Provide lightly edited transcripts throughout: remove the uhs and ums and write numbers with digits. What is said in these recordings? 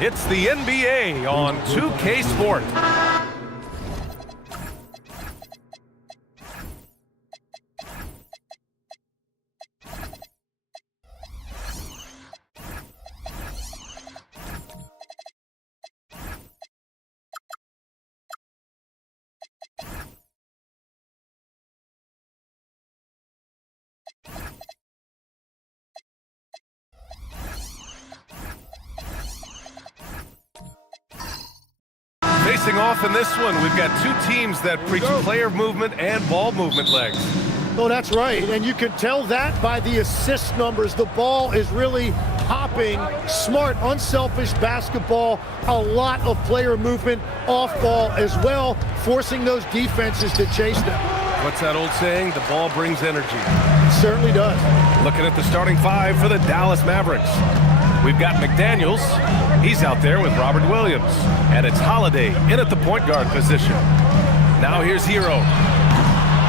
It's the NBA on 2K Sport. Facing off in this one, we've got two teams that preach player movement and ball movement legs. Oh, that's right, and you can tell that by the assist numbers. The ball is really hopping, smart, unselfish basketball, a lot of player movement off ball as well, forcing those defenses to chase them. What's that old saying? The ball brings energy. It certainly does. Looking at the starting five for the Dallas Mavericks. We've got McDaniels. He's out there with Robert Williams. And it's Holiday in at the point guard position. Now here's Hero.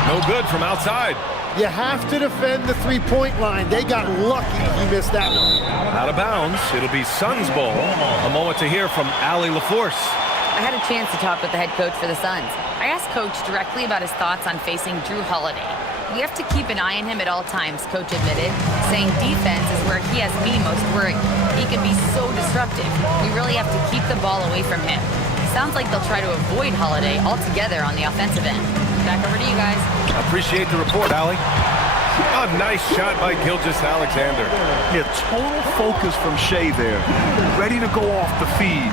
No good from outside. You have to defend the three-point line. They got lucky he missed that one. Out of bounds. It'll be Suns ball. A moment to hear from Allie LaForce. I had a chance to talk with the head coach for the Suns. I asked Coach directly about his thoughts on facing Drew Holiday. We have to keep an eye on him at all times, Coach admitted, saying defense is where he has me most worried. He can be so disruptive. We really have to keep the ball away from him. Sounds like they'll try to avoid Holiday altogether on the offensive end. Back over to you guys. Appreciate the report, Allie. A nice shot by Gilgeous-Alexander. Yeah, total focus from Shea there. Ready to go off the feed.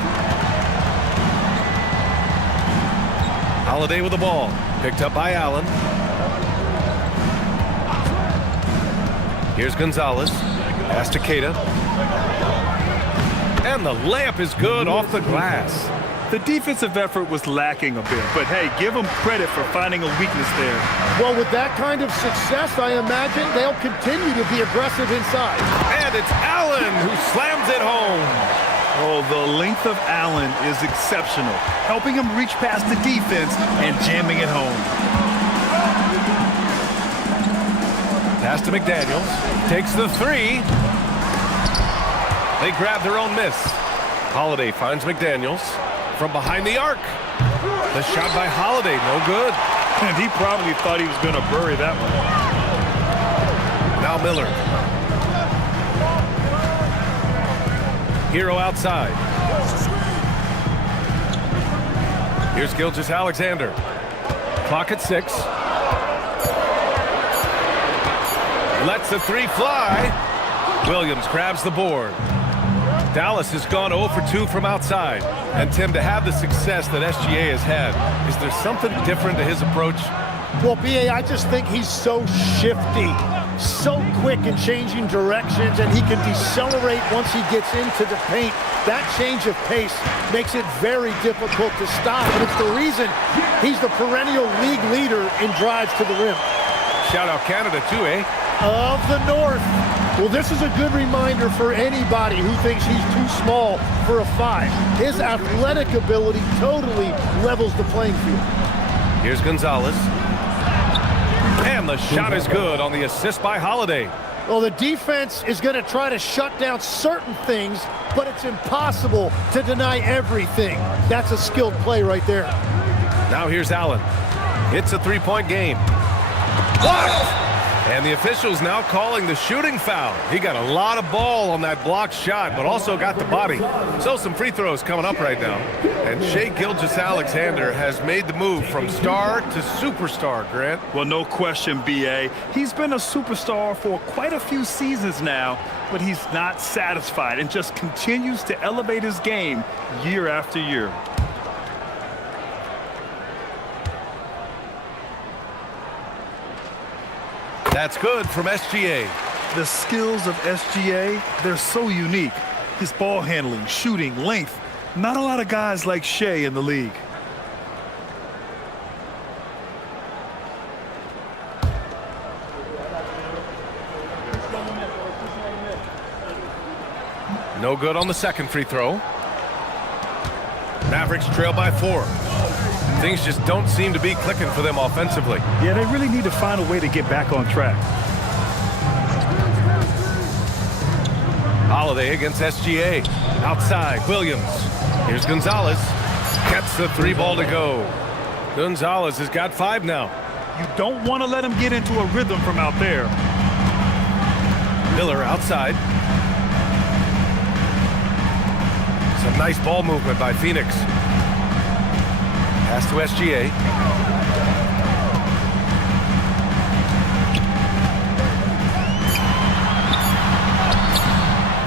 Holiday with the ball. Picked up by Allen. Here's Gonzalez. Pass to Keita. And the layup is good off the glass. The defensive effort was lacking a bit, but hey, give them credit for finding a weakness there. Well, with that kind of success, I imagine they'll continue to be aggressive inside. And it's Allen who slams it home. Oh, the length of Allen is exceptional, helping him reach past the defense and jamming it home. Pass to McDaniels. Takes the three. They grab their own miss. Holiday finds McDaniels from behind the arc. The shot by Holiday, no good. And he probably thought he was going to bury that one. Now Miller. Hero outside. Here's Gilgeous-Alexander. Clock at 6. Lets the three fly. Williams grabs the board. Dallas has gone 0 for 2 from outside. And Tim, to have the success that SGA has had, is there something different to his approach? Well, B.A., I just think he's so shifty, so quick in changing directions, and he can decelerate once he gets into the paint. That change of pace makes it very difficult to stop, and it's the reason he's the perennial league leader in drives to the rim. Shout out Canada too, eh? Of the North. Well, this is a good reminder for anybody who thinks he's too small for a 5. His athletic ability totally levels the playing field. Here's Gonzalez. And the shot is good on the assist by Holiday. Well, the defense is going to try to shut down certain things, but it's impossible to deny everything. That's a skilled play right there. Now here's Allen. It's a three-point game. Blocked! And the officials now calling the shooting foul. He got a lot of ball on that blocked shot, but also got the body. So some free throws coming up right now. And Shai Gilgeous-Alexander has made the move from star to superstar, Grant. Well, no question, B.A. He's been a superstar for quite a few seasons now, but he's not satisfied and just continues to elevate his game year after year. That's good from SGA. The skills of SGA, they're so unique. His ball handling, shooting, length. Not a lot of guys like Shai in the league. No good on the second free throw. Mavericks trail by 4. Things just don't seem to be clicking for them offensively. Yeah, they really need to find a way to get back on track. Holiday against SGA. Outside, Williams. Here's Gonzalez. Gets the 3-ball to go. Gonzalez has got 5 now. You don't want to let him get into a rhythm from out there. Miller outside. Some nice ball movement by Phoenix. Pass to SGA.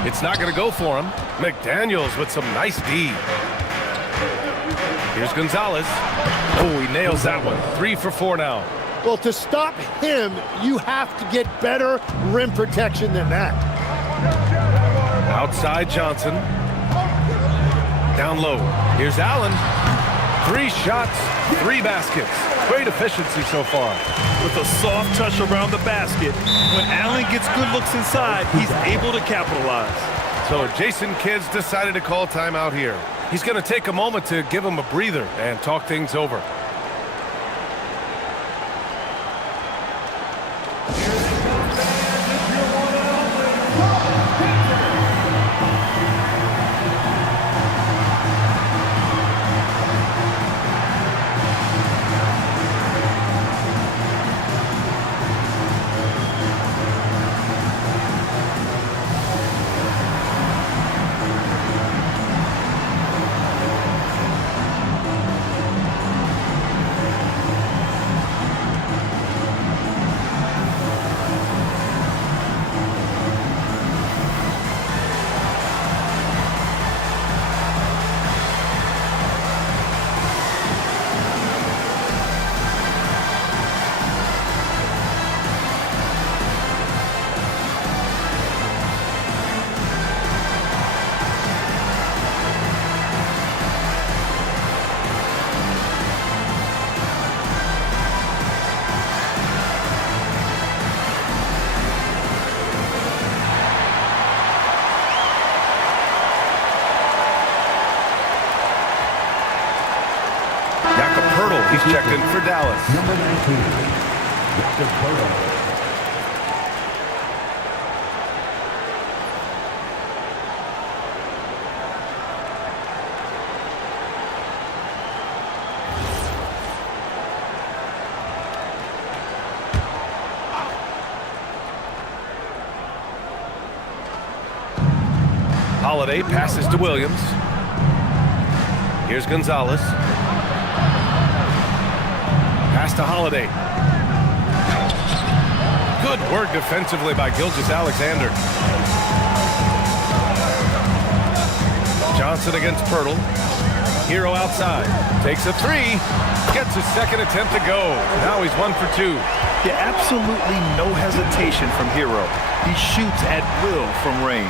It's not going to go for him. McDaniels with some nice D. Here's Gonzalez. Oh, he nails that one. 3 for 4 now. Well, to stop him, you have to get better rim protection than that. Outside Johnson. Down low. Here's Allen. 3 shots, 3 baskets. Great efficiency so far. With a soft touch around the basket, when Allen gets good looks inside, he's able to capitalize. So Jason Kidd's decided to call timeout here. He's going to take a moment to give him a breather and talk things over. He's checked in for Dallas. Number 19, Jakob Poeltl. Holiday passes to Williams. Here's Gonzalez. Pass to Holiday. Good work defensively by Gilgeous-Alexander. Johnson against Poeltl. Hero outside. Takes a 3. Gets his second attempt to go. Now he's 1 for 2. Yeah, absolutely no hesitation from Hero. He shoots at will from range.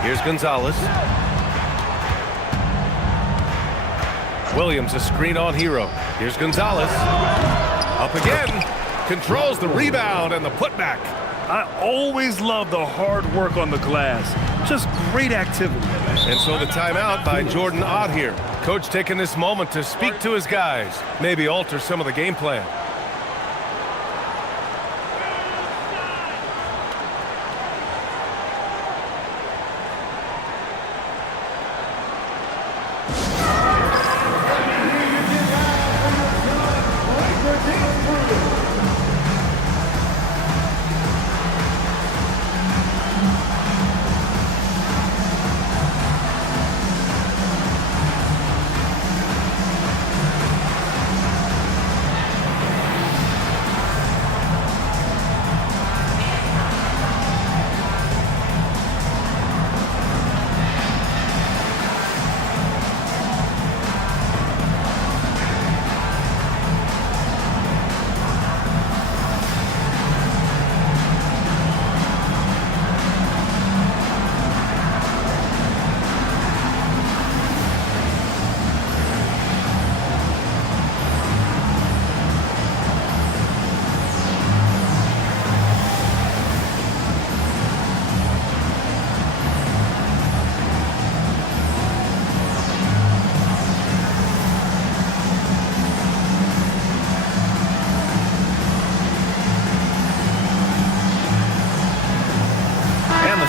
Here's Gonzalez. Williams, a screen on Hero. Here's Gonzalez. Up again. Controls the rebound and the putback. I always love the hard work on the glass. Just great activity. And so the timeout by Jordan Ott here. Coach taking this moment to speak to his guys, maybe alter some of the game plan.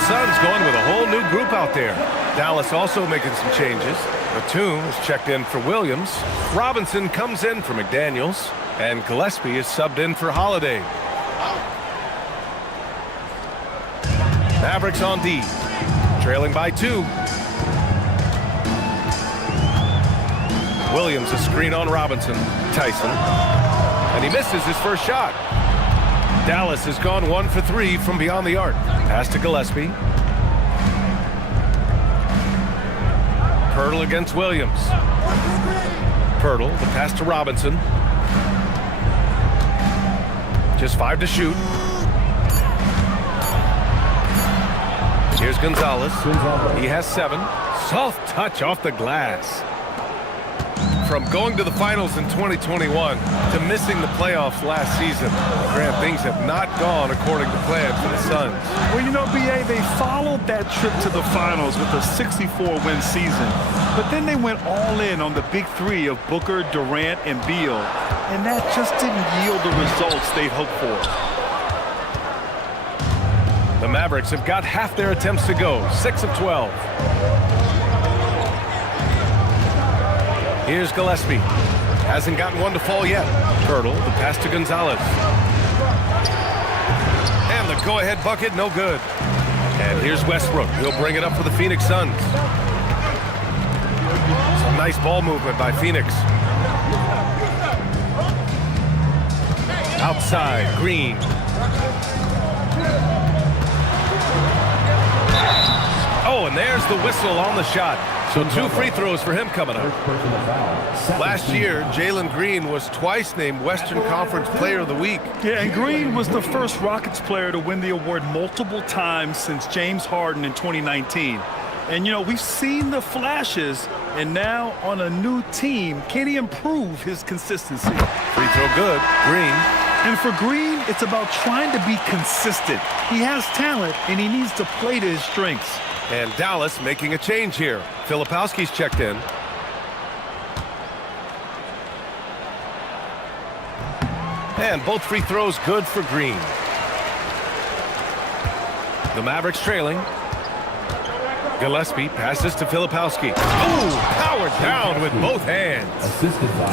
Suns going with a whole new group out there. Dallas also making some changes. Batum is checked in for Williams. Robinson comes in for McDaniels. And Gillespie is subbed in for Holiday. Mavericks on D. Trailing by 2. Williams a screen on Robinson. Tyson. And he misses his first shot. Dallas has gone 1 for 3 from beyond the arc. Pass to Gillespie. Pirtle against Williams. Pirtle, the pass to Robinson. Just 5 to shoot. Here's Gonzalez. He has 7. Soft touch off the glass. From going to the finals in 2021 to missing the playoffs last season, Grant, things have not gone according to plan for the Suns. Well, you know, B.A., they followed that trip to the finals with a 64-win season. But then they went all in on the big 3 of Booker, Durant, and Beal. And that just didn't yield the results they'd hoped for. The Mavericks have got half their attempts to go, 6 of 12. Here's Gillespie. Hasn't gotten one to fall yet. Pirtle, the pass to Gonzalez. And the go-ahead bucket, no good. And here's Westbrook. He'll bring it up for the Phoenix Suns. Some nice ball movement by Phoenix. Outside, Green. Oh, and there's the whistle on the shot. So 2 free throws for him coming up. Last year, Jalen Green was twice named Western Conference Player of the Week. Yeah, and Green was the first Rockets player to win the award multiple times since James Harden in 2019. And, you know, we've seen the flashes, and now on a new team, can he improve his consistency? Free throw good. Green. And for Green, it's about trying to be consistent. He has talent, and he needs to play to his strengths. And Dallas making a change here. Filipowski's checked in. And both free throws good for Green. The Mavericks trailing. Gillespie passes to Filipowski. Oh, powered down with both hands.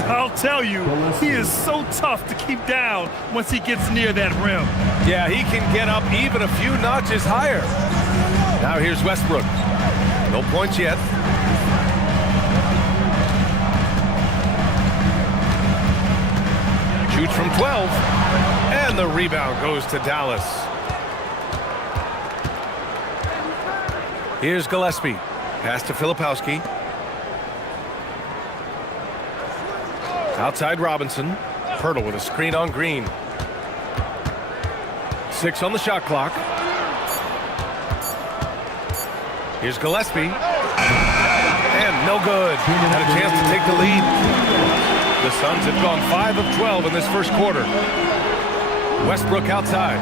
I'll tell you, he is so tough to keep down once he gets near that rim. Yeah, he can get up even a few notches higher. Now here's Westbrook. No points yet. Shoots from 12. And the rebound goes to Dallas. Here's Gillespie. Pass to Filipowski. Outside Robinson. Pirtle with a screen on Green. 6 on the shot clock. Here's Gillespie. And no good. Had a chance to take the lead. The Suns have gone 5 of 12 in this first quarter. Westbrook outside.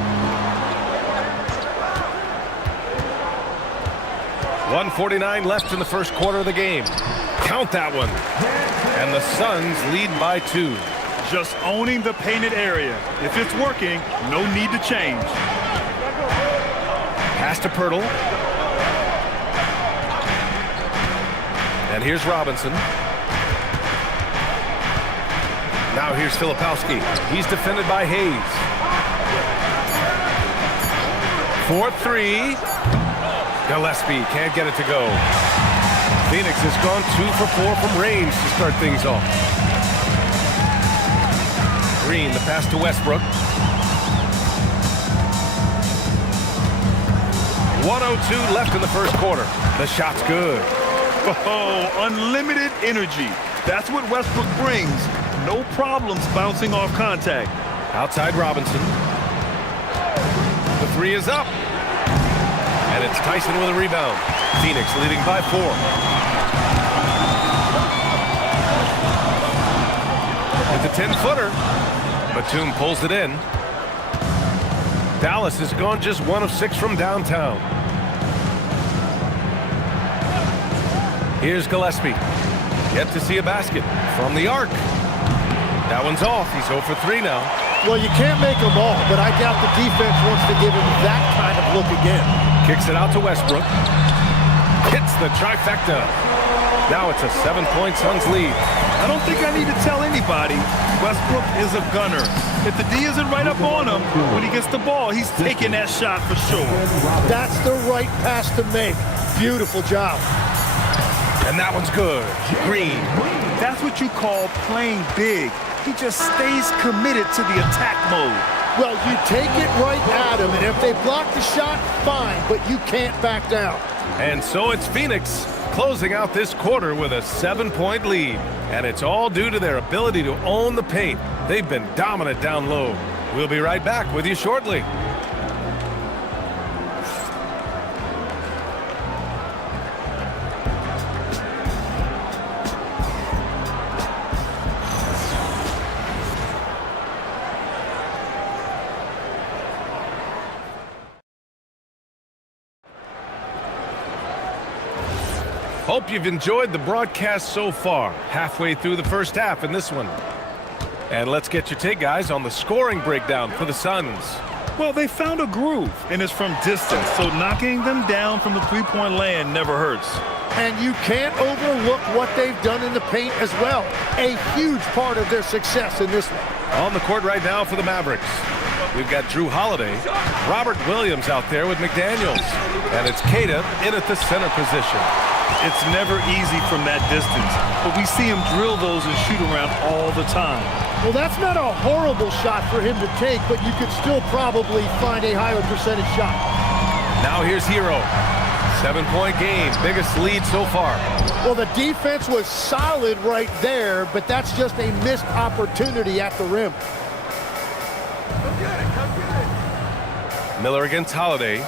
1:49 left in the first quarter of the game. Count that one. And the Suns lead by 2. Just owning the painted area. If it's working, no need to change. Pass to Pirtle. And here's Robinson. Now here's Filipowski. He's defended by Hayes. 4-3. Gillespie can't get it to go. Phoenix has gone 2 for 4 from range to start things off. Green, the pass to Westbrook. 1:02 left in the first quarter. The shot's good. Oh, unlimited energy. That's what Westbrook brings. No problems bouncing off contact. Outside Robinson. The 3 is up. And it's Tyson with a rebound. Phoenix leading by 4. It's a 10-footer. Batum pulls it in. Dallas has gone just 1 of 6 from downtown. Here's Gillespie. Yet to see a basket from the arc. That one's off. He's 0 for 3 now. Well, you can't make them all, but I doubt the defense wants to give him that kind of look again. Kicks it out to Westbrook. Hits the trifecta. Now it's a 7-point Suns lead. I don't think I need to tell anybody. Westbrook is a gunner. If the D isn't right up on him, when he gets the ball, he's taking that shot for sure. That's the right pass to make. Beautiful job. And that one's good. Green. That's what you call playing big. He just stays committed to the attack mode. Well, you take it right at him, and if they block the shot, fine, but you can't back down. And so it's Phoenix closing out this quarter with a 7-point lead. And it's all due to their ability to own the paint. They've been dominant down low. We'll be right back with you shortly. Hope you've enjoyed the broadcast so far. Halfway through the first half in this one. And let's get your take, guys, on the scoring breakdown for the Suns. Well, they found a groove, and it's from distance, so knocking them down from the three-point land never hurts. And you can't overlook what they've done in the paint as well. A huge part of their success in this one. On the court right now for the Mavericks, we've got Drew Holiday, Robert Williams out there with McDaniels, and it's Queta in at the center position. It's never easy from that distance, but we see him drill those and shoot around all the time. Well, that's not a horrible shot for him to take, but you could still probably find a higher percentage shot. Now here's Hero. 7-point game, biggest lead so far. Well, the defense was solid right there, but that's just a missed opportunity at the rim. Miller against Holiday.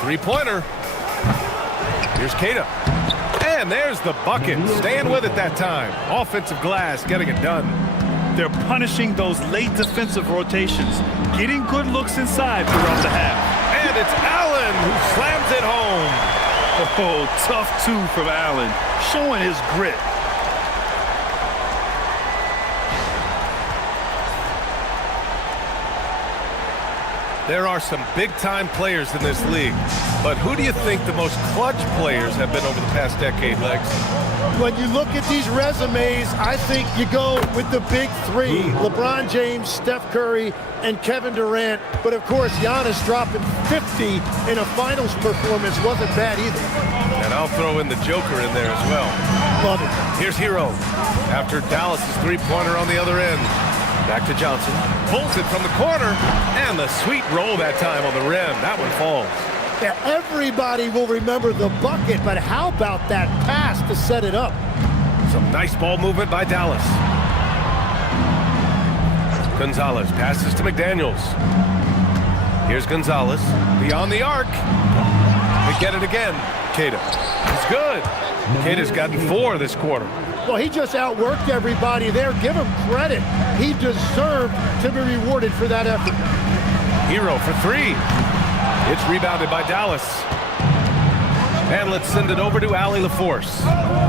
3-pointer. Here's Queta. And there's the bucket. Staying with it that time. Offensive glass, getting it done. They're punishing those late defensive rotations, getting good looks inside throughout the half. And it's Allen who slams it home. Oh, tough 2 from Allen, showing his grit. There are some big-time players in this league, but who do you think the most clutch players have been over the past decade, Legs? When you look at these resumes, I think you go with the big 3, LeBron James, Steph Curry, and Kevin Durant. But of course, Giannis dropping 50 in a finals performance wasn't bad either. And I'll throw in the Joker in there as well. Love it. Here's Hero after Dallas' 3-pointer on the other end. Back to Johnson. Pulls it from the corner. And the sweet roll that time on the rim. That one falls. Yeah, everybody will remember the bucket, but how about that pass to set it up? Some nice ball movement by Dallas. Gonzalez passes to McDaniels. Here's Gonzalez. Beyond the arc. They get it again. Queta. It's good. Queta's gotten 4 this quarter. Well, he just outworked everybody there. Give him credit. He deserved to be rewarded for that effort. Hero for 3. It's rebounded by Dallas. And let's send it over to Allie LaForce.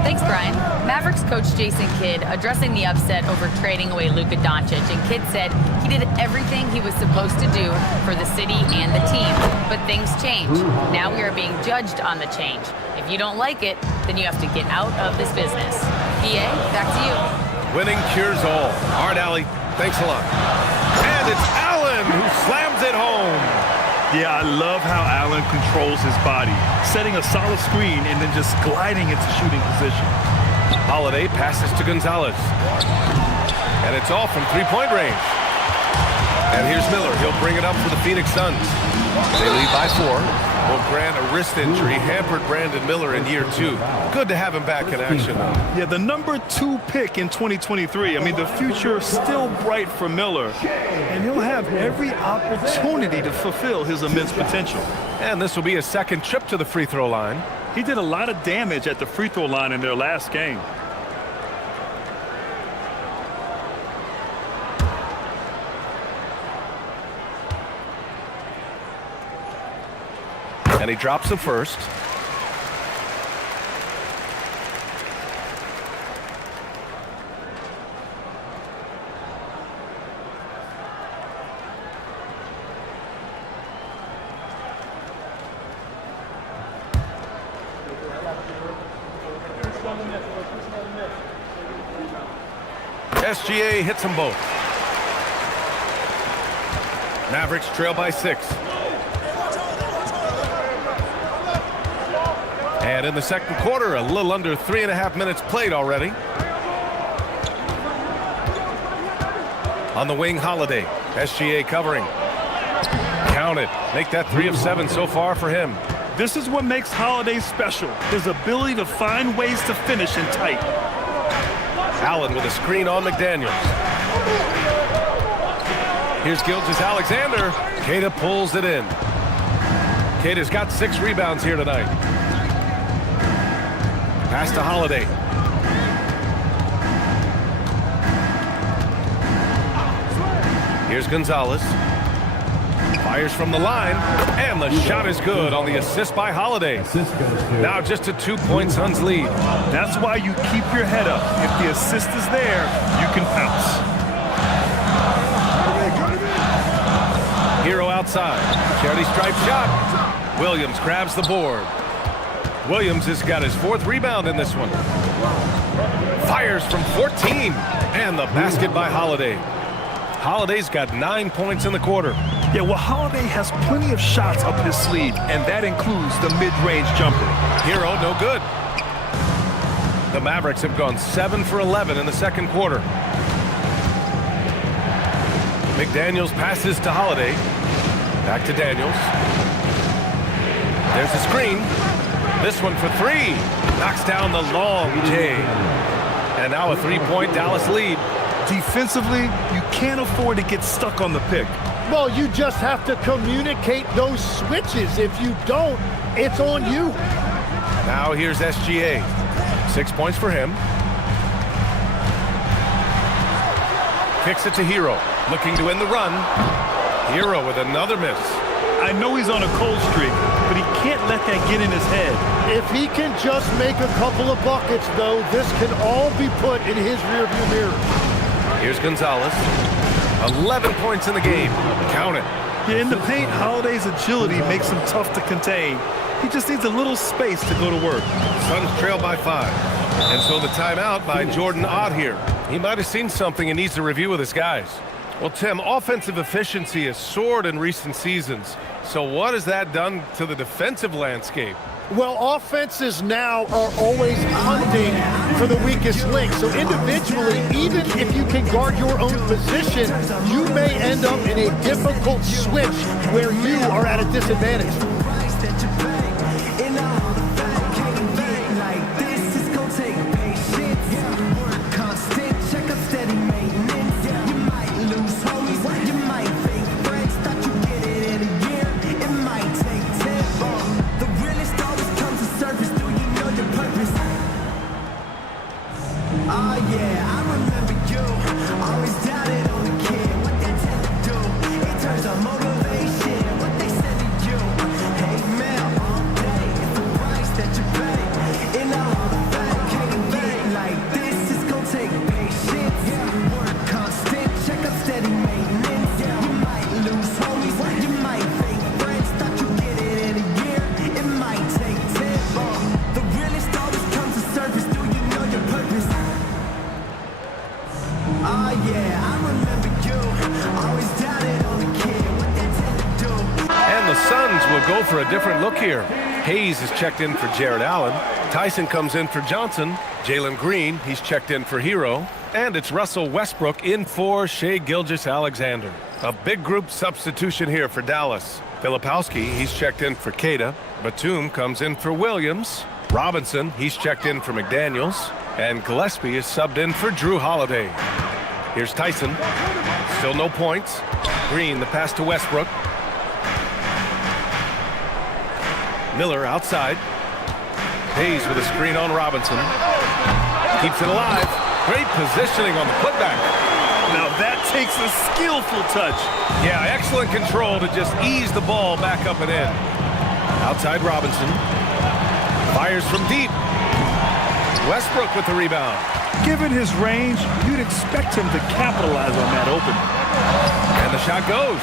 Thanks, Brian. Mavericks coach Jason Kidd addressing the upset over trading away Luka Doncic, and Kidd said he did everything he was supposed to do for the city and the team. But things change. Now we are being judged on the change. If you don't like it, then you have to get out of this business. PA, back to you. Winning cures all. All right, Allie. Thanks a lot. And it's Allen who slams it home. Yeah, I love how Allen controls his body, setting a solid screen and then just gliding into shooting position. Holiday passes to Gonzalez. And it's off from three-point range. And here's Miller. He'll bring it up for the Phoenix Suns. They lead by 4. Well, Grant, a wrist injury hampered Brandon Miller in year 2. Good to have him back in action, though. Yeah, the number 2 pick in 2023. I mean, the future is still bright for Miller, and he'll have every opportunity to fulfill his immense potential. And this will be his second trip to the free throw line. He did a lot of damage at the free throw line in their last game. And he drops the first. SGA hits them both. Mavericks trail by 6. And in the second quarter, a little under 3.5 minutes played already. On the wing, Holiday. SGA covering. Count it. Make that 3 of 7 so far for him. This is what makes Holiday special, his ability to find ways to finish in tight. Allen with a screen on McDaniels. Here's Gilgeous-Alexander. Queta pulls it in. Queta's got 6 rebounds here tonight. Pass to Holiday. Here's Gonzalez. Fires from the line, and the shot is good on the assist by Holiday. Now just a 2-point Suns lead. That's why you keep your head up. If the assist is there, you can pounce. Hero outside. Charity stripe shot. Williams grabs the board. Williams has got his 4th rebound in this one. Fires from 14. And the basket by Holiday. Holiday's got 9 points in the quarter. Yeah, well, Holiday has plenty of shots up his sleeve, and that includes the mid-range jumper. Hero, no good. The Mavericks have gone 7 for 11 in the second quarter. McDaniels passes to Holiday. Back to Daniels. There's a screen. This one for 3. Knocks down the long J. And now a 3-point Dallas lead. Defensively, you can't afford to get stuck on the pick. Well, you just have to communicate those switches. If you don't, it's on you. Now here's SGA. 6 points for him. Kicks it to Hero. Looking to end the run. Hero with another miss. I know he's on a cold streak, but he can't let that get in his head. If he can just make a couple of buckets, though, this can all be put in his rearview mirror. Here's Gonzalez. 11 points in the game. Count it. Yeah, in the paint, Holiday's agility makes him tough to contain. He just needs a little space to go to work. Suns trail by 5. And so the timeout by Jordan Ott here. He might have seen something and needs to review with his guys. Well, Tim, offensive efficiency has soared in recent seasons. So what has that done to the defensive landscape? Well, offenses now are always hunting for the weakest link. So individually, even if you can guard your own position, you may end up in a difficult switch where you are at a disadvantage. the Suns will go for a different look here. Hayes is checked in for Jared Allen. Tyson comes in for Johnson. Jalen Green, he's checked in for Hero. And it's Russell Westbrook in for Shai Gilgeous-Alexander. A big group substitution here for Dallas. Filipowski, he's checked in for Queta. Batum comes in for Williams. Robinson, he's checked in for McDaniels. And Gillespie is subbed in for Drew Holiday. Here's Tyson. Still no points. Green, the pass to Westbrook. Miller outside. Hayes with a screen on Robinson. Keeps it alive. Great positioning on the putback. Now that takes a skillful touch. Yeah, excellent control to just ease the ball back up and in. Outside Robinson. Fires from deep. Westbrook with the rebound. Given his range, you'd expect him to capitalize on that opening. And the shot goes.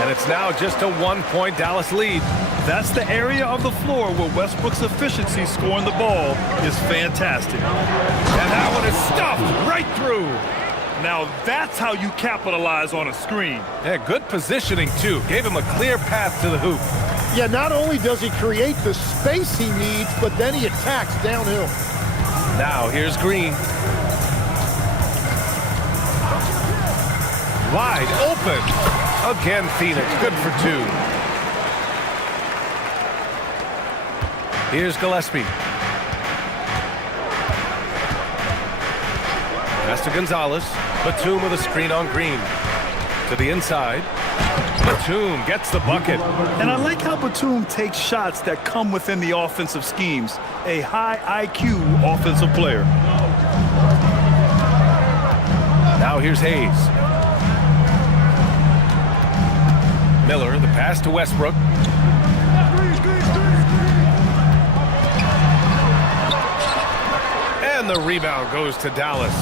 And it's now just a 1-point Dallas lead. That's the area of the floor where Westbrook's efficiency scoring the ball is fantastic. And that one is stuffed right through. Now that's how you capitalize on a screen. Yeah, good positioning, too. Gave him a clear path to the hoop. Yeah, not only does he create the space he needs, but then he attacks downhill. Now here's Green. Wide open. Again, Phoenix. Good for 2. Here's Gillespie. Pass to Gonzalez. Batum with a screen on Green. To the inside. Batum gets the bucket. And I like how Batum takes shots that come within the offensive schemes. A high IQ offensive player. Now here's Hayes. Miller, the pass to Westbrook. And the rebound goes to Dallas.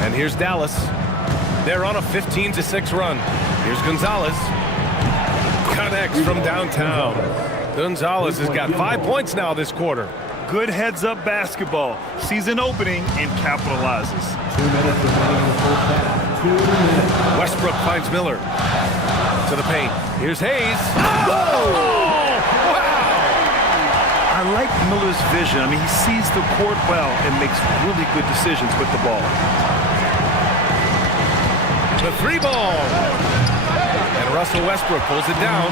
And here's Dallas. They're on a 15-6 run. Here's Gonzalez. Connects from downtown. Gonzalez has got 5 points now this quarter. Good heads-up basketball. Sees an opening and capitalizes. 2 minutes remaining in the first half. 2 minutes. Westbrook finds Miller. To the paint. Here's Hayes. Oh! Wow! I like Miller's vision. I mean, he sees the court well and makes really good decisions with the ball. The 3 ball. And Russell Westbrook pulls it down.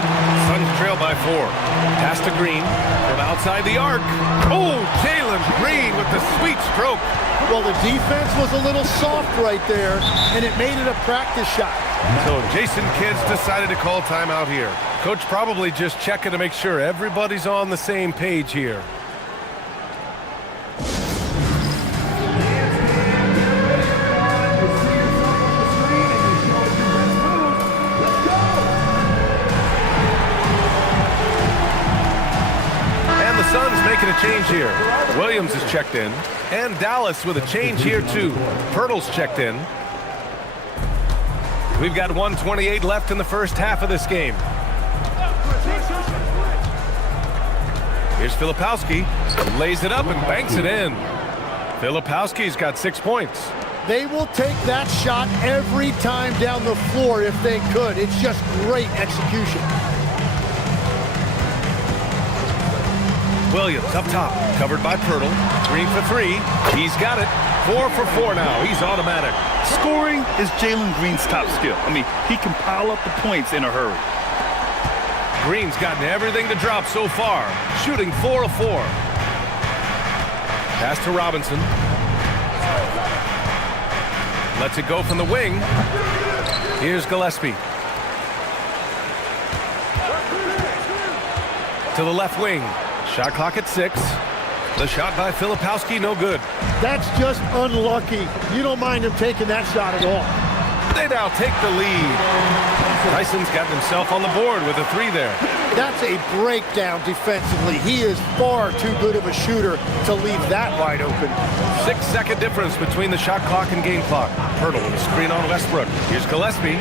Suns trail by 4. Pass to Green from outside the arc. Oh, Jalen Green with the sweet stroke. Well, the defense was a little soft right there, and it made it a practice shot. So Jason Kidd decided to call timeout here. Coach probably just checking to make sure everybody's on the same page here. And the Suns making a change here. Williams is checked in. And Dallas with a change here too. Pirtle's checked in. We've got 1:28 left in the first half of this game. Here's Filipowski. Lays it up and banks it in. Filipowski's got 6 points. They will take that shot every time down the floor if they could. It's just great execution. Williams up top, covered by Pirtle. Green for 3. He's got it. 4 for 4 now. He's automatic. Scoring is Jalen Green's top skill. I mean, he can pile up the points in a hurry. Green's gotten everything to drop so far. Shooting 4 of 4. Pass to Robinson. Lets it go from the wing. Here's Gillespie. To the left wing. Shot clock at 6. The shot by Filipowski, no good. That's just unlucky. You don't mind him taking that shot at all. They now take the lead. Tyson's gotten himself on the board with a 3 there. That's a breakdown defensively. He is far too good of a shooter to leave that wide open. 6-second difference between the shot clock and game clock. Pirtle with a screen on Westbrook. Here's Gillespie.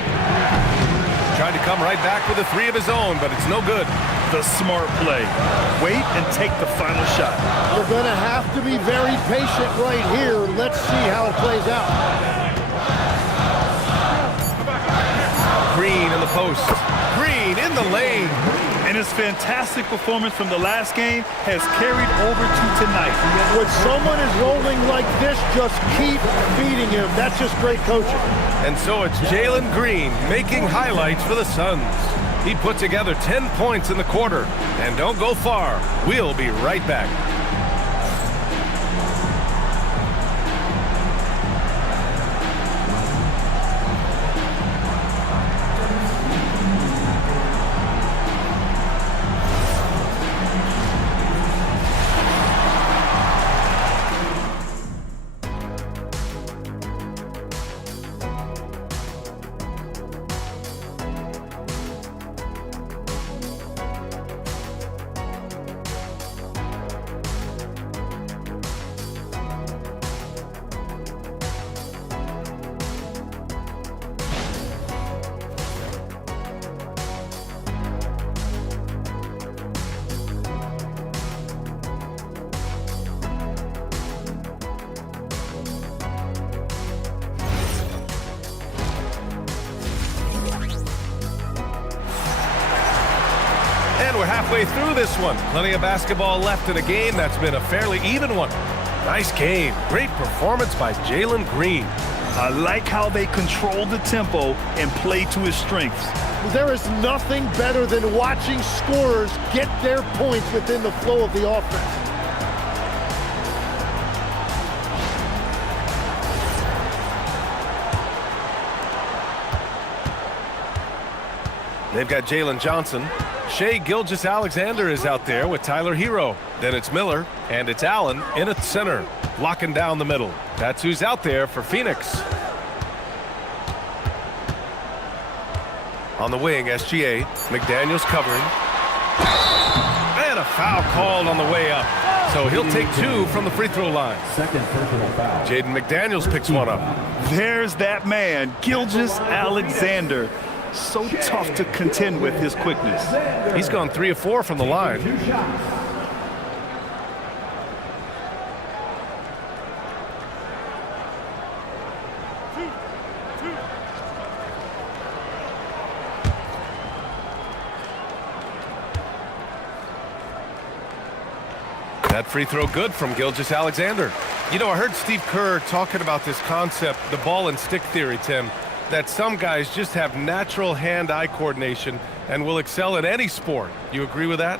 Tried to come right back with a 3 of his own, but it's no good. The smart play. Wait and take the final shot. You're going to have to be very patient right here. Let's see how it plays out. Green in the post. Green in the lane. And his fantastic performance from the last game has carried over to tonight. When someone is rolling like this, just keep feeding him. That's just great coaching. And so it's Jalen Green making highlights for the Suns. He put together 10 points in the quarter. And don't go far. We'll be right back. And we're halfway through this one. Plenty of basketball left in a game that's been a fairly even one. Nice game. Great performance by Jalen Green. I like how they control the tempo and play to his strengths. There is nothing better than watching scorers get their points within the flow of the offense. They've got Jalen Johnson. Shai Gilgeous-Alexander is out there with Tyler Hero. Then it's Miller, and it's Allen in at center, locking down the middle. That's who's out there for Phoenix. On the wing, SGA. McDaniels covering. And a foul called on the way up. So he'll take 2 from the free throw line. Second personal foul. Jaden McDaniels picks one up. There's that man, Gilgeous-Alexander. So tough to contend with his quickness. He's gone 3 of 4 from the line. 2 shots. That free throw good from Gilgeous-Alexander. You know, I heard Steve Kerr talking about this concept, the ball and stick theory, Tim, that some guys just have natural hand-eye coordination and will excel in any sport. You agree with that?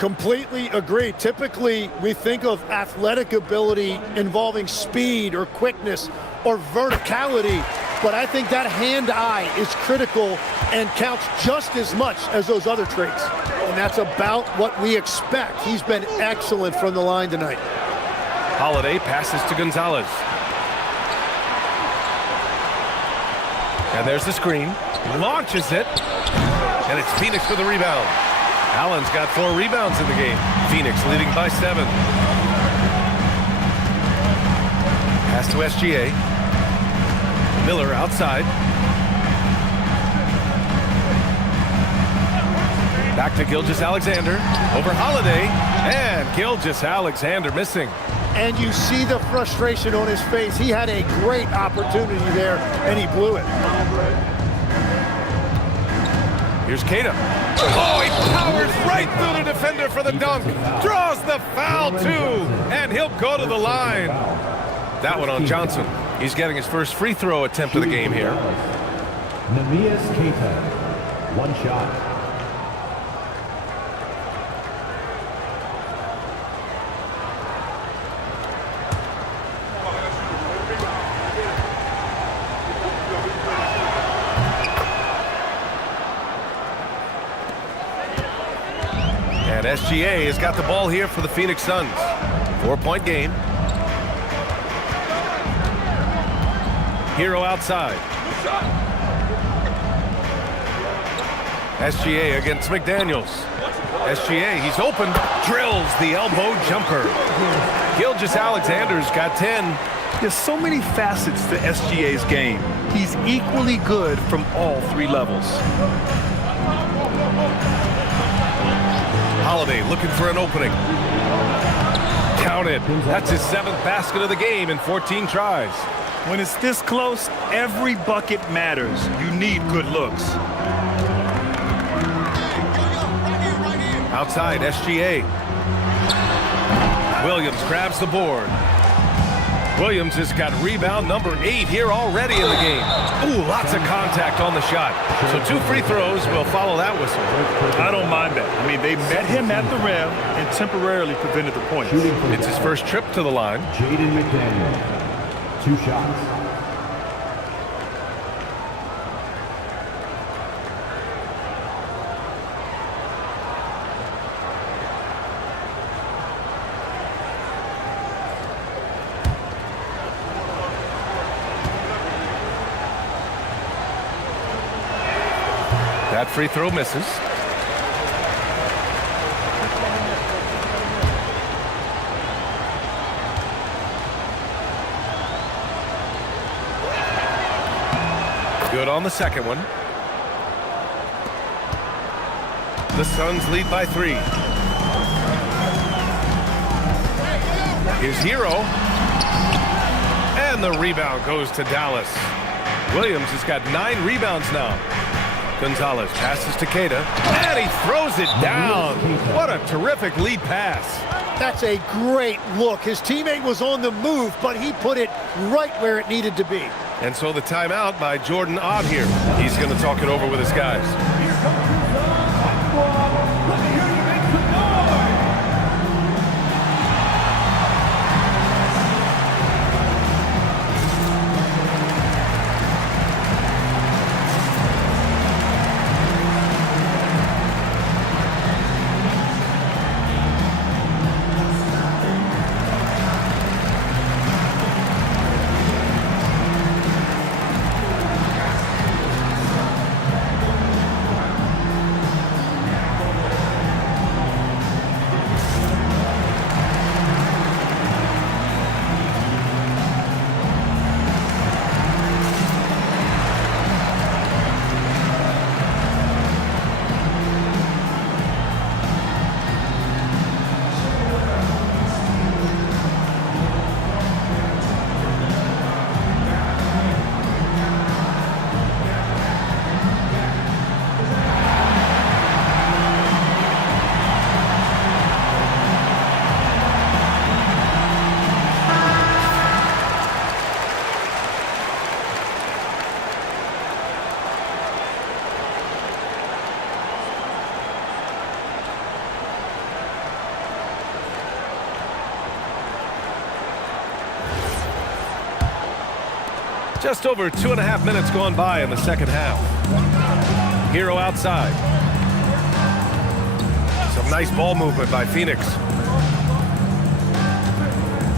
Completely agree. Typically, we think of athletic ability involving speed or quickness or verticality, but I think that hand-eye is critical and counts just as much as those other traits. And that's about what we expect. He's been excellent from the line tonight. Holiday passes to Gonzalez. And there's the screen. Launches it. And it's Phoenix with the rebound. Allen's got 4 rebounds in the game. Phoenix leading by 7. Pass to SGA. Miller outside. Back to Gilgeous-Alexander. Over Holiday. And Gilgeous-Alexander missing. And you see the frustration on his face. He had a great opportunity there, and he blew it. Here's Keita. Oh, he powers right through the defender for the dunk. Draws the foul, too. And he'll go to the line. That one on Johnson. He's getting his first free throw attempt of the game here. Neemias Queta, 1 shot. And SGA has got the ball here for the Phoenix Suns. 4-point game. Hero outside. SGA against McDaniels. SGA, he's open. Drills the elbow jumper. Gilgeous-Alexander's got 10. There's so many facets to SGA's game. He's equally good from all 3 levels. Holiday looking for an opening. Counted. That's his 7th basket of the game in 14 tries. When it's this close, every bucket matters. You need good looks. Outside, SGA. Williams grabs the board. Williams has got rebound number 8 here already in the game. Ooh, lots of contact on the shot. So 2 free throws will follow that whistle. I don't mind that. I mean, they met him at the rim and temporarily prevented the points. It's his first trip to the line. Jaden McDaniel. 2 shots. That free throw misses. Good on the second one. The Suns lead by 3. Here's Hero. And the rebound goes to Dallas. Williams has got 9 rebounds now. Gonzalez passes to Queta, and he throws it down. What a terrific lead pass. That's a great look. His teammate was on the move, but he put it right where it needed to be. And so the timeout by Jordan Ott here. He's going to talk it over with his guys. Just over 2.5 minutes gone by in the second half. Hero outside. Some nice ball movement by Phoenix.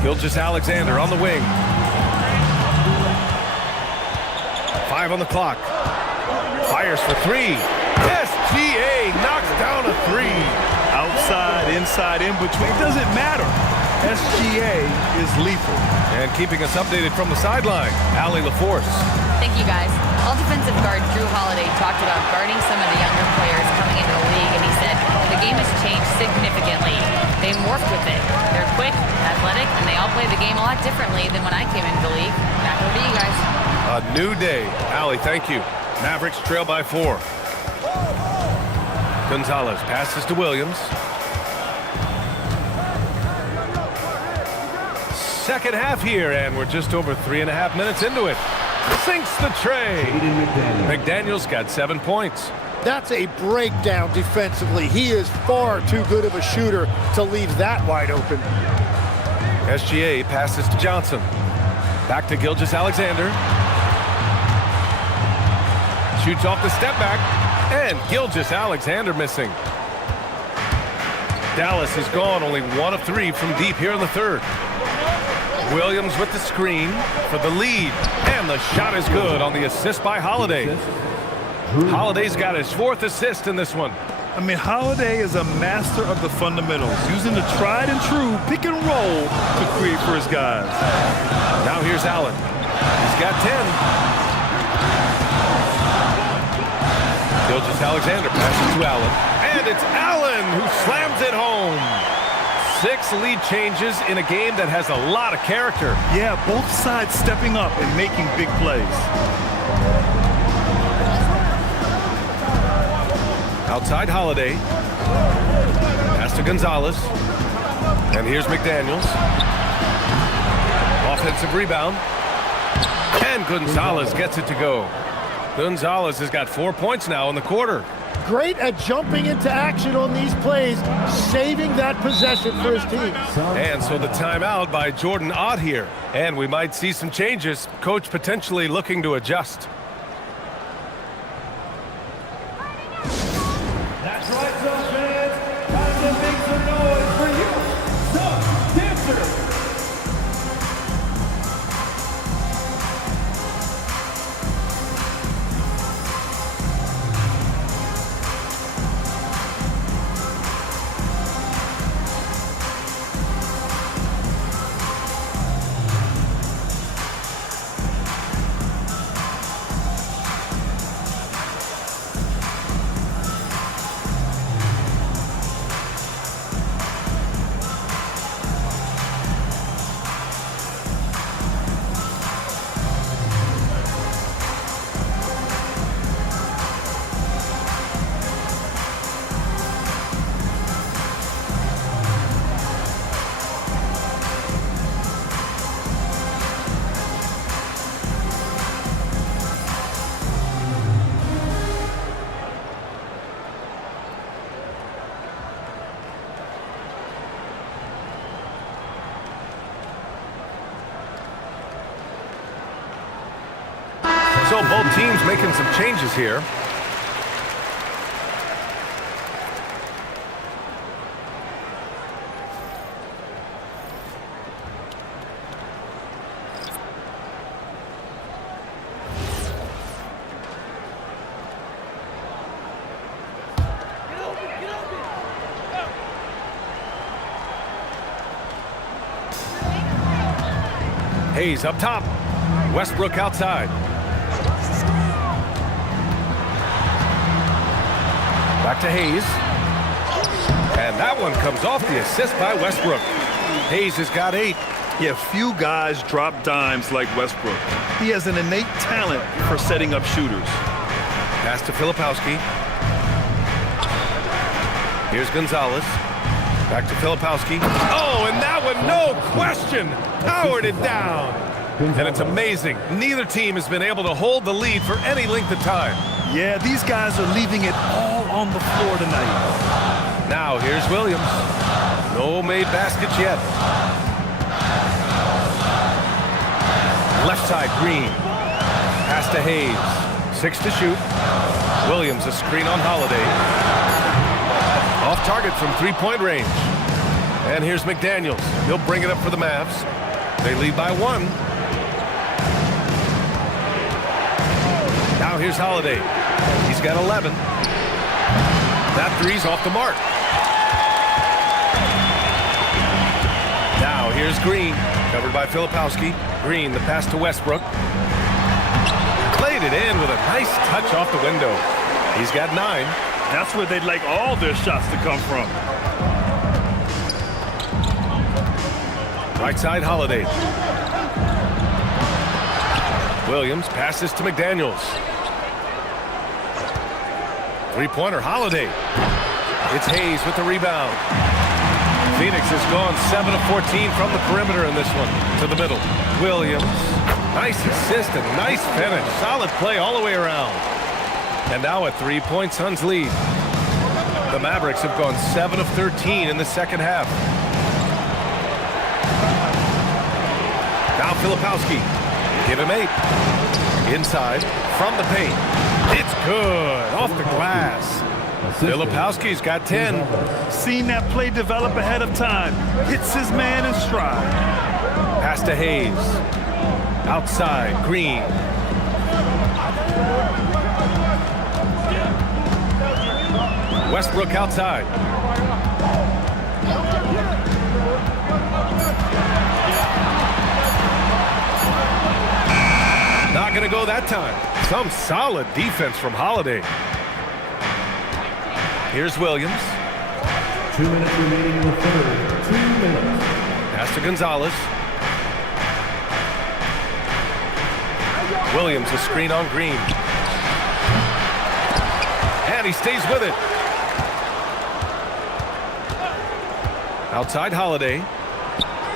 Gilgeous-Alexander on the wing. 5 on the clock. Fires for 3. SGA knocks down a 3. Outside, inside, in between, doesn't matter. SGA is lethal. And keeping us updated from the sideline, Allie LaForce. Thank you, guys. All defensive guard Drew Holiday talked about guarding some of the younger players coming into the league, and he said the game has changed significantly. They morphed with it. They're quick, athletic, and they all play the game a lot differently than when I came into the league. Back over to you guys. A new day. Allie, thank you. Mavericks trail by 4. Gonzalez passes to Williams. Second half here, and we're just over 3.5 minutes into it. Sinks the tray. McDaniel's got 7 points. That's a breakdown defensively. He is far too good of a shooter to leave that wide open. SGA passes to Johnson. Back to Gilgeous-Alexander. Shoots off the step back, and Gilgeous-Alexander missing. Dallas has gone only 1 of 3 from deep here in the third. Williams with the screen for the lead, and the shot is good on the assist by Holiday. Holiday's got his 4th assist in this one. I mean, Holiday is a master of the fundamentals, using the tried and true pick and roll to create for his guys. Now here's Allen. He's got 10. Gilgeous-Alexander passes to Allen, and it's Allen who slams it home. 6 lead changes in a game that has a lot of character. Yeah, both sides stepping up and making big plays. Outside Holiday. to Gonzalez. And here's McDaniels. Offensive rebound. And Gonzalez gets it to go. Gonzalez has got 4 points now in the quarter. Great at jumping into action on these plays, saving that possession for his team. And so the timeout by Jordan Ott here. And we might see some changes. Coach potentially looking to adjust. That's right, fans. Time to make some noise for you, the Dancers. So both teams making some changes here. Hayes up top. Westbrook outside. Back to Hayes. And that one comes off the assist by Westbrook. Hayes has got 8. Yeah, few guys drop dimes like Westbrook. He has an innate talent for setting up shooters. Pass to Filipowski. Here's Gonzalez. Back to Filipowski. Oh, and that one, no question, powered it down. And it's amazing. Neither team has been able to hold the lead for any length of time. Yeah, these guys are leaving it all on the floor tonight. Now, here's Williams. No made baskets yet. Left side, Green. Pass to Hayes. 6 to shoot. Williams, a screen on Holiday. Off target from three-point range. And here's McDaniels. He'll bring it up for the Mavs. They lead by 1. Now here's Holiday. He's got 11. That three's off the mark. Now here's Green. Covered by Filipowski. Green, the pass to Westbrook. Played it in with a nice touch off the window. He's got 9. That's where they'd like all their shots to come from. Right side, Holiday. Williams passes to McDaniels. Three-pointer, Holiday. It's Hayes with the rebound. Phoenix has gone 7 of 14 from the perimeter in this one. To the middle. Williams. Nice assist and nice finish. Solid play all the way around. And now a 3-point Suns lead. The Mavericks have gone 7 of 13 in the second half. Now Filipowski. Give him 8. Inside from the paint. It's good. Off the glass. Filipowski's got 10. Seen that play develop ahead of time. Hits his man in stride. Pass to Hayes. Outside, Green. Westbrook outside. Not going to go that time. Some solid defense from Holiday. Here's Williams. 2 minutes remaining in the third. 2 minutes. Pass to Gonzalez. Williams, a screen on Green. And he stays with it. Outside Holiday.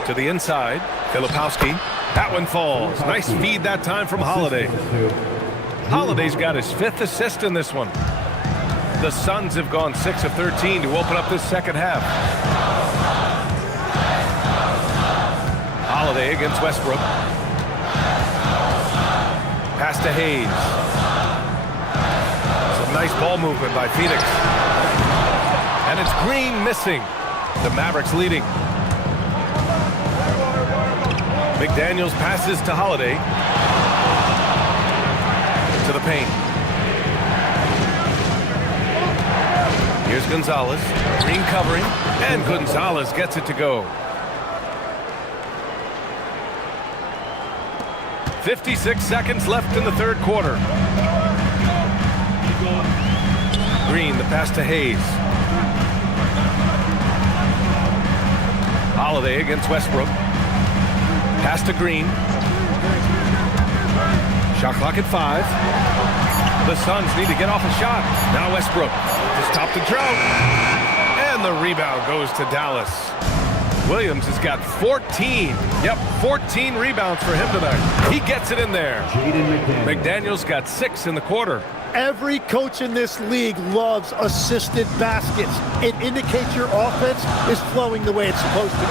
To the inside. Filipowski. That one falls. Nice feed that time from Holiday. Holiday's got his 5th assist in this one. The Suns have gone 6 of 13 to open up this second half. Holiday against Westbrook. Pass to Hayes. Some nice ball movement by Phoenix. And it's Green missing. The Mavericks leading. McDaniels passes to Holiday. To the paint. Here's Gonzalez. Green covering. And Gonzalez gets it to go. 56 seconds left in the third quarter. Green, the pass to Hayes. Holiday against Westbrook. Pass to Green. Shot clock at 5. The Suns need to get off a shot. Now Westbrook to stop the drought. And the rebound goes to Dallas. Williams has got 14. Yep, 14 rebounds for him tonight. He gets it in there. McDaniels got 6 in the quarter. Every coach in this league loves assisted baskets. It indicates your offense is flowing the way it's supposed to.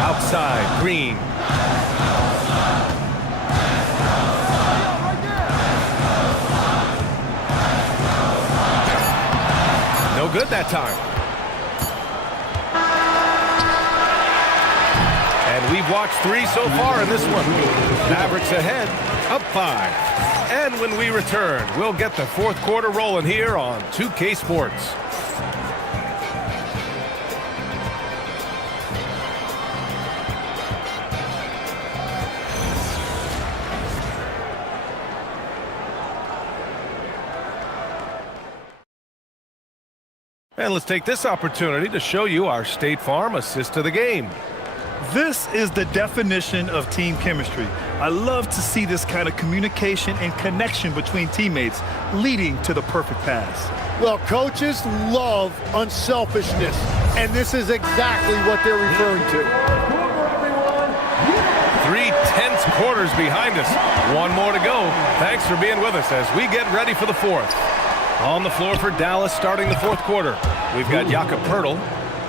Outside, Green. No good that time. And we've watched 3 so far in this one. Mavericks ahead, up 5. And when we return, we'll get the fourth quarter rolling here on 2K Sports. And let's take this opportunity to show you our State Farm assist of the game. This is the definition of team chemistry. I love to see this kind of communication and connection between teammates leading to the perfect pass. Well, coaches love unselfishness, and this is exactly what they're referring to. 3 tense quarters behind us. 1 more to go. Thanks for being with us as we get ready for the fourth. On the floor for Dallas starting the fourth quarter. We've got Jakob Poeltl,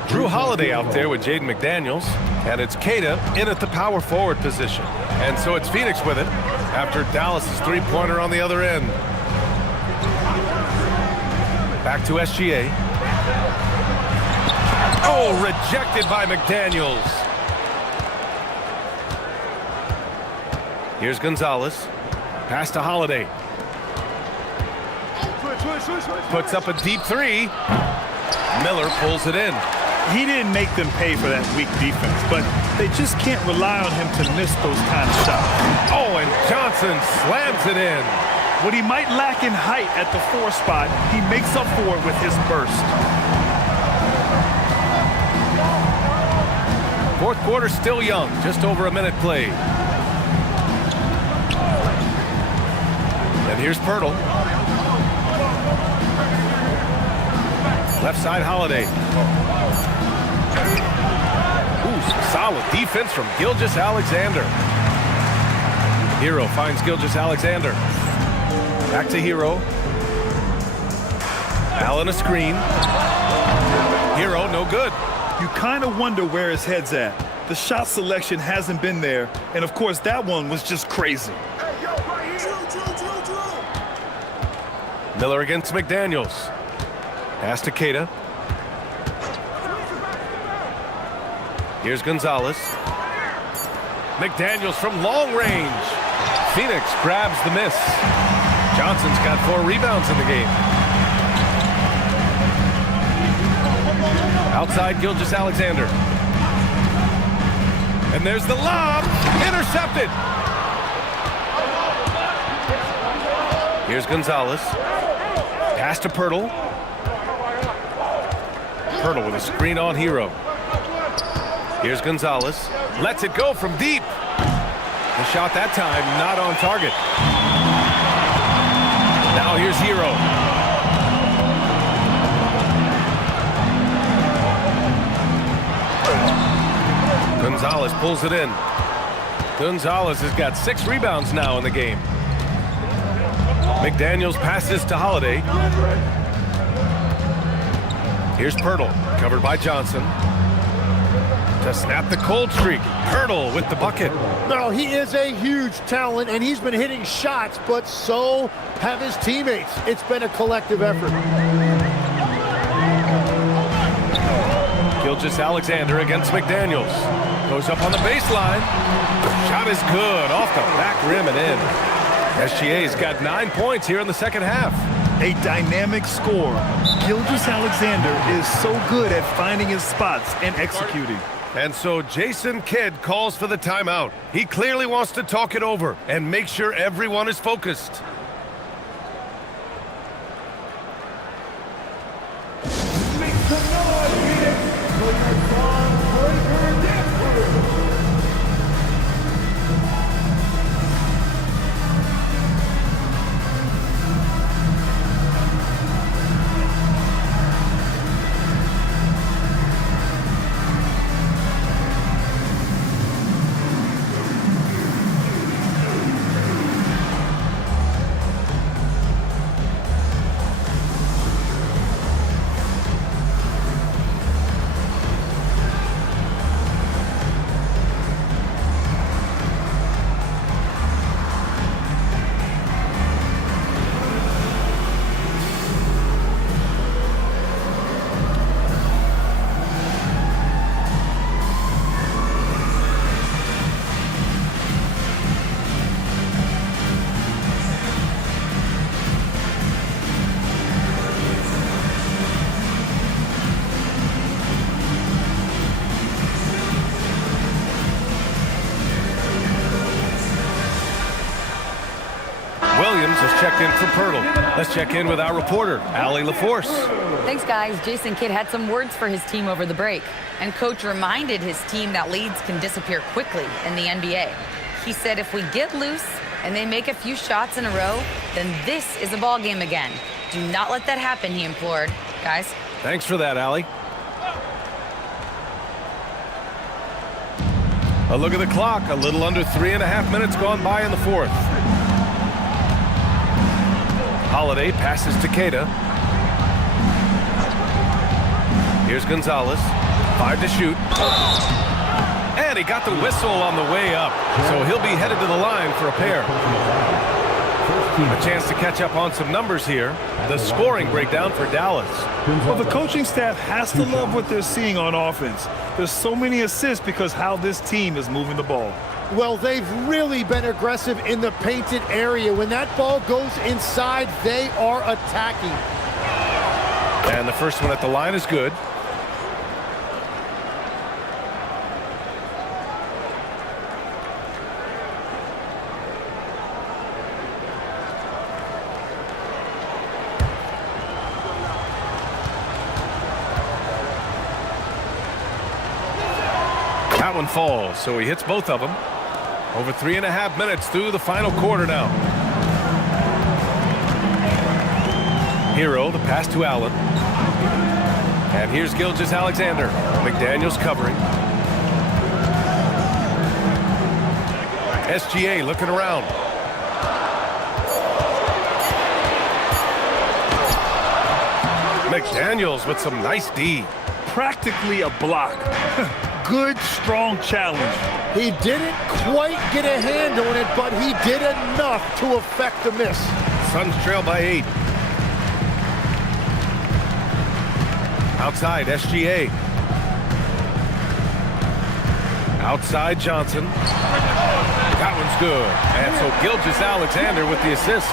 Drew Holiday out there with Jaden McDaniels, and it's Queta in at the power forward position. And so it's Phoenix with it after Dallas's three-pointer on the other end. Back to SGA. Oh, rejected by McDaniels. Here's Gonzalez. Pass to Holiday. Puts up a deep 3. Miller pulls it in. He didn't make them pay for that weak defense, but they just can't rely on him to miss those kind of shots. Oh, and Johnson slams it in. What he might lack in height at the 4 spot, he makes up for it with his burst. Fourth quarter still young, just over a minute played. And here's Poeltl. Left side Holiday. Ooh, some solid defense from Gilgeous-Alexander. Hero finds Gilgeous-Alexander. Back to Hero. Allen a screen. Hero, no good. You kind of wonder where his head's at. The shot selection hasn't been there, and of course that one was just crazy. Miller against McDaniels. Pass to Queta. Here's Gonzalez. McDaniels from long range. Phoenix grabs the miss. Johnson's got 4 rebounds in the game. Outside Gilgeous-Alexander. And there's the lob. Intercepted. Here's Gonzalez. Pass to Poeltl. Poeltl with a screen on Hero. Here's Gonzalez. Lets it go from deep. The shot that time not on target. Now here's Hero. Gonzalez pulls it in. Gonzalez has got 6 rebounds now in the game. McDaniels passes to Holiday. Here's Pirtle, covered by Johnson. To snap the cold streak, Pirtle with the bucket. No, he is a huge talent, and he's been hitting shots, but so have his teammates. It's been a collective effort. Gilgeous-Alexander against McDaniels. Goes up on the baseline. Shot is good, off the back rim and in. SGA's got 9 points here in the second half. A dynamic score. Gilgeous-Alexander is so good at finding his spots and executing. And so Jason Kidd calls for the timeout. He clearly wants to talk it over and make sure everyone is focused. Make some noise, Phoenix, for your song breaker dance crew. Williams has checked in for Pirtle. Let's check in with our reporter, Allie LaForce. Thanks, guys. Jason Kidd had some words for his team over the break. And coach reminded his team that leads can disappear quickly in the NBA. He said if we get loose and they make a few shots in a row, then this is a ball game again. Do not let that happen, he implored. Guys. Thanks for that, Allie. A look at the clock. A little under 3.5 minutes gone by in the fourth. Holiday passes to Queta. Here's Gonzalez. 5 to shoot. And he got the whistle on the way up. So he'll be headed to the line for a pair. A chance to catch up on some numbers here. The scoring breakdown for Dallas. Well, the coaching staff has to love what they're seeing on offense. There's so many assists because how this team is moving the ball. Well, they've really been aggressive in the painted area. When that ball goes inside, they are attacking. And the first one at the line is good. That one falls, so he hits both of them. Over 3.5 minutes through the final quarter now. Hero, the pass to Allen. And here's Gilgeous-Alexander. McDaniels covering. SGA looking around. McDaniels with some nice D. Practically a block. Good, strong challenge. He didn't quite get a hand on it, but he did enough to affect the miss. Suns trail by 8. Outside, SGA. Outside, Johnson. That one's good. And so Gilgeous-Alexander with the assist.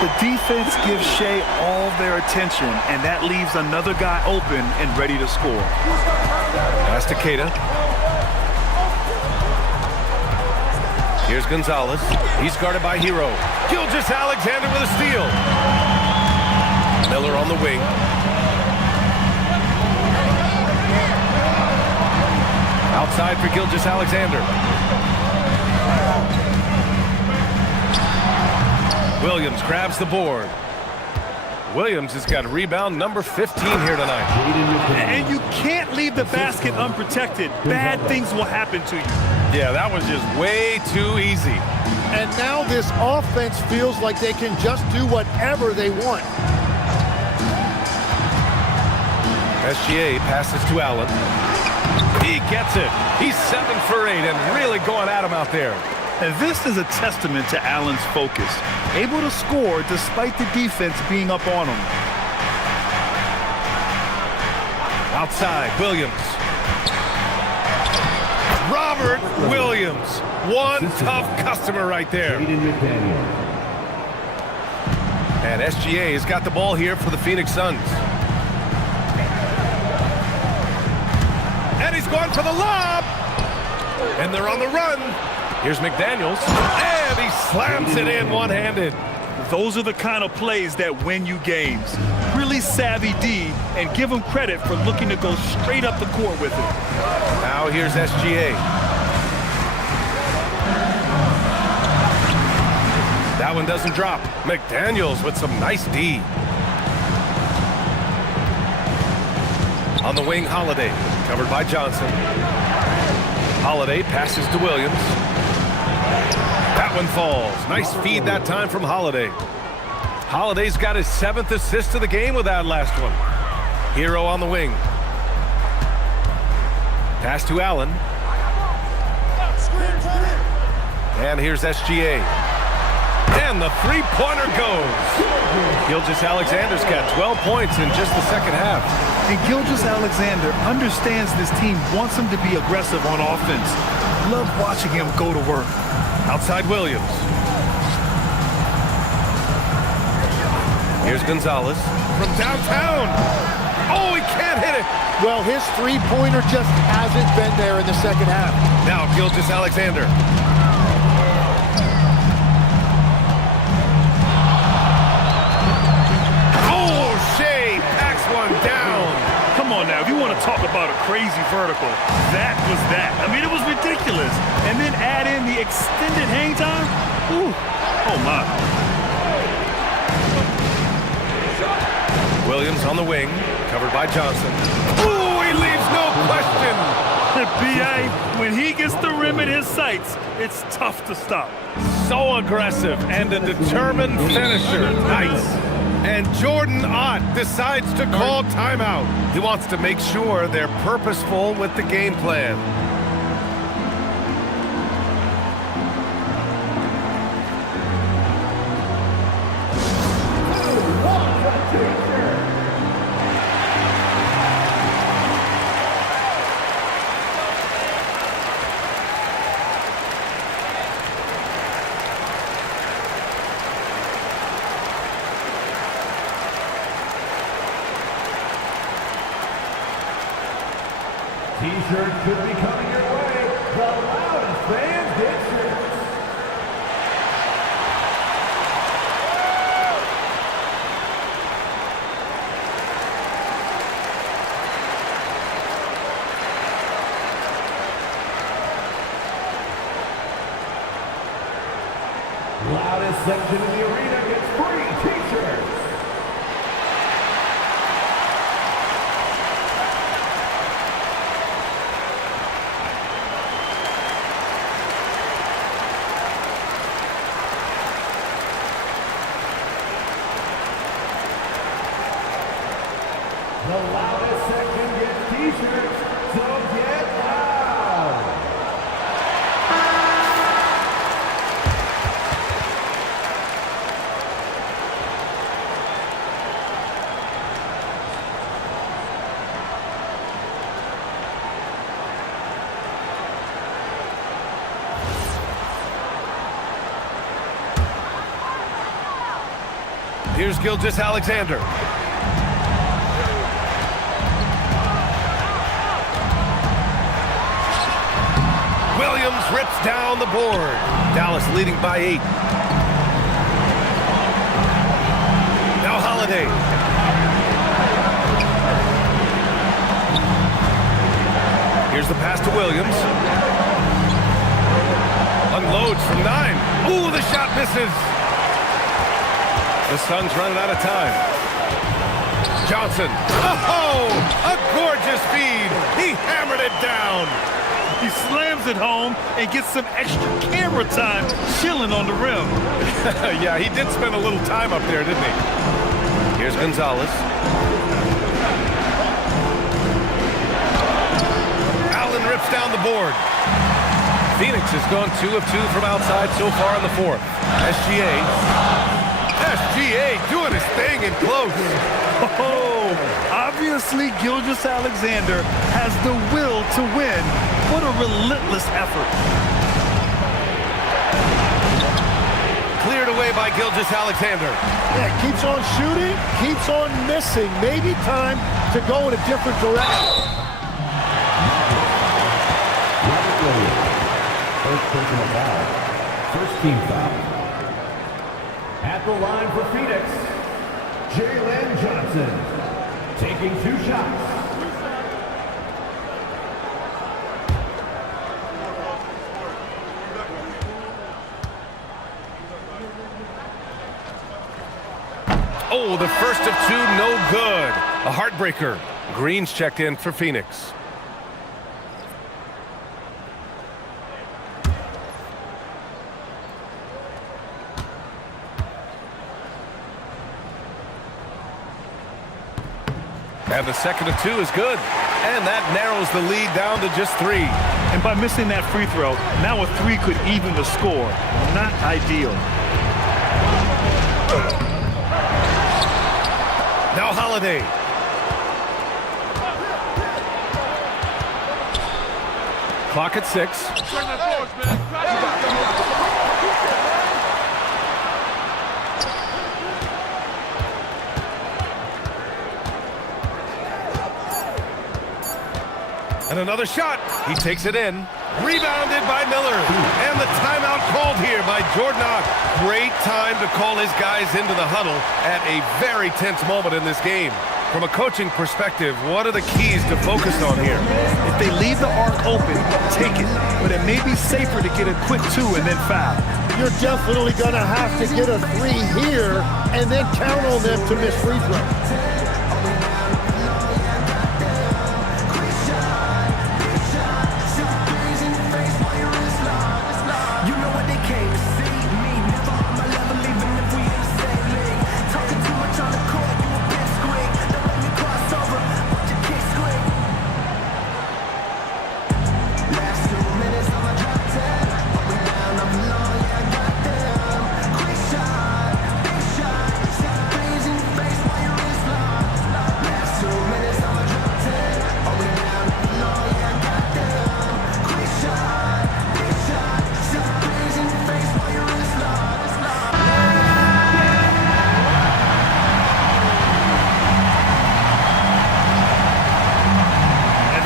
The defense gives Shea all their attention, and that leaves another guy open and ready to score. Pass to Queta. Here's Gonzalez. He's guarded by Hero. Gilgeous-Alexander with a steal. Miller on the wing. Outside for Gilgeous-Alexander. Williams grabs the board. Williams has got rebound number 15 here tonight. And you can't leave the basket unprotected. Bad things will happen to you. Yeah, that was just way too easy. And now this offense feels like they can just do whatever they want. SGA passes to Allen. He gets it. He's 7 for 8 and really going at him out there. And this is a testament to Allen's focus. Able to score despite the defense being up on him. Outside, Williams. Robert Williams. One tough customer right there. And SGA has got the ball here for the Phoenix Suns. And he's going for the lob. And they're on the run. Here's McDaniels. And he slams it in one-handed. Those are the kind of plays that win you games. Really savvy D, and give him credit for looking to go straight up the court with it. Now here's SGA. That one doesn't drop. McDaniels with some nice D. On the wing, Holiday, covered by Johnson. Holiday passes to Williams. That one falls. Nice feed that time from Holiday. Holiday's got his 7th assist of the game with that last one. Hero on the wing. Pass to Allen. And here's SGA. And the three-pointer goes. Gilgeous-Alexander's got 12 points in just the second half. And Gilgeous-Alexander understands this team wants him to be aggressive on offense. Love watching him go to work. Outside Williams. Here's Gonzalez from downtown. Oh, he can't hit it. Well, his three-pointer just hasn't been there in the second half. Now Gilgeous-Alexander. Oh, Shea packs one down. Come on now, if you want to talk about a crazy vertical, that was that. I mean, it was ridiculous. And then add in the extended hang time. Ooh, oh my. Williams on the wing, covered by Johnson. Ooh, he leaves no question. B.A., when he gets the rim in his sights, it's tough to stop. So aggressive and a determined finisher. Nice. And Jordan Ott decides to call timeout. He wants to make sure they're purposeful with the game plan. T-shirt could be coming your way. The loudest fans get shirts. Loudest section in the arena gets free T-shirts. The loudest section gets T-shirts, so get loud! Here's Gilgeous-Alexander. Williams rips down the board. Dallas leading by 8. Now Holiday. Here's the pass to Williams. Unloads from 9. Ooh, the shot misses. The Suns running out of time. Johnson. Oh, a gorgeous feed. He hammered it down. He slams it home and gets some extra camera time chilling on the rim. Yeah, he did spend a little time up there, didn't he? Here's Gonzalez. Allen rips down the board. Phoenix has gone 2 of 2 from outside so far in the fourth. SGA doing his thing in close. Oh, obviously Gilgeous-Alexander has the will to win. What a relentless effort. Cleared away by Gilgeous-Alexander. Yeah, keeps on shooting, keeps on missing. Maybe time to go in a different direction. First personal foul. First team foul. At the line for Phoenix, Jalen Johnson taking 2 shots. Oh, the first of 2, no good. A heartbreaker. Green's checked in for Phoenix. And the second of 2 is good. And that narrows the lead down to just 3. And by missing that free throw, now a 3 could even the score. Not ideal. Now Holiday. Clock at 6. And another shot. He takes it in. Rebounded by Miller. And the timeout called here by Jordan Ott. Great time to call his guys into the huddle at a very tense moment in this game. From a coaching perspective, what are the keys to focus on here? If they leave the arc open, take it. But it may be safer to get a quick 2 and then foul. You're definitely going to have to get a 3 here and then count on them to miss free throws.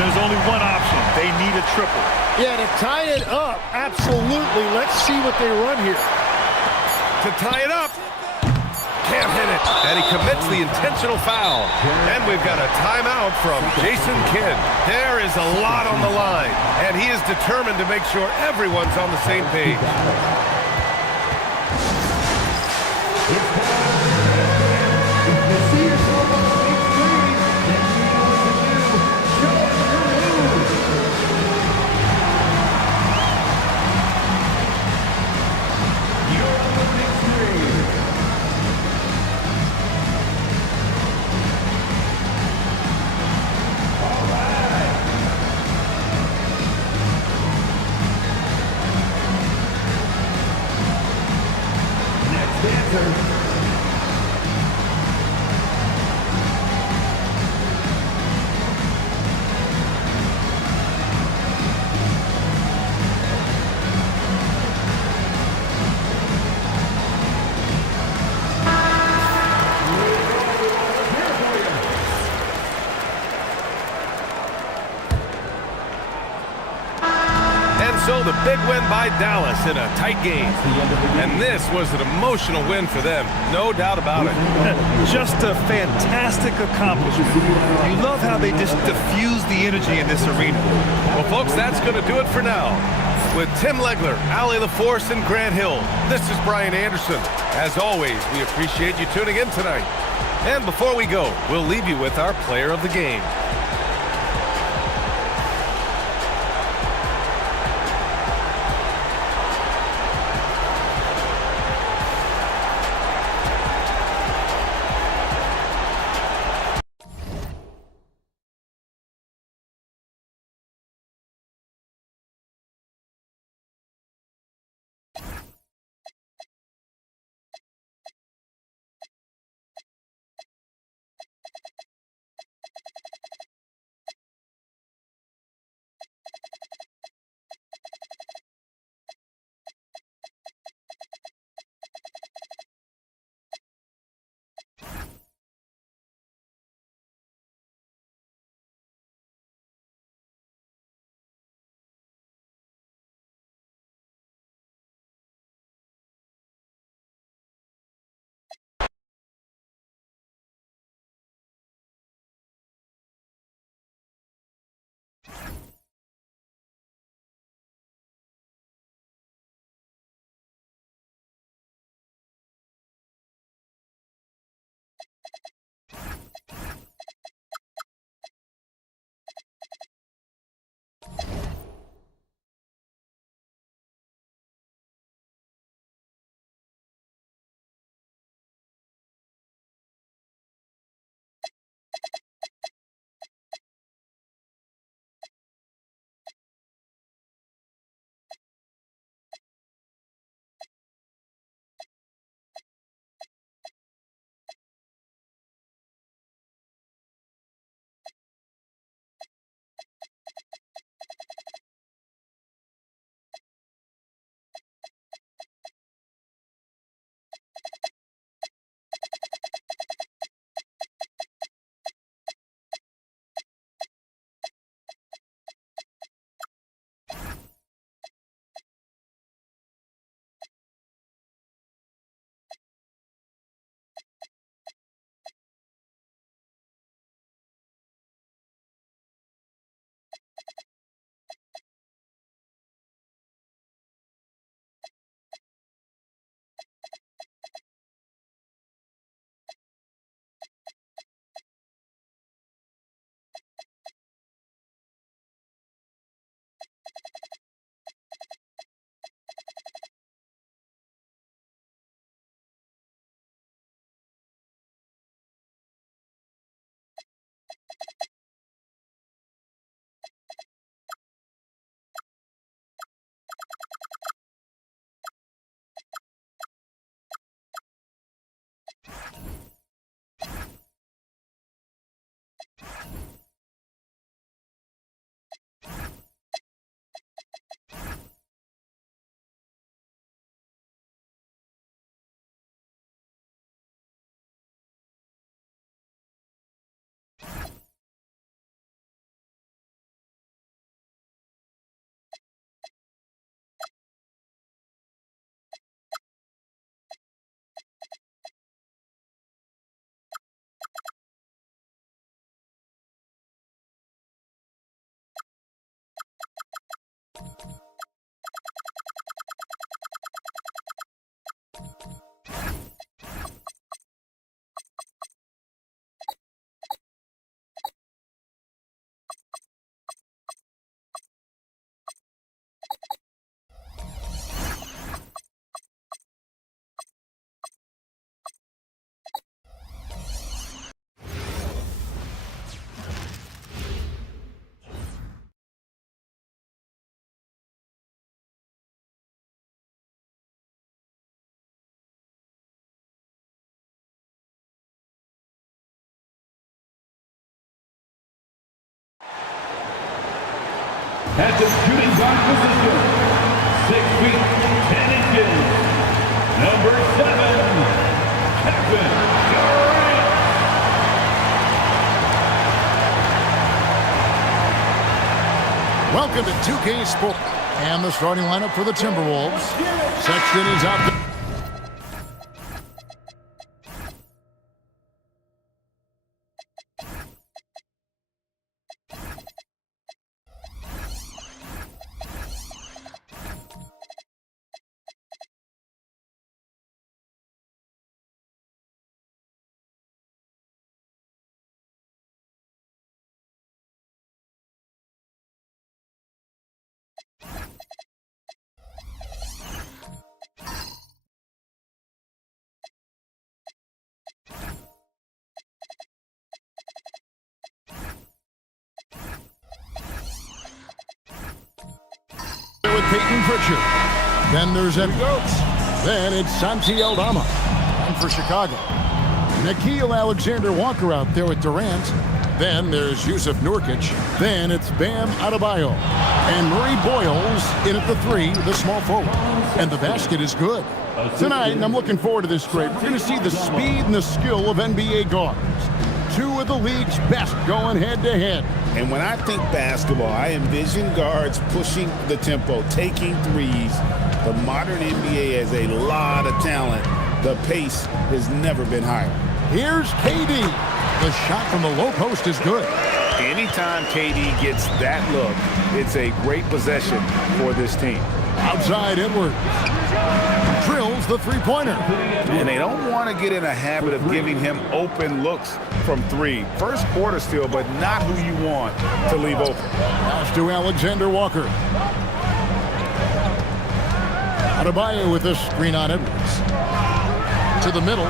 There's only one option. They need a triple. Yeah, to tie it up, absolutely. Let's see what they run here. To tie it up. Can't hit it. And he commits the intentional foul. And we've got a timeout from Jason Kidd. There is a lot on the line. And he is determined to make sure everyone's on the same page. So the big win by Dallas in a tight game. And this was an emotional win for them, no doubt about it. Just a fantastic accomplishment. You love how they just diffuse the energy in this arena. Well, folks, that's going to do it for now. With Tim Legler, Allie LaForce, and Grant Hill, this is Brian Anderson. As always, we appreciate you tuning in tonight. And before we go, we'll leave you with our player of the game. At the shooting guard position, 6 feet 10 inches, number 7, Kevin Durant. Welcome to 2K Sports. And the starting lineup for the Timberwolves. Sexton is out there. Peyton Pritchard. Then there's Edwards. Then it's Santi Aldama. And for Chicago, Nickeil Alexander-Walker out there with Durant. Then there's Yusuf Nurkic. Then it's Bam Adebayo. And Murray Boyles in at the 3, the small forward. And the basket is good. Tonight, and I'm looking forward to this trade, we're going to see the speed and the skill of NBA guards. 2 of the league's best going head-to-head. And when I think basketball, I envision guards pushing the tempo, taking threes. The modern NBA has a lot of talent. The pace has never been higher. Here's KD. The shot from the low post is good. Anytime KD gets that look, it's a great possession for this team. Outside Edwards. Drills the three-pointer. And they don't want to get in a habit of giving him open looks from 3. First quarter still, but not who you want to leave open. Pass to Alexander-Walker. Adebayo with a screen on Edwards. To the middle.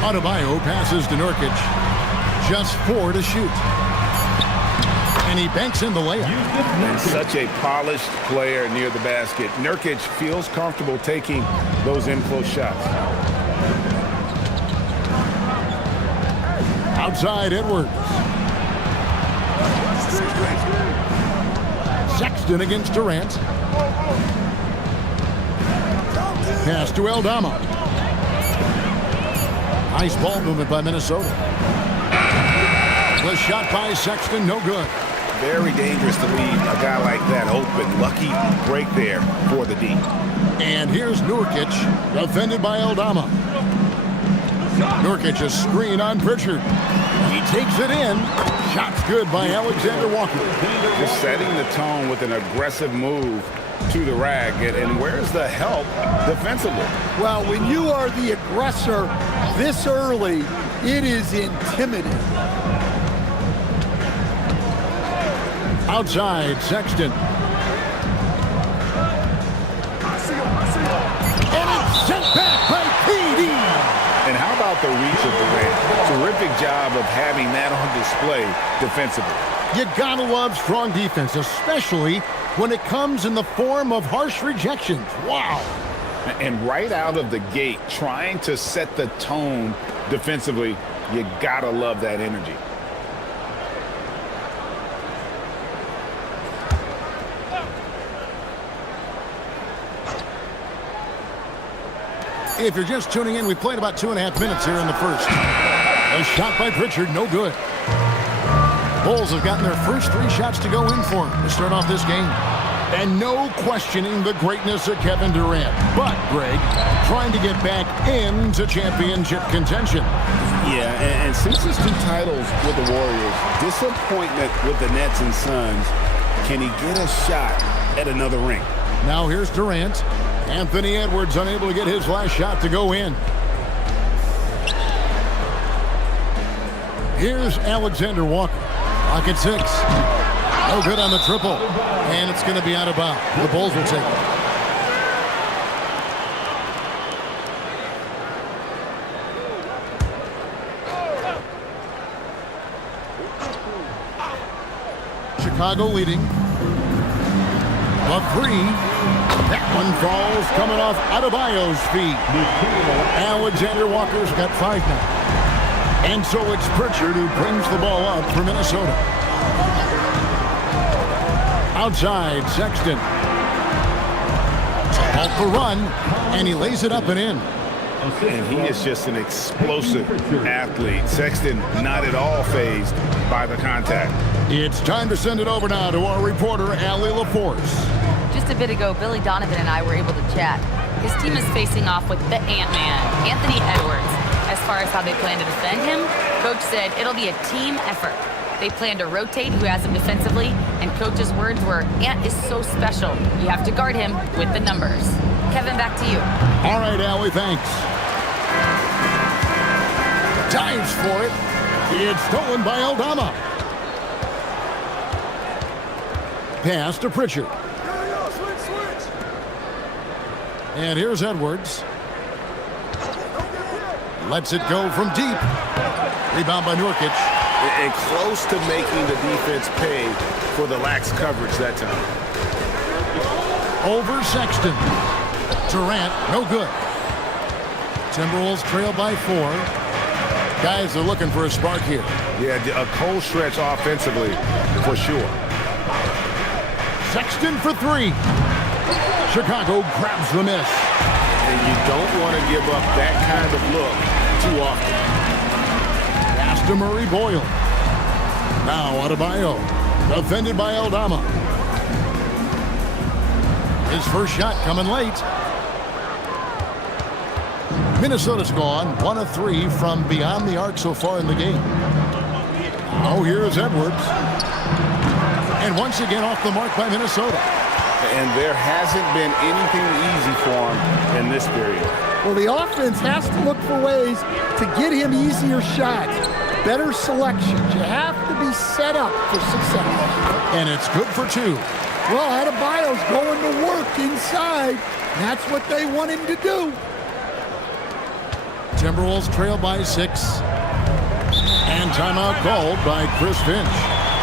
Adebayo passes to Nurkic. Just 4 to shoot. And he banks in the layup. And such a polished player near the basket. Nurkic feels comfortable taking those in-close shots. Outside Edwards. Sexton against Durant. Pass to Aldama. Nice ball movement by Minnesota. The shot by Sexton, no good. Very dangerous to leave a guy like that open. Lucky break there for the D. And here's Nurkic, defended by Aldama. Nurkic a screen on Pritchard. He takes it in. Shot's good by Alexander-Walker. Just setting the tone with an aggressive move to the rag. And where's the help defensively? Well, when you are the aggressor this early, it is intimidating. Outside, Sexton. And it's sent back by KD. And how about the reach of Durant? Terrific job of having that on display defensively. You gotta love strong defense, especially when it comes in the form of harsh rejections. Wow. And right out of the gate, trying to set the tone defensively, you gotta love that energy. If you're just tuning in, we played about 2.5 minutes here in the first. A shot by Pritchard, no good. Bulls have gotten their first 3 shots to go in for them to start off this game. And no questioning the greatness of Kevin Durant. But, Greg, trying to get back into championship contention. Yeah, and since his 2 titles with the Warriors, disappointment with the Nets and Suns, can he get a shot at another ring? Now here's Durant. Anthony Edwards unable to get his last shot to go in. Here's Alexander-Walker. Lock at 6. No good on the triple. And it's going to be out of bounds. The Bulls will take it. Chicago leading. A 3. That one falls coming off Adebayo's feet. Alexander-Walker's got 5 now. And so it's Pritchard who brings the ball up for Minnesota. Outside, Sexton. Off the run, and he lays it up and in. And he is just an explosive athlete. Sexton not at all fazed by the contact. It's time to send it over now to our reporter, Allie LaForce. Just a bit ago, Billy Donovan and I were able to chat. His team is facing off with the Ant-Man, Anthony Edwards. As far as how they plan to defend him, Coach said it'll be a team effort. They plan to rotate who has him defensively, and Coach's words were, Ant is so special. You have to guard him with the numbers. Kevin, back to you. All right, Allie, thanks. Dives for it. It's stolen by Aldama. Pass to Pritchard. And here's Edwards. Lets it go from deep. Rebound by Nurkic. And close to making the defense pay for the lax coverage that time. Over Sexton. Durant, no good. Timberwolves trail by 4. Guys are looking for a spark here. Yeah, a cold stretch offensively, for sure. Sexton for 3. Chicago grabs the miss. And you don't want to give up that kind of look too often. Pass to Murray Boyle. Now Adebayo. Defended by Aldama. His first shot coming late. Minnesota's gone 1 of 3 from beyond the arc so far in the game. Now here's Edwards. And once again off the mark by Minnesota. And there hasn't been anything easy for him in this period. Well, the offense has to look for ways to get him easier shots, better selections. You have to be set up for success. And it's good for 2. Well, Adebayo's going to work inside. That's what they want him to do. Timberwolves trail by 6. And timeout called by Chris Finch.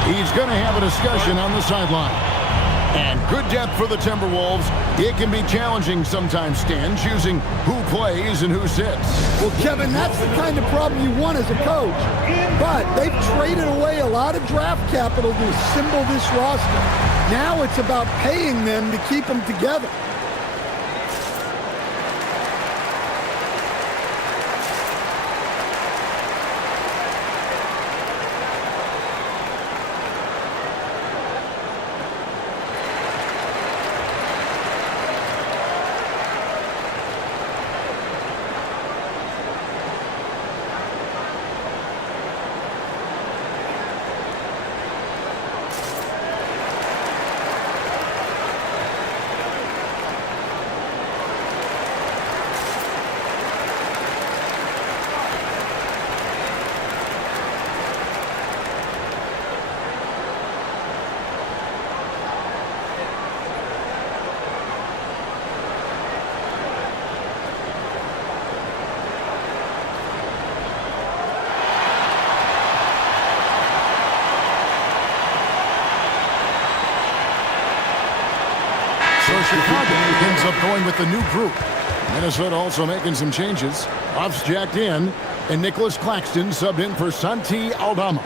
He's going to have a discussion on the sideline. And good depth for the Timberwolves. It can be challenging sometimes, Stan, choosing who plays and who sits. Well, Kevin, that's the kind of problem you want as a coach. But they've traded away a lot of draft capital to assemble this roster. Now it's about paying them to keep them together. Chicago ends up going with the new group. Minnesota also making some changes. Off's jacked in, and Nicholas Claxton subbed in for Santi Aldama.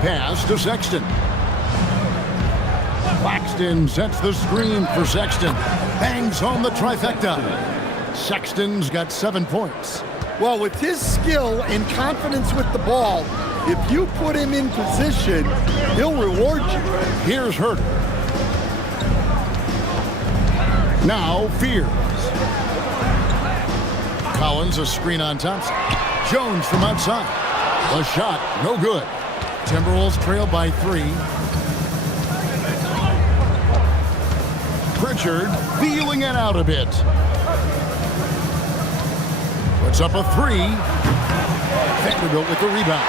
Pass to Sexton. Claxton sets the screen for Sexton. Bangs home the trifecta. Sexton's got 7 points. Well, with his skill and confidence with the ball, if you put him in position, he'll reward you. Here's Herter. Now Fears. Collins a screen on Thompson. Jones from outside. The shot, no good. Timberwolves trail by 3. Pritchard feeling it out a bit. Puts up a 3. Vanderbilt with the rebound.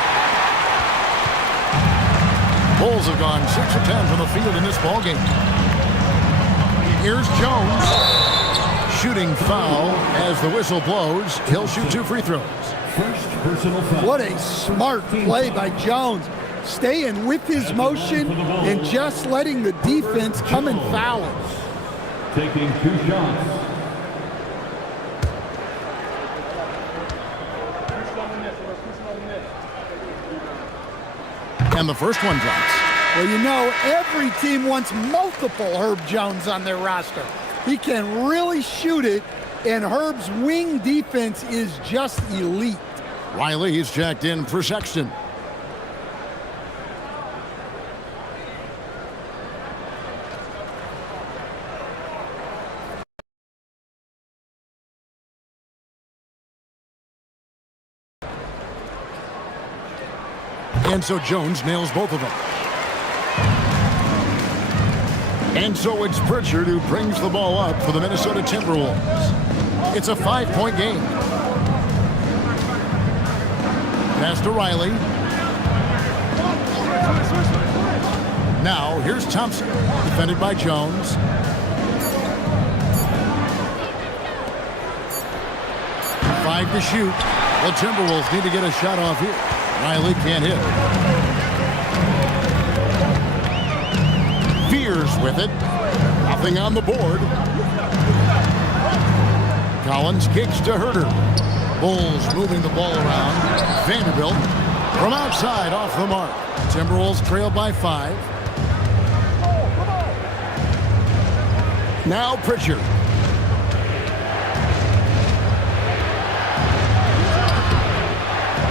Bulls have gone 6 of 10 from the field in this ballgame. Here's Jones. Shooting foul as the whistle blows. He'll shoot 2 free throws. First personal foul. What a smart play by Jones. Staying with his motion and just letting the defense come and foul him. Taking 2 shots. And the first one drops. Well, you know, every team wants multiple Herb Jones on their roster. He can really shoot it, and Herb's wing defense is just elite. Riley is jacked in for Sexton. And so Jones nails both of them. And so it's Pritchard who brings the ball up for the Minnesota Timberwolves. It's a 5-point game. Pass to Riley. Now, here's Thompson, defended by Jones. Five to shoot. The Timberwolves need to get a shot off here. Riley can't hit. Fears with it. Nothing on the board. Collins kicks to Herter. Bulls moving the ball around. Vanderbilt from outside off the mark. Timberwolves trail by 5. Now Pritchard.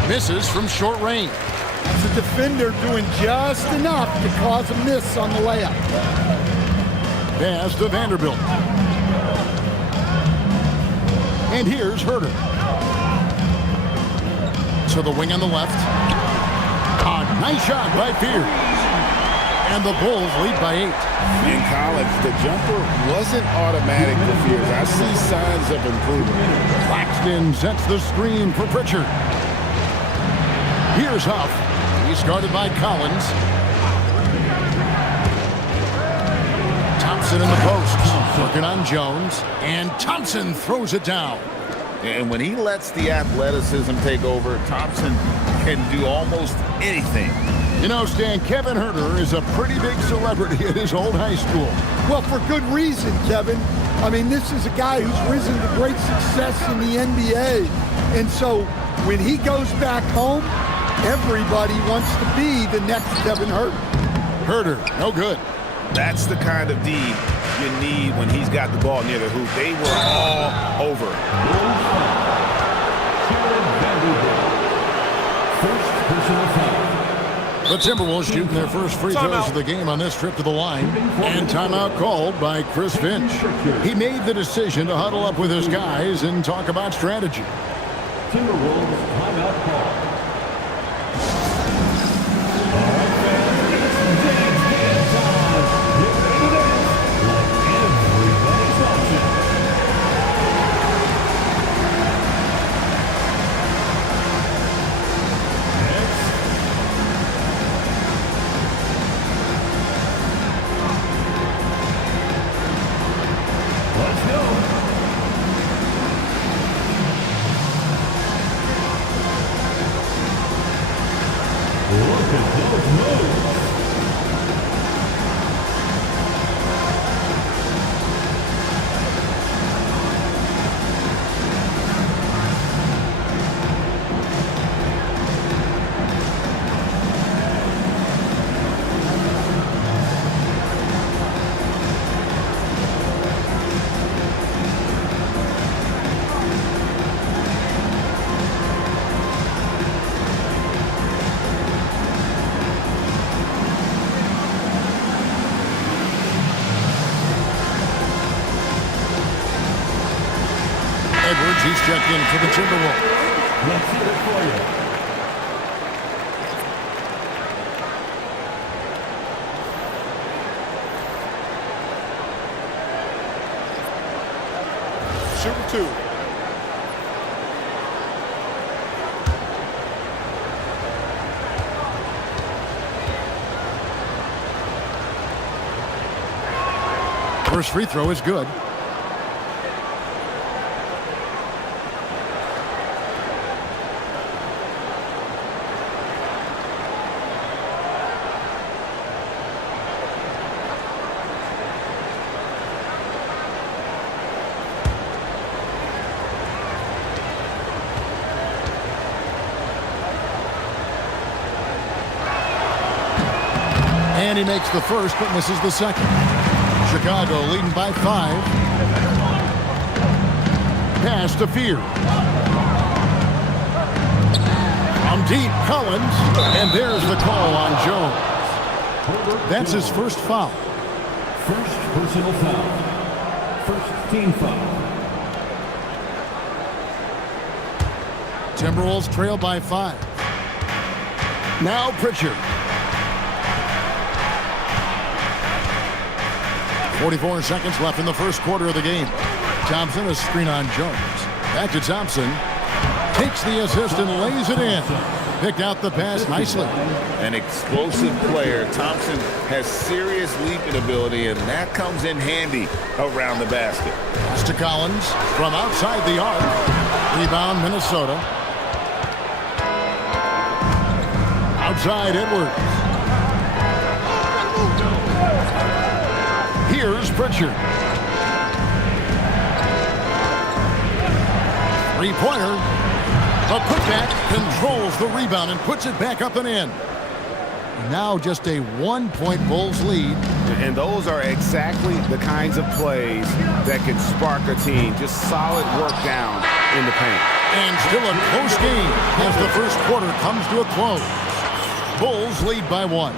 Misses from short range. That's the defender doing just enough to cause a miss on the layup. Pass to Vanderbilt. And here's Herter. To the wing on the left. A nice shot by Fears. And the Bulls lead by 8. In college, the jumper wasn't automatic for Fears. I see signs of improvement. Claxton sets the screen for Pritchard. Here's Huff. He's guarded by Collins. Thompson in the post. Working on Jones. And Thompson throws it down. And when he lets the athleticism take over, Thompson can do almost anything. You know, Stan, Kevin Herter is a pretty big celebrity at his old high school. Well, for good reason, Kevin. I mean, this is a guy who's risen to great success in the NBA. And so when he goes back home, everybody wants to be the next Kevin Herter. Herter, no good. That's the kind of D you need when he's got the ball near the hoop. They were all over. First personal foul. The Timberwolves shooting their first free throws of the game on this trip to the line. And timeout called by Chris Finch. He made the decision to huddle up with his guys and talk about strategy. Timberwolves timeout call. He's checked in for the Timberwolves. Let's hear it for you. Shooting 2. First free throw is good. And he makes the first, but misses the second. Chicago leading by 5. Pass to Fear. From deep, Collins. And there's the call on Jones. That's his first foul. First personal foul. First team foul. Timberwolves trail by 5. Now Pritchard. 44 seconds left in the first quarter of the game. Thompson, a screen on Jones. Back to Thompson. Takes the assist and lays it in. Picked out the pass nicely. An explosive player. Thompson has serious leaping ability, and that comes in handy around the basket. Pass to Collins from outside the arc. Rebound, Minnesota. Outside Edwards. Here's Pritchard. Three-pointer. A putback controls the rebound and puts it back up and in. Now just a 1-point Bulls lead. And those are exactly the kinds of plays that can spark a team. Just solid work down in the paint. And still a close game as the first quarter comes to a close. Bulls lead by 1.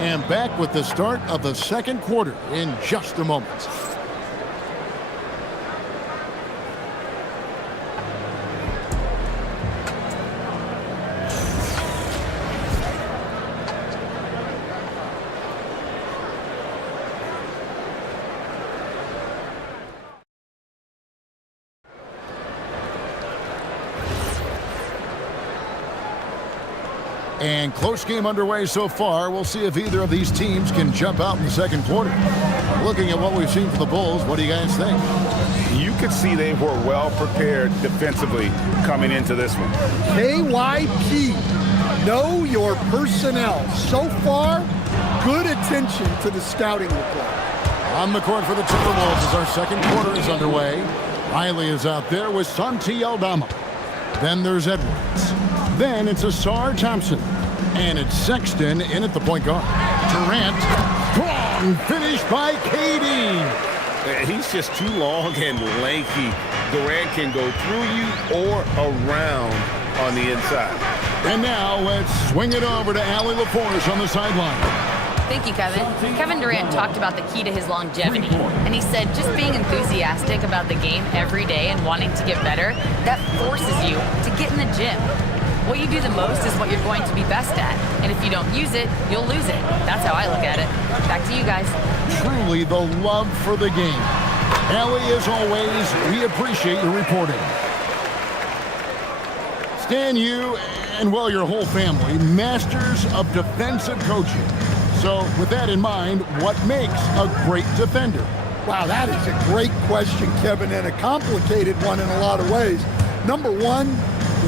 And back with the start of the second quarter in just a moment. And close game underway so far. We'll see if either of these teams can jump out in the second quarter. Looking at what we've seen from the Bulls, what do you guys think? You could see they were well prepared defensively coming into this one. KYP, know your personnel. So far, good attention to the scouting report. On the court for the Timberwolves as our second quarter is underway. Riley is out there with Santi Aldama. Then there's Edwards. Then it's Asar Thompson. And it's Sexton in at the point guard. Durant. Strong finish by KD. He's just too long and lanky. Durant can go through you or around on the inside. And now let's swing it over to Allie LaForge on the sideline. Thank you, Kevin. Kevin Durant talked about the key to his longevity, and he said just being enthusiastic about the game every day and wanting to get better, that forces you to get in the gym. What you do the most is what you're going to be best at, and if you don't use it, you'll lose it. That's how I look at it. Back to you guys. Truly the love for the game. Allie, as always, we appreciate your reporting. Stan, you and, well, your whole family, masters of defensive coaching. So with that in mind, what makes a great defender? Wow, that is a great question, Kevin, and a complicated one in a lot of ways. Number one,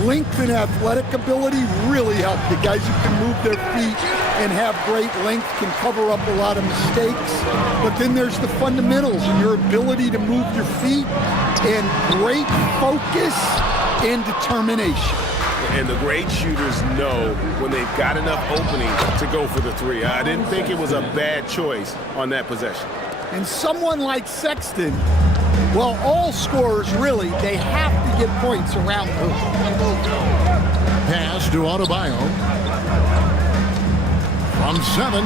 length and athletic ability really help. The guys who can move their feet and have great length can cover up a lot of mistakes. But then there's the fundamentals and your ability to move your feet and great focus and determination. And the great shooters know when they've got enough opening to go for the three. I didn't think it was a bad choice on that possession. And someone like Sexton, well, all scorers really, they have to get points around the hoop. Pass to Adebayo. From 7.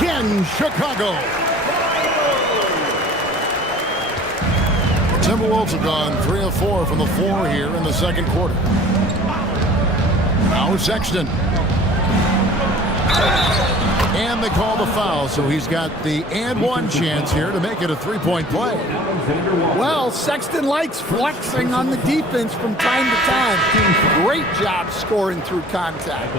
Again, Chicago. The Timberwolves have gone 3 of 4 from the floor here in the second quarter. Now Sexton. And they call the foul, so he's got the and one chance here to make it a three-point play. Well, Sexton likes flexing on the defense from time to time. Great job scoring through contact.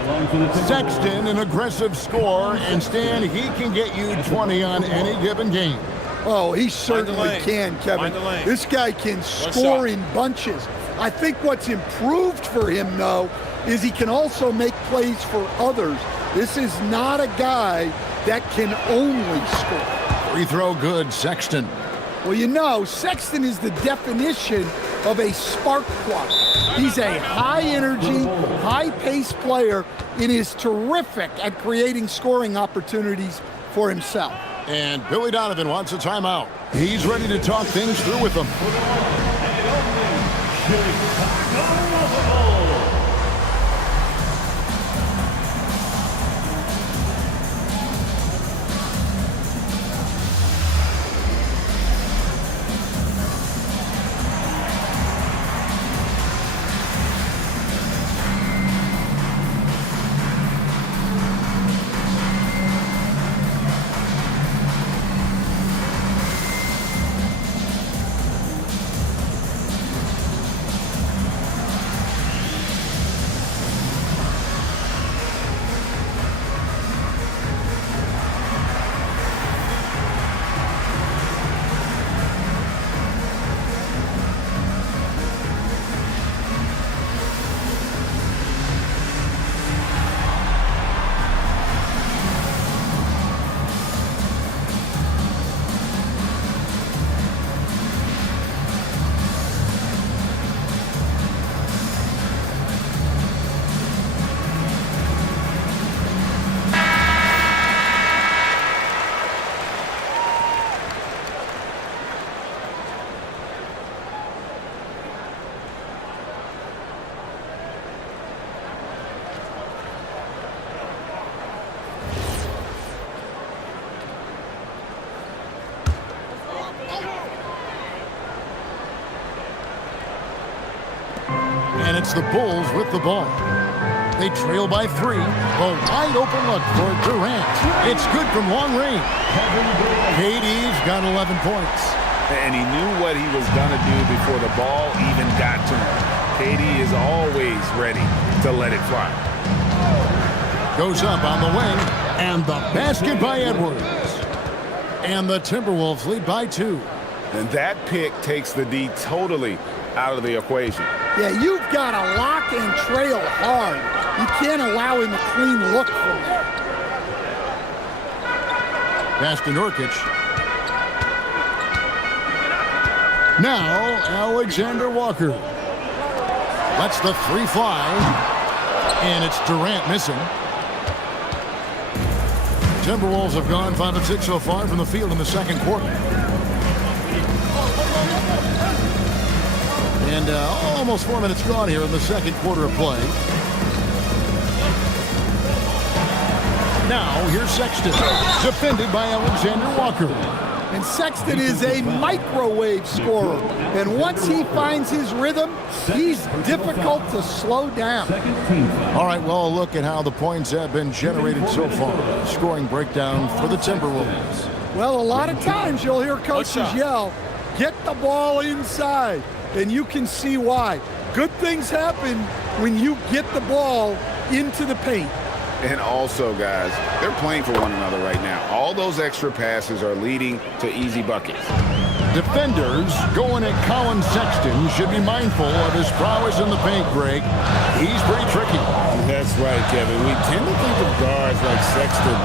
Sexton, an aggressive scorer, and Stan, he can get you 20 on any given game. Oh, he certainly can, Kevin. This guy can score in bunches. I think what's improved for him, though, is he can also make plays for others. This is not a guy that can only score. Free throw good, Sexton. Well, you know, Sexton is the definition of a spark plug. He's a high-energy, high-paced player and is terrific at creating scoring opportunities for himself. And Billy Donovan wants a timeout. He's ready to talk things through with them. And it's the Bulls with the ball. They trail by 3. A wide open look for Durant. It's good from long range. KD's got 11 points. And he knew what he was going to do before the ball even got to him. KD is always ready to let it fly. Goes up on the wing, and the basket by Edwards. And the Timberwolves lead by 2. And that pick takes the D totally out of the equation. Yeah, you've got to lock and trail hard. You can't allow him a clean look from there. Pass to Nurkic. Now, Alexander Walker. Lets the 3 fly. And it's Durant missing. Timberwolves have gone 5 of 6 so far from the field in the second quarter. And almost 4 minutes gone here in the second quarter of play. Now, here's Sexton, defended by Alexander Walker. And Sexton is a microwave scorer. And once he finds his rhythm, he's difficult to slow down. All right, well, look at how the points have been generated so far. Scoring breakdown for the Timberwolves. Well, a lot of times you'll hear coaches yell, get the ball inside. And you can see why. Good things happen when you get the ball into the paint. And also, guys, they're playing for one another right now. All those extra passes are leading to easy buckets. Defenders going at Colin Sexton should be mindful of his prowess in the paint, Greg. He's pretty tricky. That's right, Kevin. We tend to think of guards like Sexton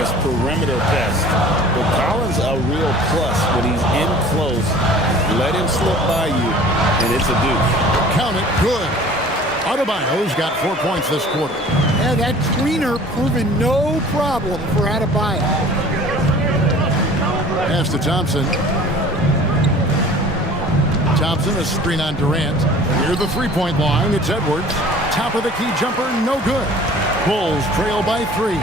as perimeter pests. But Colin's a real plus when he's in close. Let him slip by you, and it's a deuce. Count it, good. Adebayo's got 4 points this quarter. Yeah, that tweener proving no problem for Adebayo. Pass to Thompson. Thompson, a screen on Durant. Near the three-point line, it's Edwards. Top of the key jumper, no good. Bulls trail by 3.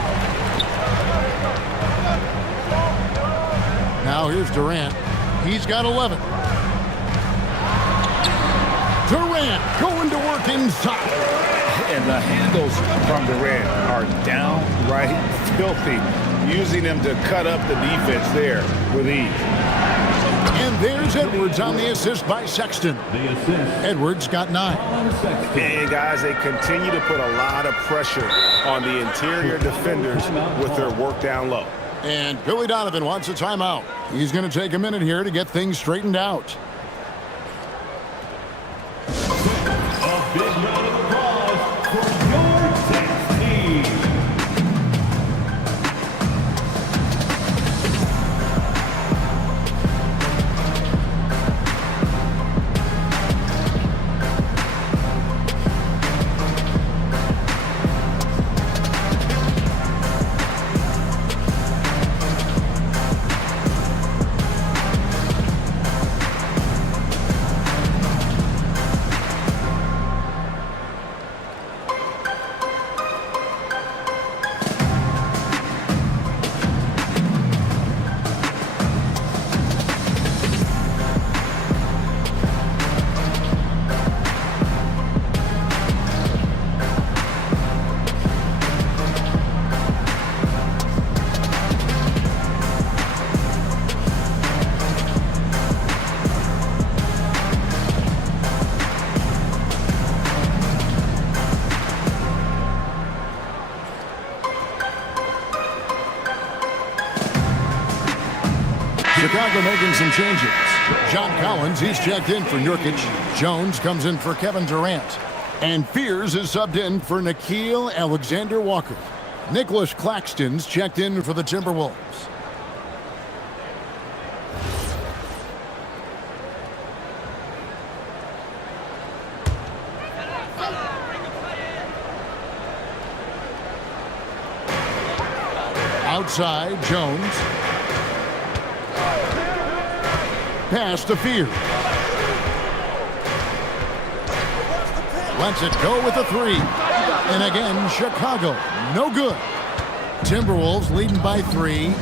Now here's Durant. He's got 11. Durant going to work inside. And the handles from Durant are downright filthy, using them to cut up the defense there with ease. And there's Edwards on the assist by Sexton. Edwards got 9. And guys, they continue to put a lot of pressure on the interior defenders with their work down low. And Billy Donovan wants a timeout. He's going to take a minute here to get things straightened out. A big round of applause for your Texas team. Chicago making some changes. John Collins, he's checked in for Nurkic. Jones comes in for Kevin Durant. And Fears is subbed in for Nickeil Alexander-Walker. Nicholas Claxton's checked in for the Timberwolves. Outside, Jones. Pass to Fears. Lets it go with a 3. And again, Chicago, no good. Timberwolves leading by 3.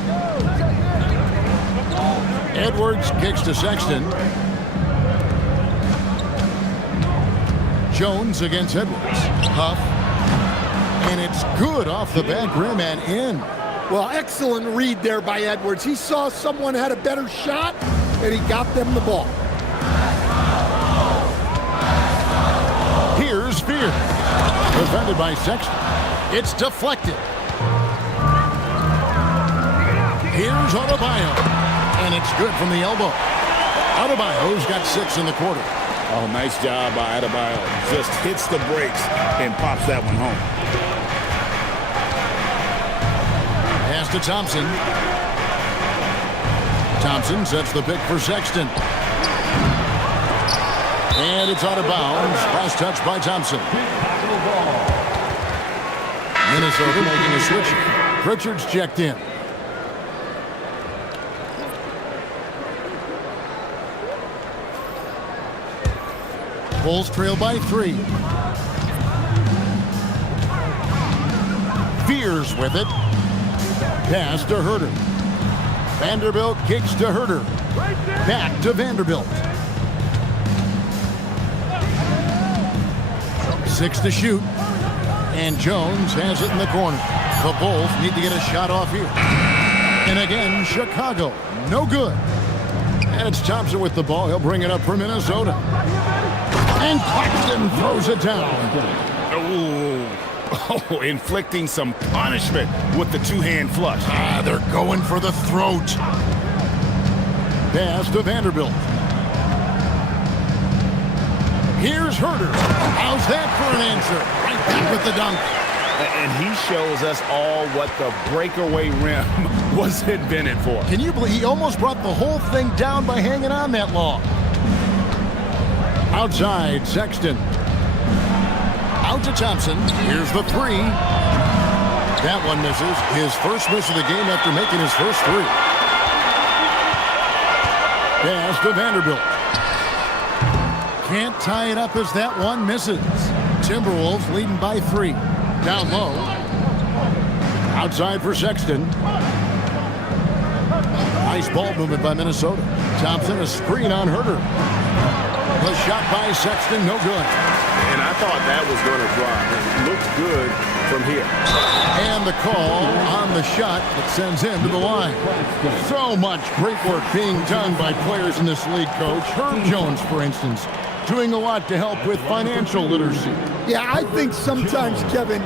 Edwards kicks to Sexton. Jones against Edwards. Huff. And it's good off the back rim and in. Well, excellent read there by Edwards. He saw someone had a better shot, and he got them the ball. Here's Fear. Defended by Sexton. It's deflected. Here's Adebayo. And it's good from the elbow. Adebayo's got 6 in the quarter. Oh, nice job by Adebayo. Just hits the brakes and pops that one home. Pass to Thompson. Thompson sets the pick for Sexton. And it's out of bounds. Last touch by Thompson. Minnesota making a switch. Pritchard's checked in. Bulls trail by 3. Fears with it. Pass to Herter. Vanderbilt kicks to Herter. Back to Vanderbilt. 6 to shoot. And Jones has it in the corner. The Bulls need to get a shot off here. And again, Chicago. No good. And it's Thompson with the ball. He'll bring it up for Minnesota. And Claxton throws it down. Oh, inflicting some punishment with the two-hand flush. They're going for the throat. Pass to Vanderbilt. Here's Herter. How's that for an answer? Right back with the dunk. And he shows us all what the breakaway rim was invented for. Can you believe he almost brought the whole thing down by hanging on that long? Outside, Sexton. Out to Thompson. Here's the 3. That one misses. His first miss of the game after making his first 3. Pass to Vanderbilt. Can't tie it up as that one misses. Timberwolves leading by 3. Down low. Outside for Sexton. Nice ball movement by Minnesota. Thompson, a screen on Herter. The shot by Sexton, no good. And I thought that was going to drop. It looked good from here. And the call on the shot that sends him to the line. So much great work being done by players in this league, Coach. Herb Jones, for instance, doing a lot to help with financial literacy. Yeah, I think sometimes, Kevin,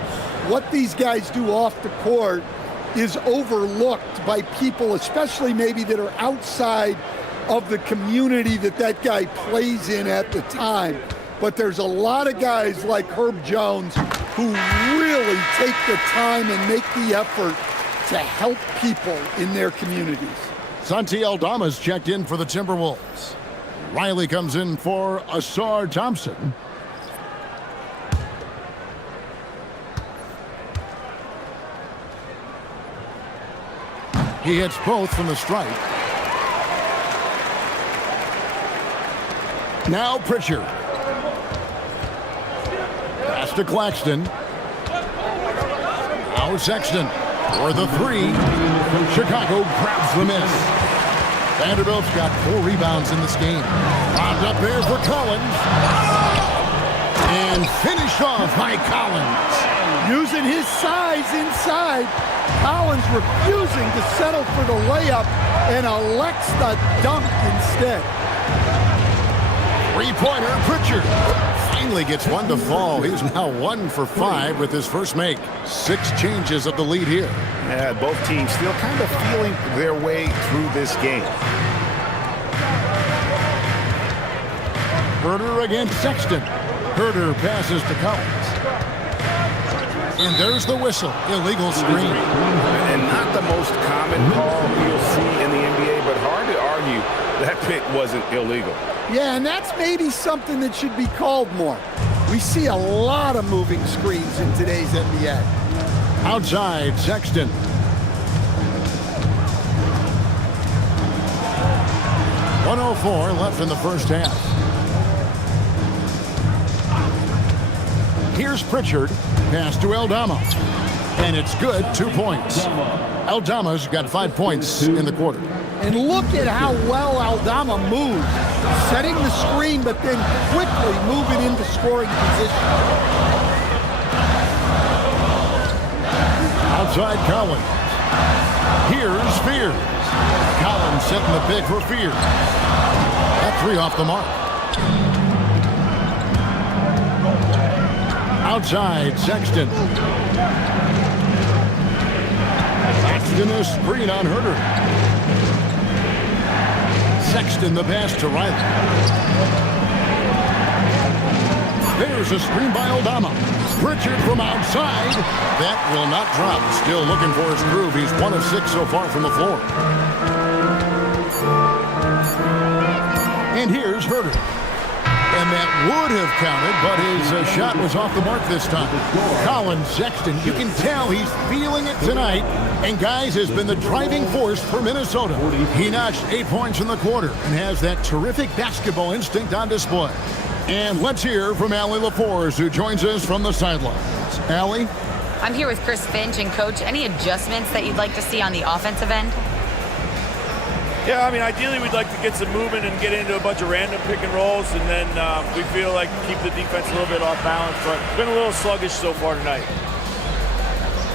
what these guys do off the court is overlooked by people, especially maybe that are outside of the community that guy plays in at the time. But there's a lot of guys like Herb Jones who really take the time and make the effort to help people in their communities. Santi Aldama's checked in for the Timberwolves. Riley comes in for Asar Thompson. He hits both from the stripe. Now Pritchard. Pass to Claxton. Now Sexton for the 3. Chicago grabs the miss. Vanderbilt's got 4 rebounds in this game. Bombed up there for Collins. And finished off by Collins. Using his size inside. Collins refusing to settle for the layup and elects the dunk instead. 3-pointer, Pritchard. Finally gets one to fall. He's now 1 for 5 with his first make. 6 changes of the lead here. Yeah, both teams still kind of feeling their way through this game. Herter against Sexton. Herter passes to Collins. And there's the whistle. Illegal screen. And not the most common call you'll see in the NBA, but hard to argue that pick wasn't illegal. Yeah, and that's maybe something that should be called more. We see a lot of moving screens in today's NBA. Outside, Sexton. .104 left in the first half. Here's Pritchard. Pass to Aldama. And it's good, 2 points. Aldama's got 5 points in the quarter. And look at how well Aldama moves, setting the screen, but then quickly moving into scoring position. Outside Collins. Here's Fears. Collins setting the pick for Fears. That 3 off the mark. Outside Sexton. Sexton a screen on Herter. Sexton the pass to Riley. There's a screen by Aldama. Pritchard from outside. That will not drop. Still looking for his groove. He's 1 of 6 so far from the floor. And here's Herter. And that would have counted, but his shot was off the mark this time. Colin Sexton, you can tell he's feeling it tonight. And, guys, has been the driving force for Minnesota. He notched 8 points in the quarter and has that terrific basketball instinct on display. And let's hear from Allie LaForce, who joins us from the sidelines. Allie? I'm here with Chris Finch. And, Coach, any adjustments that you'd like to see on the offensive end? Yeah, I mean, ideally we'd like to get some movement and get into a bunch of random pick and rolls, and then we feel like keep the defense a little bit off balance, but it's been a little sluggish so far tonight.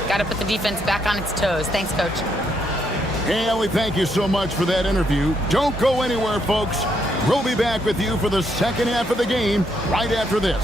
Got to put the defense back on its toes. Thanks, Coach. Hey, Allie, thank you so much for that interview. Don't go anywhere, folks. We'll be back with you for the second half of the game right after this.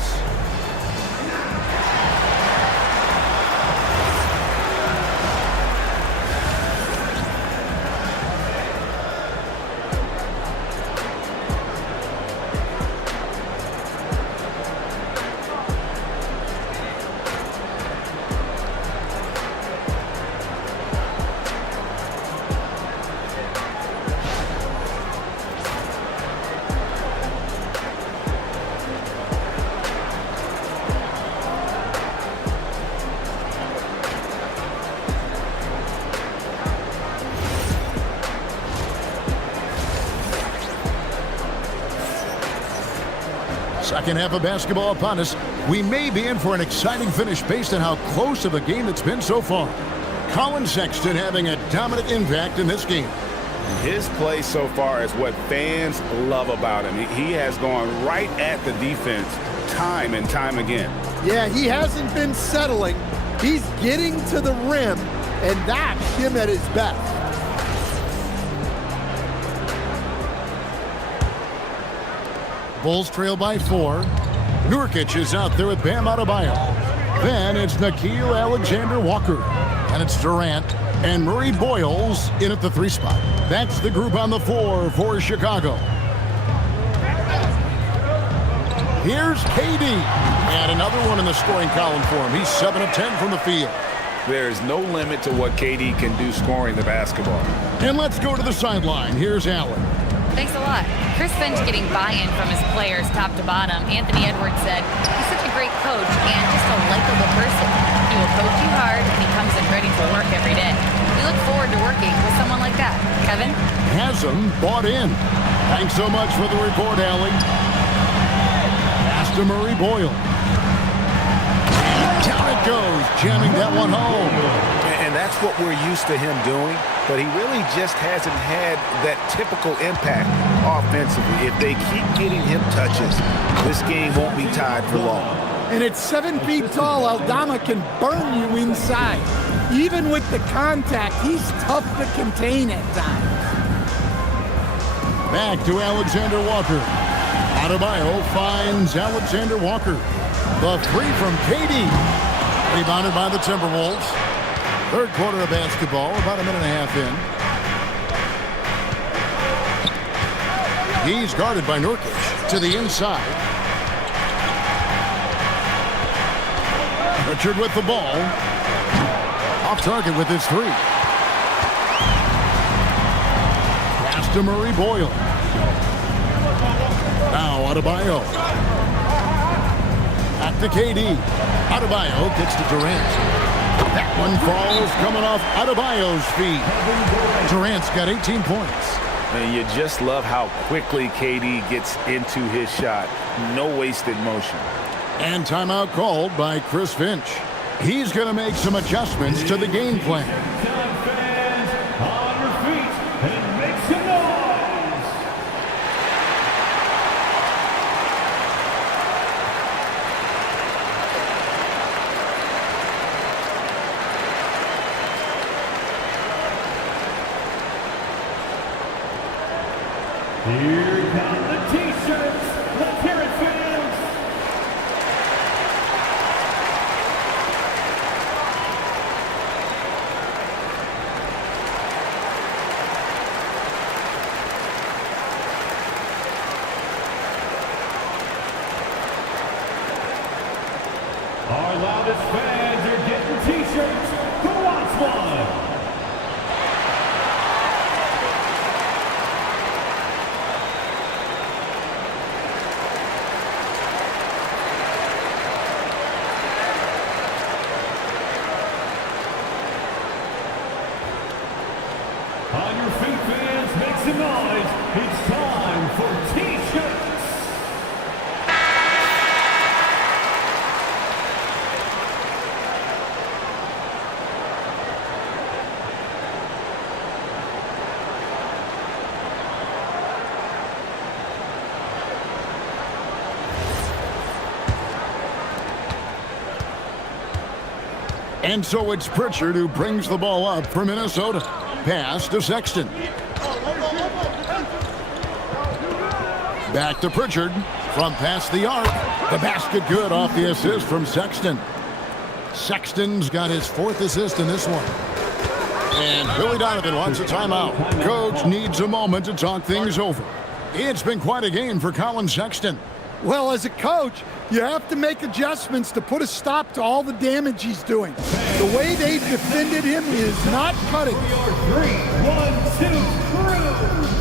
Second half of basketball upon us. We may be in for an exciting finish based on how close of a game it's been so far. Colin Sexton having a dominant impact in this game. His play so far is what fans love about him. He has gone right at the defense time and time again. Yeah, he hasn't been settling. He's getting to the rim, and that's him at his best. Bulls trail by 4. Nurkic is out there with Bam Adebayo. Then it's Nickeil Alexander-Walker. And it's Durant and Murray Boyles in at the 3 spot. That's the group on the floor for Chicago. Here's KD. And another one in the scoring column for him. He's 7 of 10 from the field. There is no limit to what KD can do scoring the basketball. And let's go to the sideline. Here's Allen. Thanks a lot. Chris Finch getting buy-in from his players top to bottom. Anthony Edwards said, he's such a great coach and just a likable person. He will coach you hard and he comes in ready to work every day. We look forward to working with someone like that. Kevin? Hasn't bought in. Thanks so much for the report, Allie. Pass to Murray Boyle. Down it goes, jamming that one home. And that's what we're used to him doing, but he really just hasn't had that typical impact offensively. If they keep getting him touches, this game won't be tied for long. And at 7 feet tall, Aldama can burn you inside. Even with the contact, he's tough to contain at times. Back to Alexander Walker. Adebayo finds Alexander Walker. The 3 from KD. Rebounded by the Timberwolves. Third quarter of basketball, about a minute and a half in. He's guarded by Nurkic to the inside. Richard with the ball. Off target with his 3. Pass to Murray Boyle. Now Adebayo. Back to KD. Adebayo gets to Durant. That one falls coming off Adebayo's feet. Durant's got 18 points. And you just love how quickly KD gets into his shot. No wasted motion. And timeout called by Chris Finch. He's going to make some adjustments to the game plan. Time fans, on your feet and make some noise. Here come the T-shirts. Let's hear it, fans. Our loudest fans are getting T-shirts. Who wants one? On your feet, fans, make some noise. It's time for T-shirts. And so it's Pritchard who brings the ball up for Minnesota. Pass to Sexton. Back to Pritchard from past the arc. The basket good off the assist from Sexton. Sexton's got his 4th assist in this one. And Billy Donovan wants a timeout. Coach needs a moment to talk things over. It's been quite a game for Colin Sexton. Well, as a coach, you have to make adjustments to put a stop to all the damage he's doing. The way they've defended him is not cutting. 3, 1, 2, through.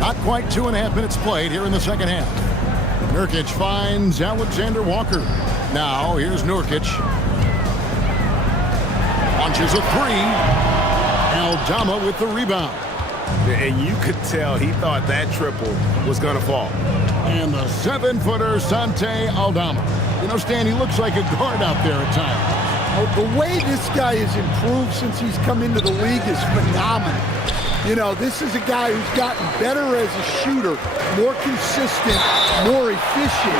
Not quite 2.5 minutes played here in the second half. Nurkic finds Alexander Walker. Now here's Nurkic. Launches a 3. Aldama with the rebound. And you could tell he thought that triple was going to fall. And the 7-footer Sante Aldama. You know, Stan, he looks like a guard out there at times. Oh, the way this guy has improved since he's come into the league is phenomenal. You know, this is a guy who's gotten better as a shooter, more consistent, more efficient.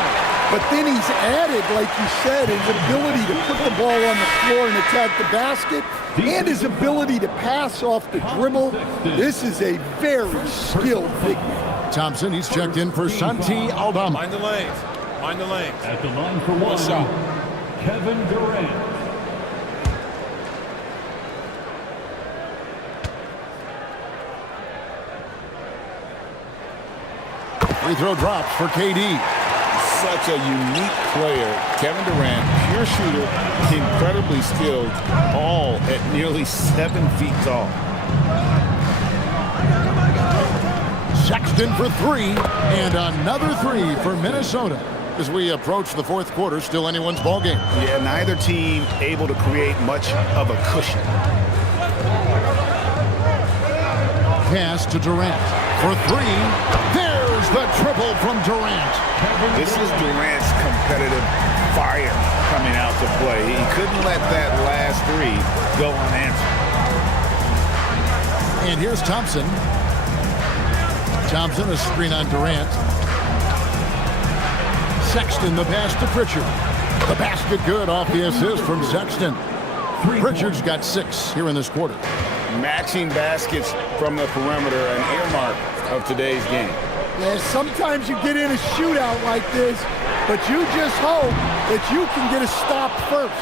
But then he's added, like you said, his ability to put the ball on the floor and attack the basket, and his ability to pass off the dribble. This is a very skilled big man. Thompson, he's checked in for Santi Aldama. Mind the lanes. Mind the lanes. At the line for one, Kevin Durant. Free throw drops for KD. Such a unique player. Kevin Durant, pure shooter, incredibly skilled, all at nearly 7 feet tall. Sexton for 3, and another 3 for Minnesota. As we approach the fourth quarter, still anyone's ball game. Yeah, neither team able to create much of a cushion. pass to Durant. For three, there's the triple from Durant. This is Durant's competitive fire coming out to play. He couldn't let that last three go unanswered. And here's Thompson. Thompson, a screen on Durant. Sexton, the pass to Pritchard. The basket good off the assist from Sexton. Pritchard's got 6 here in this quarter. Matching baskets from the perimeter, an earmark of today's game. Yeah, sometimes you get in a shootout like this, but you just hope that you can get a stop first.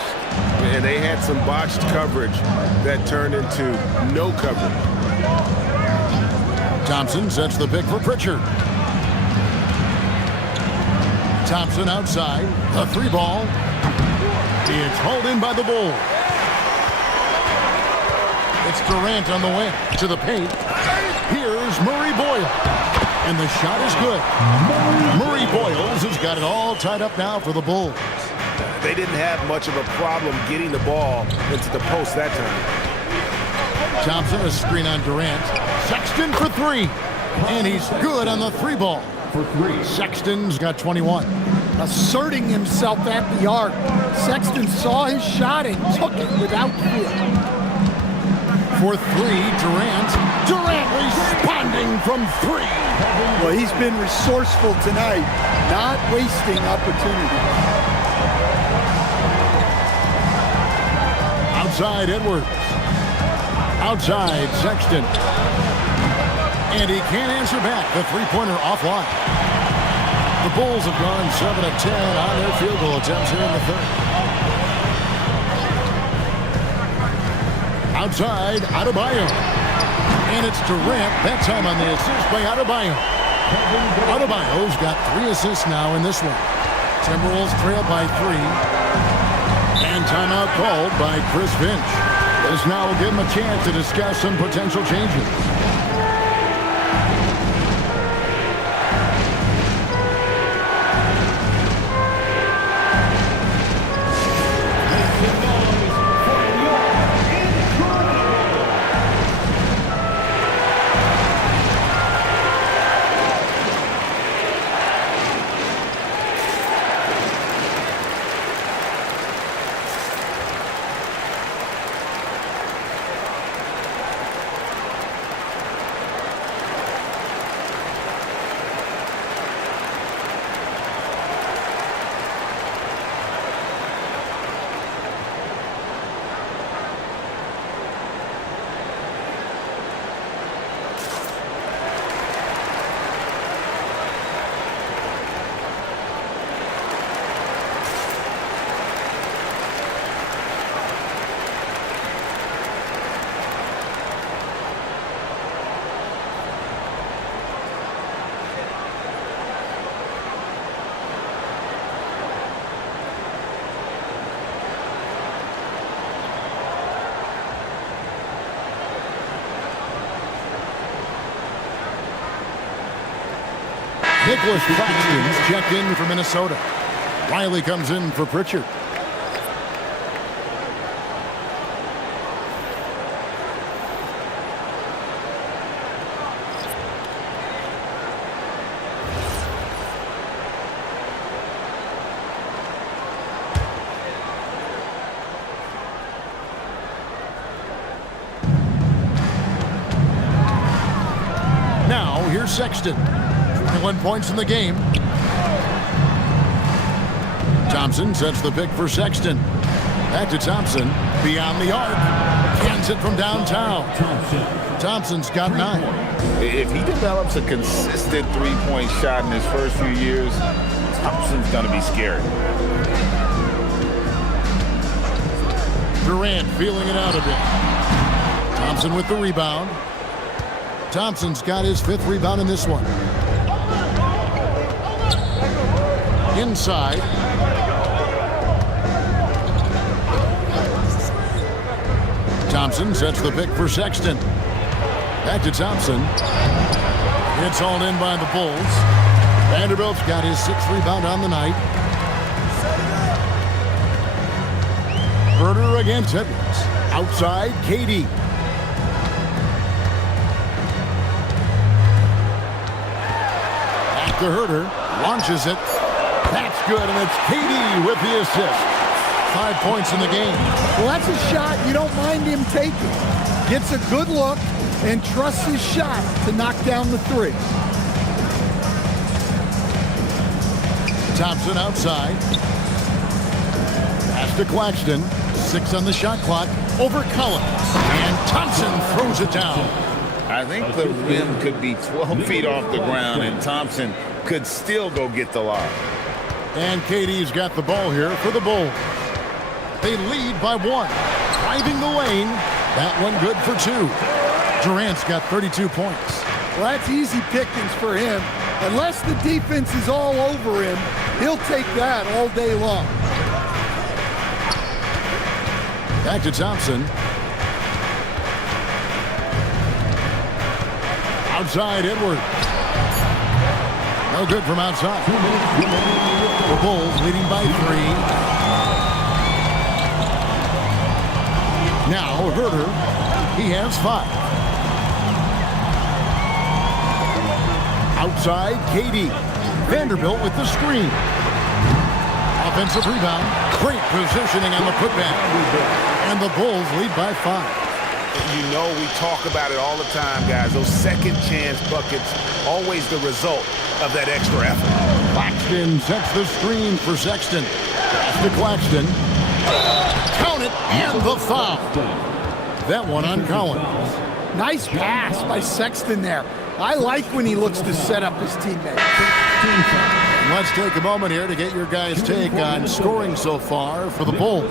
And they had some botched coverage that turned into no coverage. Thompson sets the pick for Pritchard. Thompson outside. The 3 ball. It's hauled in by the Bulls. It's Durant on the way to the paint. Here's Murray Boyle. And the shot is good. Murray Boyles has got it all tied up now for the Bulls. They didn't have much of a problem getting the ball into the post that time. Thompson, a screen on Durant. Sexton for 3. And he's good on the 3 ball. For 3. Sexton's got 21. Asserting himself at the arc. Sexton saw his shot and took it without fear. For 3, Durant. Durant responding from 3. Well, he's been resourceful tonight, not wasting opportunity. Outside Edwards. Outside Sexton. And he can't answer back. The 3-pointer offline. The Bulls have gone 7 of 10 on their field goal attempts here in the third. Outside Adebayo. And it's Durant, that time on the assist by Adebayo. Adebayo's got 3 assists now in this one. Timberwolves trail by 3. And timeout called by Chris Finch. This now will give him a chance to discuss some potential changes. Nicholas Claxton's checked in for Minnesota. Riley comes in for Pritchard. Now here's Sexton. 21 points in the game. Thompson sets the pick for Sexton. Back to Thompson. Beyond the arc. Cans it from downtown. Thompson's got 9. If he develops a consistent 3-point shot in his first few years, Thompson's going to be scary. Durant feeling it out a bit. Thompson with the rebound. Thompson's got his 5th rebound in this one. Inside. Thompson sets the pick for Sexton. Back to Thompson. It's hauled in by the Bulls. Vanderbilt's got his 6th rebound on the night. Herder against Edwards. Outside, KD. to Herter. Launches it. That's good, and it's KD with the assist. 5 points in the game. Well, that's a shot you don't mind him taking. Gets a good look and trusts his shot to knock down the three. Thompson outside. Pass to Claxton. 6 on the shot clock. Over Collins. And Thompson throws it down. I think the rim could be 12 feet off the ground, and Thompson could still go get the lob. And KD's got the ball here for the Bulls. They lead by 1. Driving the lane. That one good for 2. Durant's got 32 points. Well, that's easy pickings for him. Unless the defense is all over him, he'll take that all day long. Back to Thompson. Outside, Edwards. No good from outside. The Bulls leading by 3. Now, Herter, he has 5. Outside, KD. Vanderbilt with the screen. Offensive rebound. Great positioning on the putback. And the Bulls lead by 5. You know we talk about it all the time, guys. Those second chance buckets, always the result of that extra effort. Claxton sets the screen for Sexton. Pass to Claxton. Count it, and the foul. That one on Collins. Nice pass by Sexton there. I like when he looks to set up his teammates. Let's take a moment here to get your guys' take on scoring so far for the Bulls.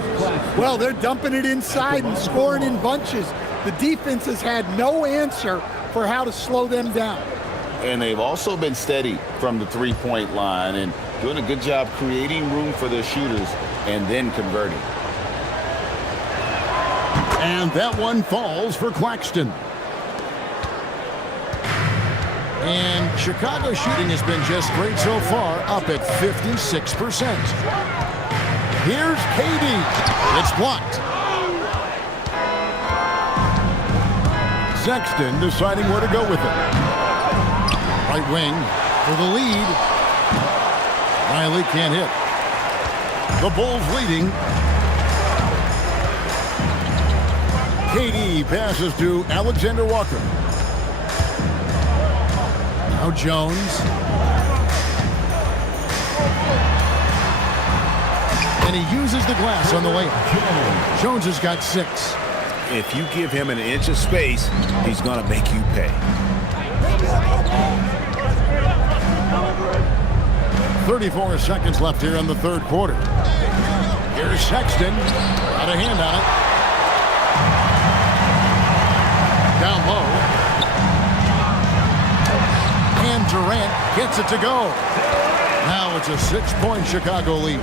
Well, they're dumping it inside and scoring in bunches. The defense has had no answer for how to slow them down. And they've also been steady from the three-point line and doing a good job creating room for their shooters and then converting. And that one falls for Claxton. And Chicago shooting has been just great so far, up at 56%. Here's KD. It's blocked. Sexton deciding where to go with it. Right wing for the lead. Riley can't hit. The Bulls leading. KD passes to Alexander Walker. Now Jones. And he uses the glass on the layup. Jones has got 6. If you give him an inch of space, he's going to make you pay. 34 seconds left here in the third quarter. Here's Sexton. Got a hand on it. Down low. And Durant gets it to go. Now it's a 6-point Chicago lead.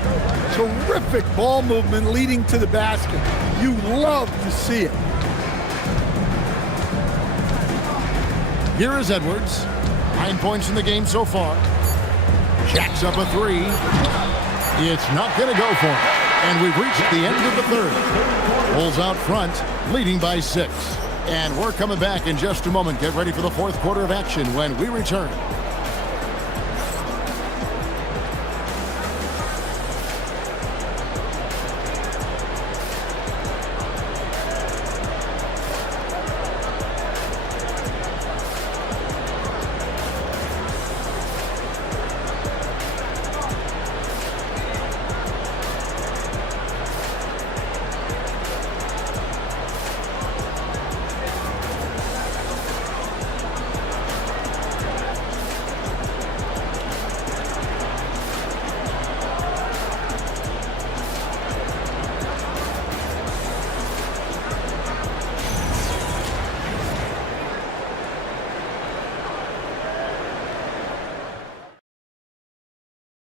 Terrific ball movement leading to the basket. You love to see it. Here is Edwards. 9 points in the game so far. Jacks up a 3. It's not going to go for him. And we've reached the end of the third. Bulls out front, leading by 6. And we're coming back in just a moment. Get ready for the fourth quarter of action when we return.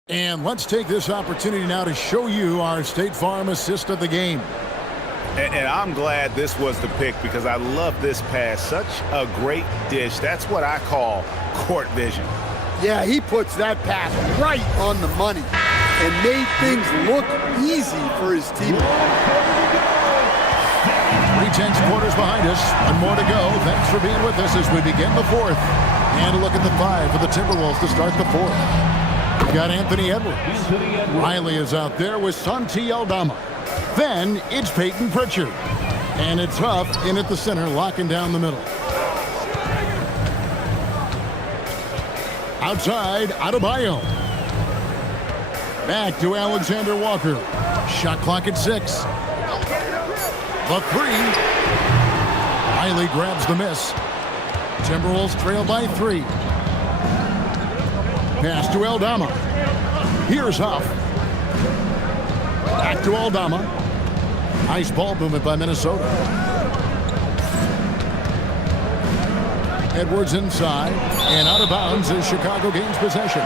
And let's take this opportunity now to show you our State Farm assist of the game. And I'm glad this was the pick because I love this pass. Such a great dish. That's what I call court vision. Yeah, he puts that pass right on the money and made things look easy for his team. 3/10 quarters behind us. One more to go. Thanks for being with us as we begin the fourth. And a look at the 5 for the Timberwolves to start the fourth. We've got Anthony Edwards. Riley is out there with Santi Aldama. Then it's Peyton Pritchard. And it's Huff in at the center, locking down the middle. Outside, Adebayo. Back to Alexander Walker. Shot clock at 6. The 3. Riley grabs the miss. Timberwolves trail by 3. Pass to Aldama. Here's Huff. Back to Aldama. Nice ball movement by Minnesota. Edwards inside, and out of bounds as Chicago gains possession.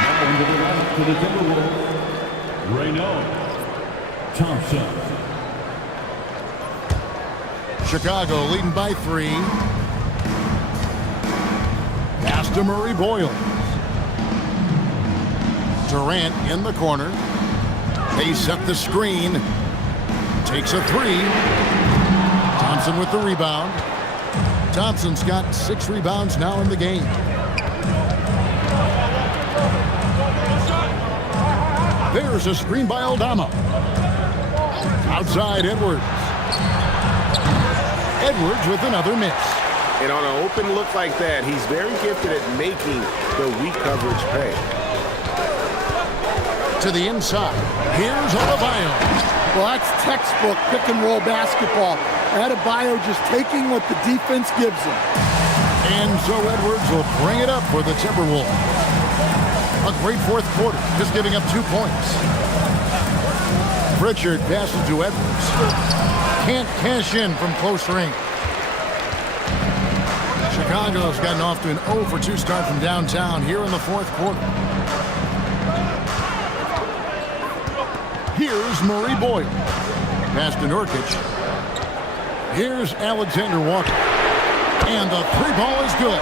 Now into the right to the Timberwolves, Rayno Thompson. Chicago leading by 3. Pass to Murray Boyle. Durant in the corner. They set the screen. Takes a 3. Thompson with the rebound. Thompson's got 6 rebounds now in the game. There's a screen by Aldama. Outside Edwards. Edwards with another miss. And on an open look like that, he's very gifted at making the weak coverage pay. To the inside. Here's Adebayo. Well, that's textbook pick-and-roll basketball. Adebayo just taking what the defense gives him. And so Edwards will bring it up for the Timberwolves. A great fourth quarter, just giving up 2 points. Pritchard passes to Edwards. Can't cash in from close range. Chicago's gotten off to an 0 for 2 start from downtown here in the fourth quarter. Here's Murray Boyle. Pass to Nurkic. Here's Alexander Walker. And the 3 ball is good.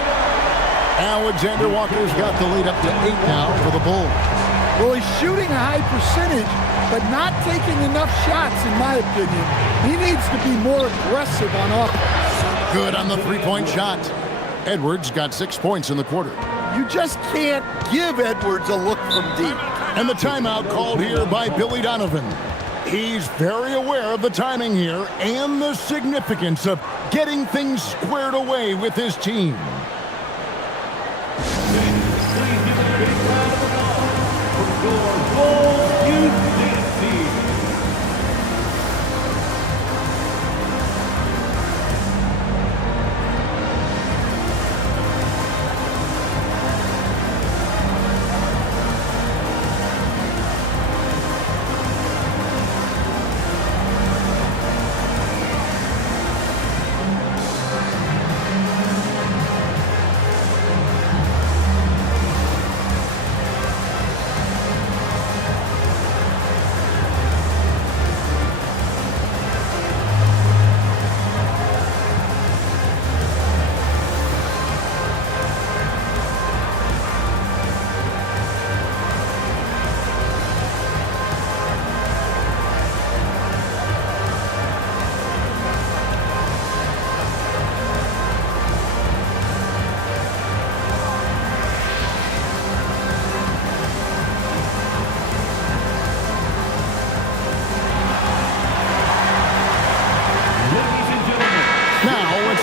Alexander Walker's got the lead up to 8 now for the Bulls. Well, he's shooting a high percentage, but not taking enough shots, in my opinion. He needs to be more aggressive on offense. Good on the 3-point shot. Edwards got 6 points in the quarter. You just can't give Edwards a look from deep. And the timeout called here by Billy Donovan. He's very aware of the timing here and the significance of getting things squared away with his team.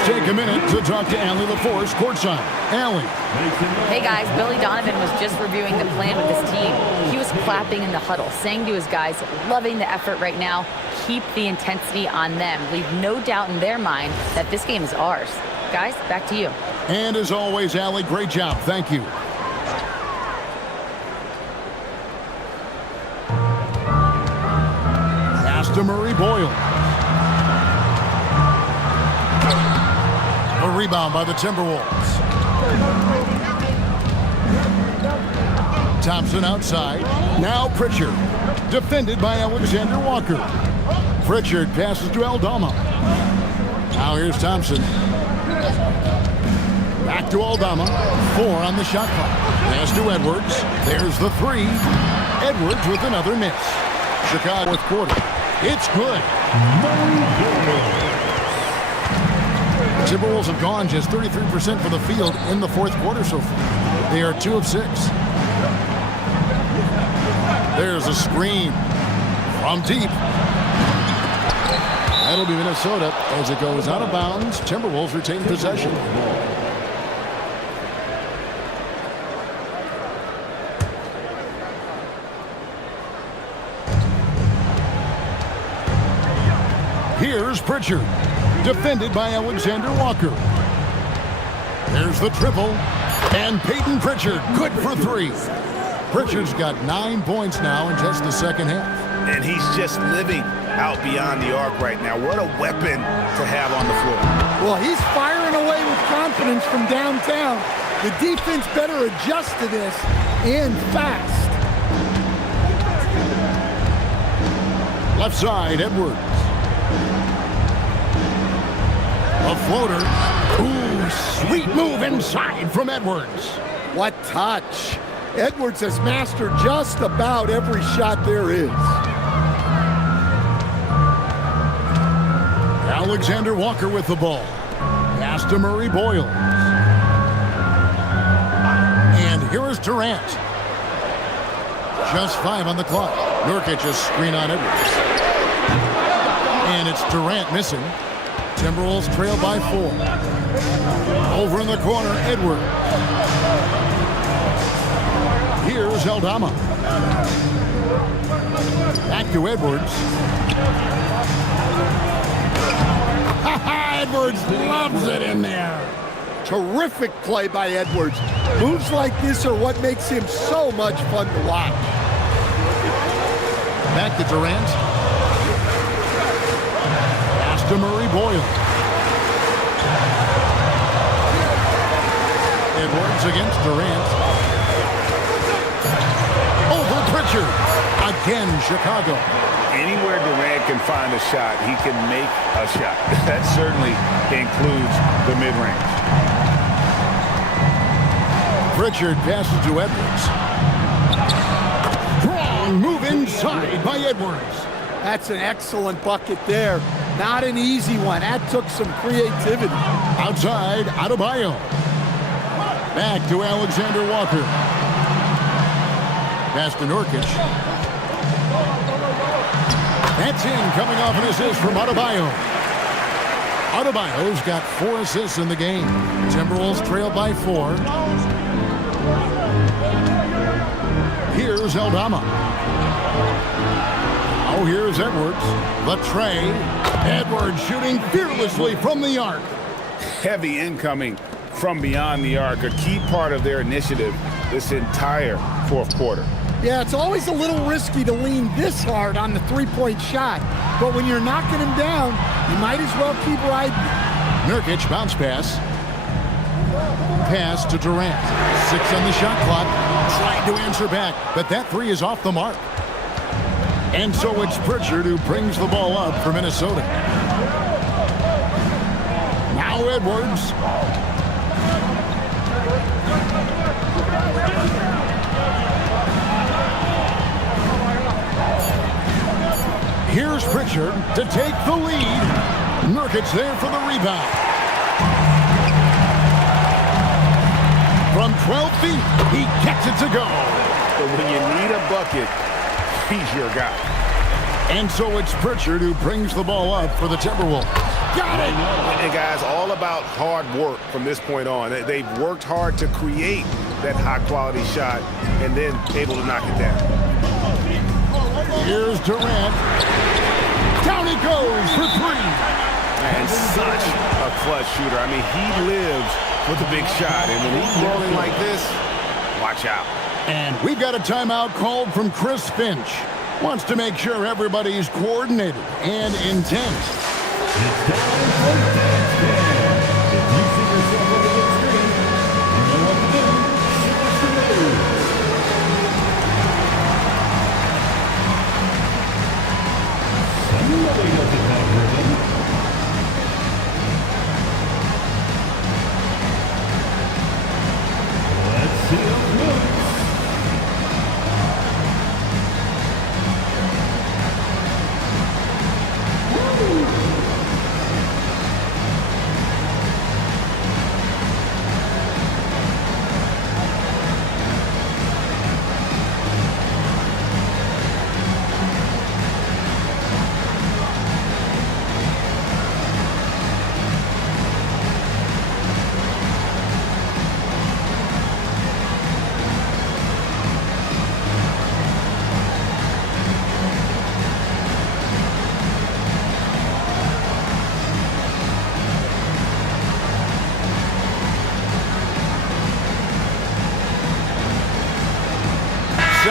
Take a minute to talk to Allie LaForce courtside. Allie. Hey guys, Billy Donovan was just reviewing the plan with his team. He was clapping in the huddle, saying to his guys, loving the effort right now, keep the intensity on them. Leave no doubt in their mind that this game is ours. Guys, back to you. And as always, Allie, great job. Thank you. Pass to Murray Boyle. A rebound by the Timberwolves. Thompson outside. Now Pritchard. Defended by Alexander Walker. Pritchard passes to Aldama. Now here's Thompson. Back to Aldama. 4 on the shot clock. Pass to Edwards. There's the 3. Edwards with another miss. Chicago fourth quarter. It's good. The Timberwolves have gone just 33% for the field in the fourth quarter so far. They are 2 of 6. There's a screen from deep. That'll be Minnesota as it goes out of bounds. Timberwolves retain possession. Here's Pritchard, defended by Alexander Walker. There's the triple, and Peyton Pritchard, good for 3. Pritchard's got 9 points now in just the second half. And he's just living out beyond the arc right now. What a weapon to have on the floor. Well, he's firing away with confidence from downtown. The defense better adjust to this, and fast. Left side, Edwards. A floater. Ooh, sweet move inside from Edwards. What touch. Edwards has mastered just about every shot there is. Alexander Walker with the ball. Pass to Murray Boyle. And here is Durant. Just 5 on the clock. Nurkic a screen on Edwards. And it's Durant missing. Timberwolves trail by 4. Over in the corner, Edwards. Here's Aldama. Back to Edwards. Edwards loves it in there. Terrific play by Edwards. Moves like this are what makes him so much fun to watch. Back to Durant. Pass to Murray Boyle. Edwards against Durant. Over Pritchard. Again, Chicago. Anywhere Durant can find a shot, he can make a shot. That certainly includes the mid-range. Pritchard passes to Edwards. Strong move inside by Edwards. That's an excellent bucket there. Not an easy one. That took some creativity. Outside, Adebayo. Back to Alexander Walker. Pass to Nurkic. That's in, coming off an assist from Adebayo. Adebayo's got 4 assists in the game. Timberwolves trail by 4. Here's Aldama. Oh, here's Edwards. The tray. Edwards shooting fearlessly from the arc. Heavy incoming from beyond the arc, a key part of their initiative this entire fourth quarter. Yeah, it's always a little risky to lean this hard on the three-point shot. But when you're knocking him down, you might as well keep riding. Nurkic bounce pass. Pass to Durant. 6 on the shot clock. Trying to answer back, but that 3 is off the mark. And so it's Pritchard who brings the ball up for Minnesota. Now Edwards. Here's Pritchard to take the lead. Nurkic there for the rebound. From 12 feet, he gets it to go. But when you need a bucket, he's your guy. And so it's Pritchard who brings the ball up for the Timberwolves. Got it! And guys, all about hard work from this point on. They've worked hard to create that high-quality shot and then able to knock it down. Here's Durant. Down he goes for 3. And such a clutch shooter. I mean, he lives for the big shot. And when he's rolling like this, watch out. And we've got a timeout called from Chris Finch. Wants to make sure everybody's coordinated and intent. It's time for dance day. If you see yourself on the big screen, you know what to do. Show us the move. Somebody doesn't have rhythm. Let's see up moves.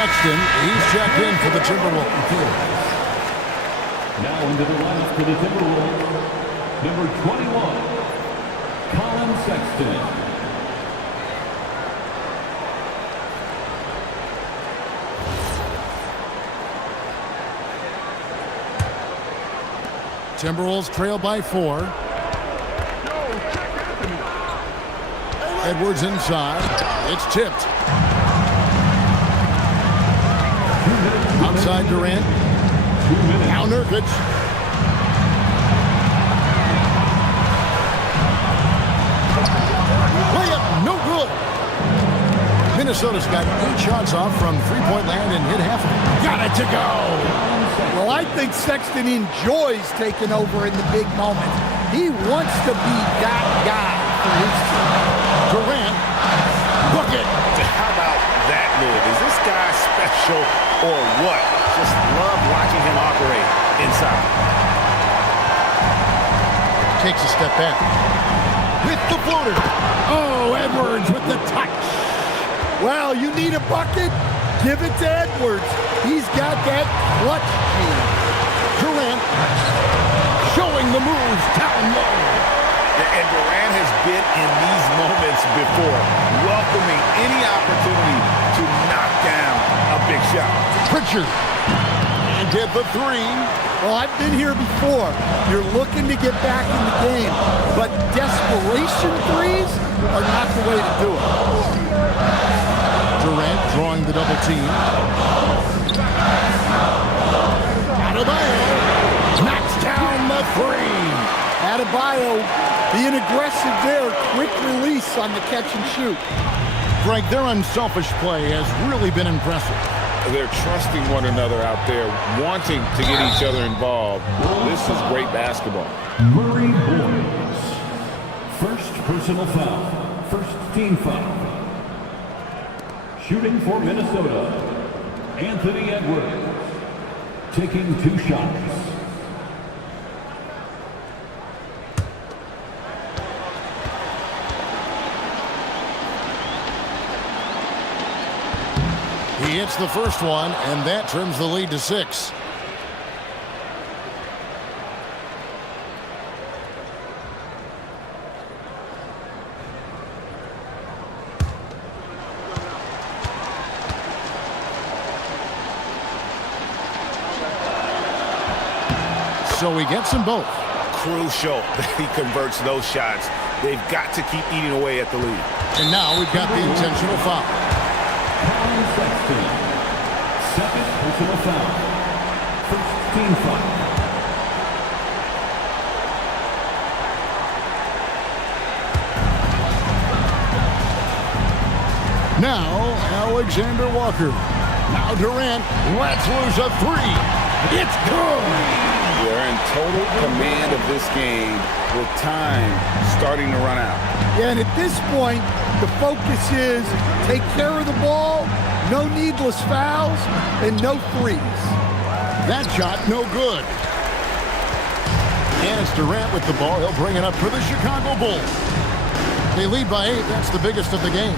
Sexton. He's checked in for the Timberwolves. Now into the lineup for the Timberwolves, number 21, Colin Sexton. Timberwolves trail by 4. Edwards inside. It's tipped. Outside Durant. Now Nurkic. Layup, no good. Minnesota's got 8 shots off from three-point land and hit half of it. Got it to go. Well, I think Sexton enjoys taking over in the big moments. He wants to be that guy for his team. Durant, book it. How about that move? Is this guy special or what? Just love watching him operate inside. Takes a step back. With the floater. Oh, Edwards with the touch. Well, you need a bucket? Give it to Edwards. He's got that clutch gene. Durant showing the moves down low. And Durant has been in these moments before, welcoming any opportunity to knock down a big shot. Pritchard. And get the 3. Well, I've been here before. You're looking to get back in the game, but desperation threes are not the way to do it. Durant drawing the double team. Adebayo knocks down the 3. Adebayo being aggressive there. Quick release on the catch and shoot. Greg, their unselfish play has really been impressive. They're trusting one another out there, wanting to get each other involved. This is great basketball. Murray Boyes. First personal foul. First team foul. Shooting for Minnesota, Anthony Edwards. Taking 2 shots. He hits the first one, and that trims the lead to 6. So he gets them both. Crucial that he converts those shots. They've got to keep eating away at the lead. And now we've got the intentional foul. Colin Sexton. Second personal foul. First team foul. Now Alexander Walker. Now Durant lets loose a 3. It's good. They're in total command of this game with time starting to run out. Yeah, and at this point, the focus is take care of the ball, no needless fouls, and no threes. That shot, no good. And it's Durant with the ball. He'll bring it up for the Chicago Bulls. They lead by 8. That's the biggest of the game.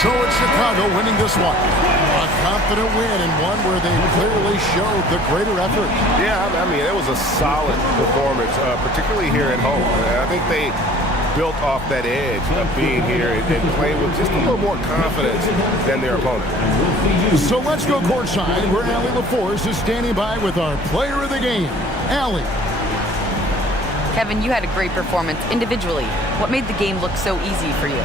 So it's Chicago winning this one. A confident win and one where they clearly showed the greater effort. Yeah, I mean, it was a solid performance, particularly here at home. I think they built off that edge of being here and playing with just a little more confidence than their opponent. So let's go courtside where Allie LaForce is standing by with our player of the game. Allie. Kevin, you had a great performance individually. What made the game look so easy for you?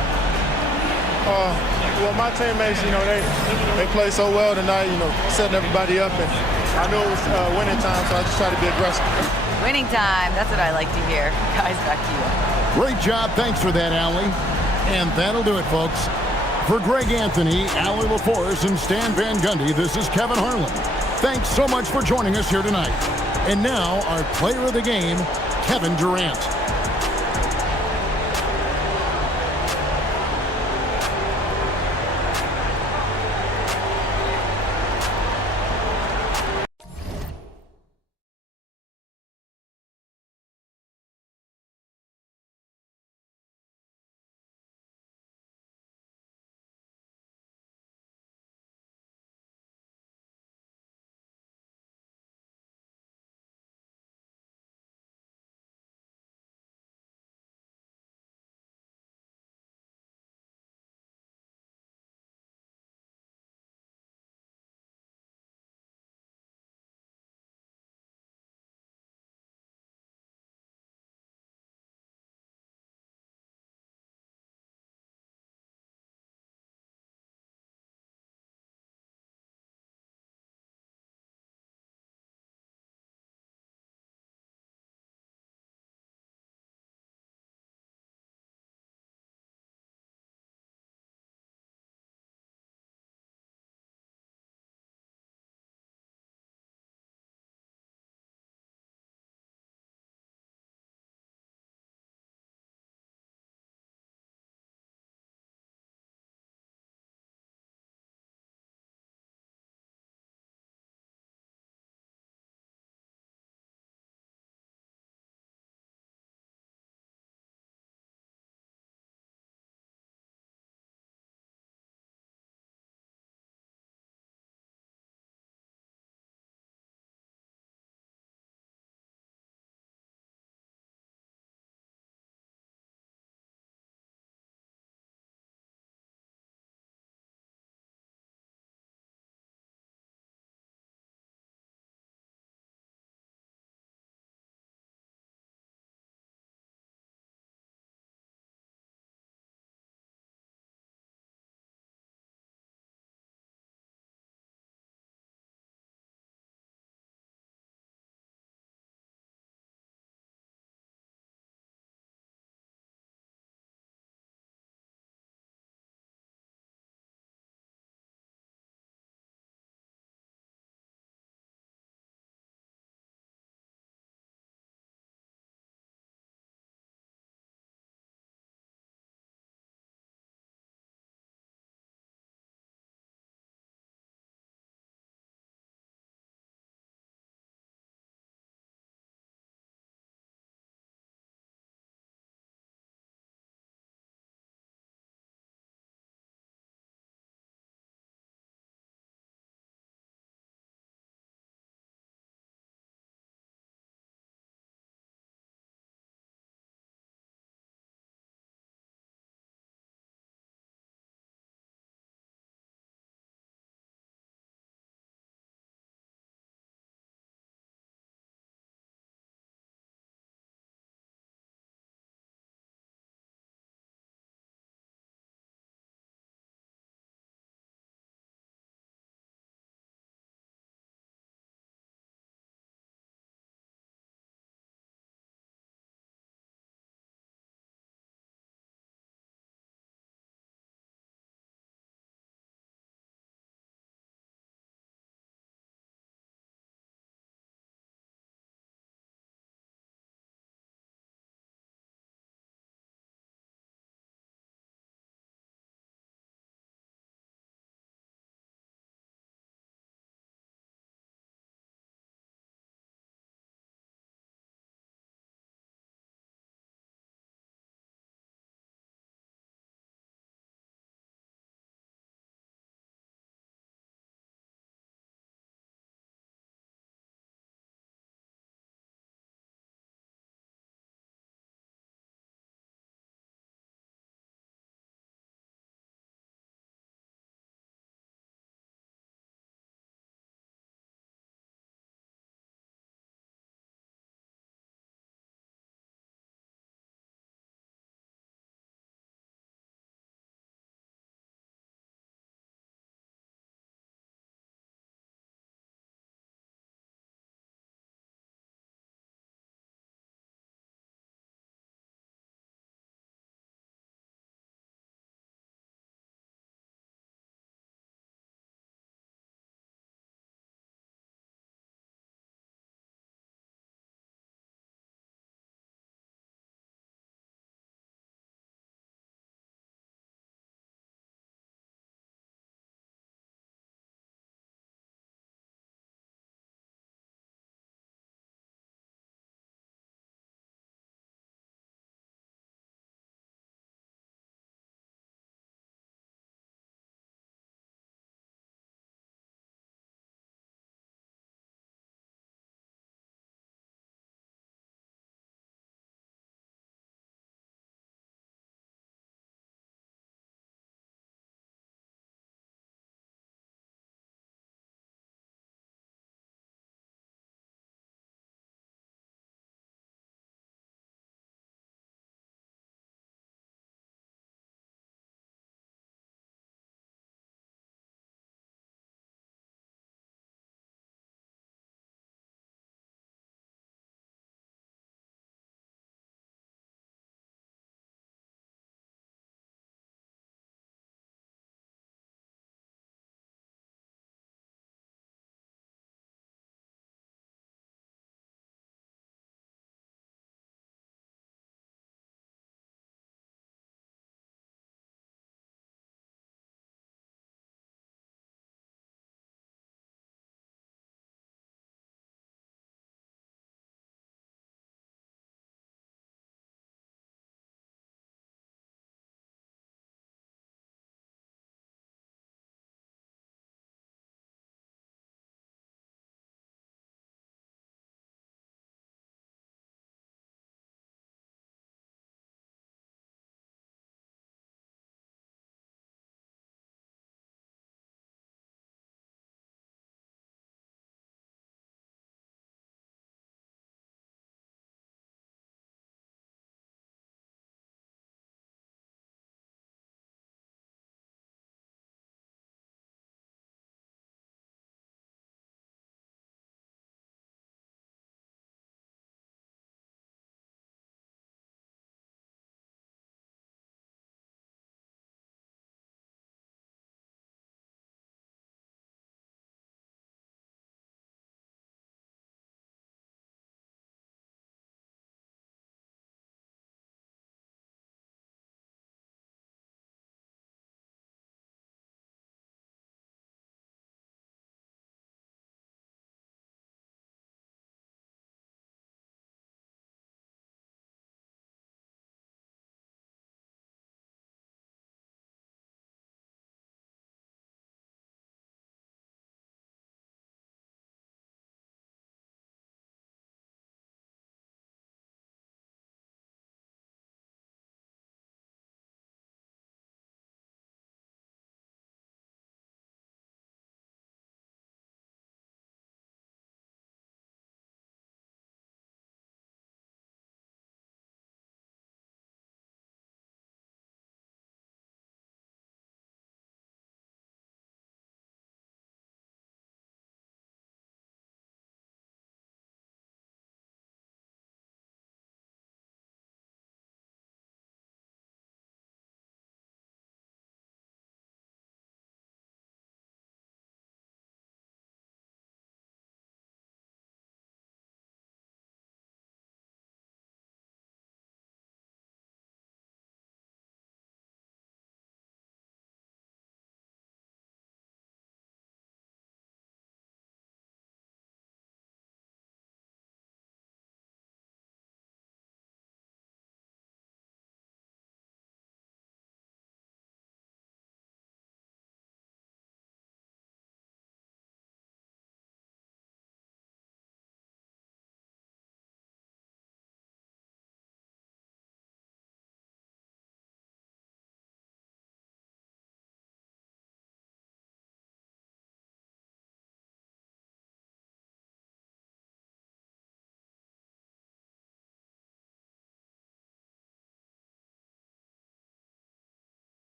Well, my teammates, they played so well tonight, setting everybody up. And I knew it was winning time, so I just tried to be aggressive. Winning time, that's what I like to hear. Guys, back to you. Great job. Thanks for that, Allie. And that'll do it, folks. For Greg Anthony, Allie LaForce, and Stan Van Gundy, this is Kevin Harlan. Thanks so much for joining us here tonight. And now, our player of the game, Kevin Durant.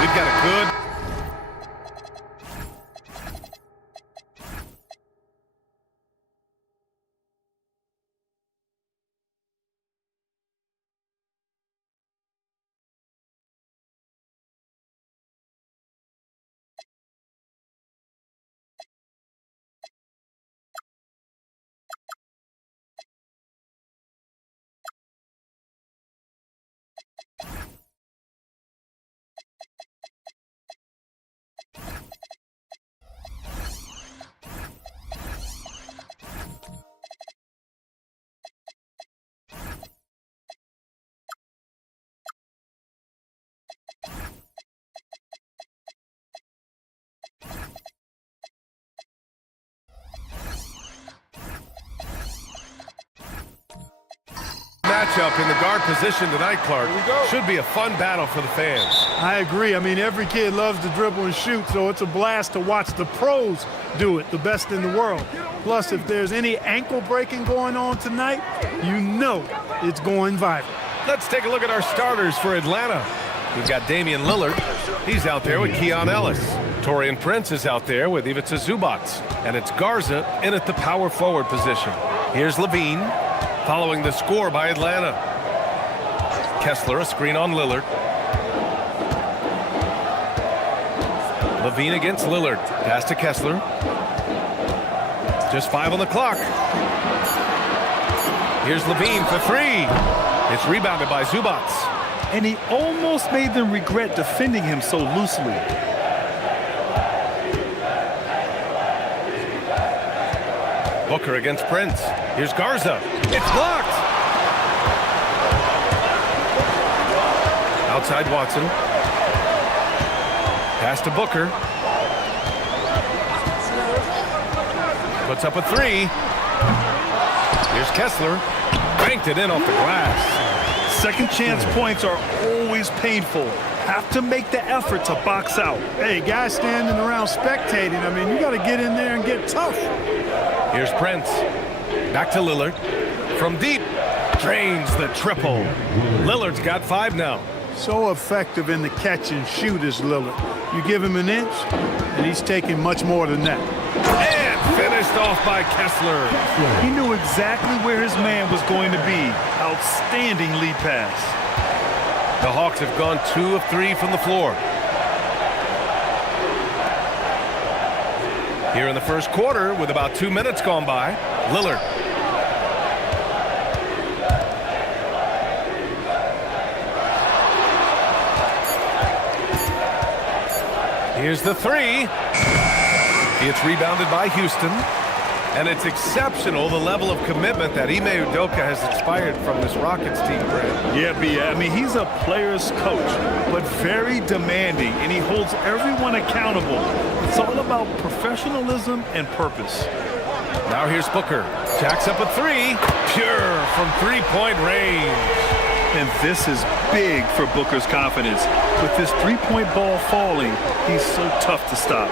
We've got a good matchup in the guard position tonight, Clark. Should be a fun battle for the fans. I agree. I mean, every kid loves to dribble and shoot, so it's a blast to watch the pros do it, the best in the world. Plus, if there's any ankle breaking going on tonight, you know it's going viral. Let's take a look at our starters for Atlanta. We've got Damian Lillard. He's out there with Keon Ellis. Taurean Prince is out there with Ivica Zubac. And it's Garza in at the power forward position. Here's Levine following the score by Atlanta. Kessler, a screen on Lillard. Levine against Lillard. Pass to Kessler. Just 5 on the clock. Here's Levine for 3. It's rebounded by Zubac. And he almost made them regret defending him so loosely. Booker against Prince. Here's Garza. It's blocked. Outside Watson. Pass to Booker. Puts up a 3. Here's Kessler. Banked it in off the glass. Second chance points are always painful. Have to make the effort to box out. Hey, guys standing around spectating, I mean, you got to get in there and get tough. Here's Prince. Back to Lillard. From deep. Drains the triple. Lillard's got 5 now. So effective in the catch and shoot is Lillard. You give him an inch, and he's taking much more than that. And finished off by Kessler. He knew exactly where his man was going to be. Outstanding lead pass. The Hawks have gone 2 of 3 from the floor. Here in the first quarter, with about 2 minutes gone by, Lillard. Here's the 3. It's rebounded by Houston. And it's exceptional, the level of commitment that Ime Udoka has inspired from this Rockets team, Brad. Yeah, B.A. I mean, he's a player's coach, but very demanding, and he holds everyone accountable. It's all about professionalism and purpose. Now here's Booker. Jacks up a 3. Pure from three-point range. And this is big for Booker's confidence. With this three-point ball falling, he's so tough to stop.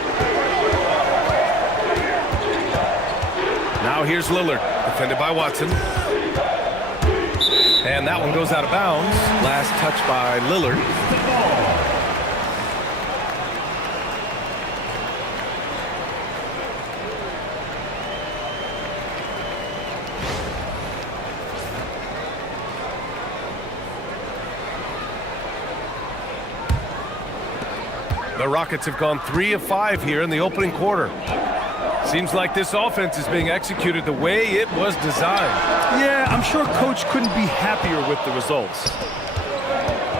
Now here's Lillard, defended by Watson. And that one goes out of bounds. Last touch by Lillard. The Rockets have gone 3 of 5 here in the opening quarter. Seems like this offense is being executed the way it was designed. Yeah, I'm sure Coach couldn't be happier with the results.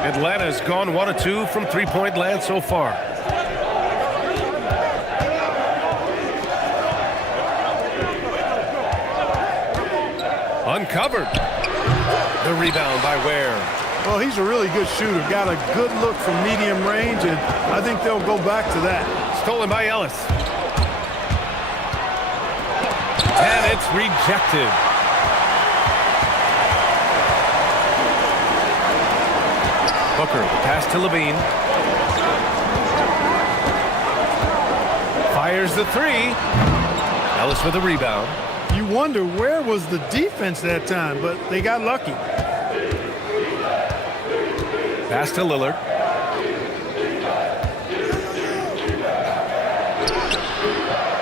Atlanta's gone 1 of 2 from three-point land so far. Uncovered. The rebound by Ware. Well, he's a really good shooter. Got a good look from medium range, and I think they'll go back to that. Stolen by Ellis. And it's rejected. Booker, pass to Levine. Fires the 3. Ellis with a rebound. You wonder where was the defense that time, but they got lucky. Pass to Lillard.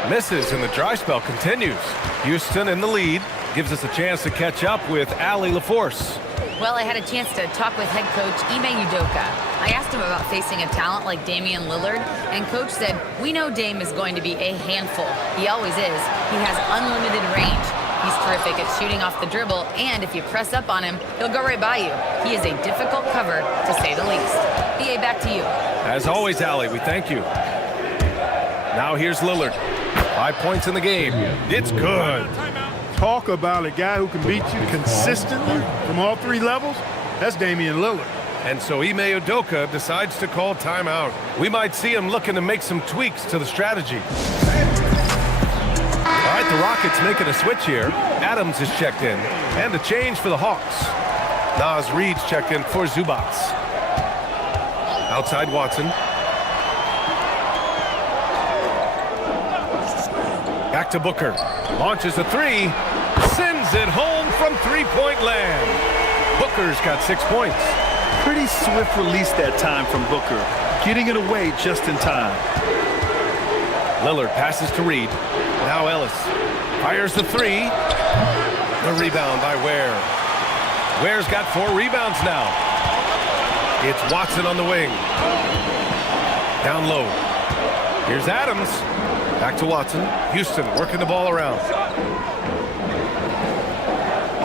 Misses, and the dry spell continues. Houston in the lead. Gives us a chance to catch up with Allie LaForce. Well, I had a chance to talk with head coach Ime Udoka. I asked him about facing a talent like Damian Lillard, and coach said, "We know Dame is going to be a handful. He always is. He has unlimited range. He's terrific at shooting off the dribble, and if you press up on him, he'll go right by you. He is a difficult cover, to say the least." BA, back to you. As always, Allie, we thank you. Now here's Lillard. 5 points in the game. It's good. Talk about a guy who can beat you consistently from all 3 levels. That's Damian Lillard. And so Ime Udoka decides to call timeout. We might see him looking to make some tweaks to the strategy. All right, the Rockets making a switch here. Adams is checked in. And a change for the Hawks. Naz Reid's checked in for Zubats. Outside Watson. Back to Booker. Launches a 3. Sends it home from three-point land. Booker's got 6 points. Pretty swift release that time from Booker, getting it away just in time. Lillard passes to Reid. Now Ellis fires the 3. The rebound by Ware. Ware's got 4 rebounds now. It's Watson on the wing. Down low. Here's Adams. Back to Watson. Houston working the ball around.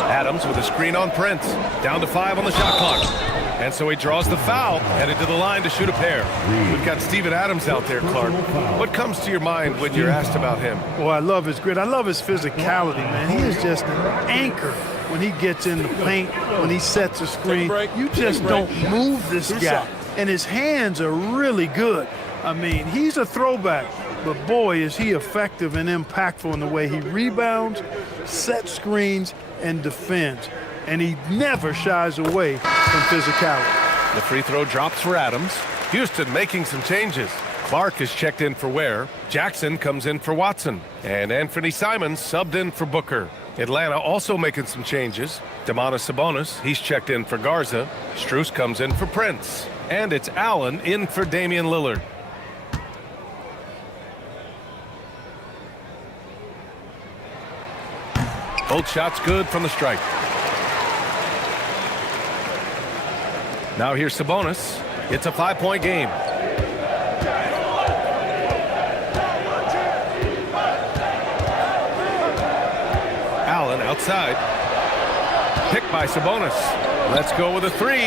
Adams with a screen on Prince. Down to 5 on the shot clock. And so he draws the foul, headed to the line to shoot a pair. We've got Steven Adams out there, Clark. What comes to your mind when you're asked about him? Well, I love his grit. I love his physicality, man. He is just an anchor when he gets in the paint, when he sets a screen. You just don't move this guy. And his hands are really good. I mean, he's a throwback. But boy, is he effective and impactful in the way he rebounds, sets screens, and defends. And he never shies away from physicality. The free throw drops for Adams. Houston making some changes. Clark is checked in for Ware. Jackson comes in for Watson. And Anthony Simons subbed in for Booker. Atlanta also making some changes. Domantas Sabonis, he's checked in for Garza. Strus comes in for Prince. And it's Allen in for Damian Lillard. Both shots good from the stripe. Now here's Sabonis. It's a 5-point game. Allen outside. Picked by Sabonis. Let's go with a 3.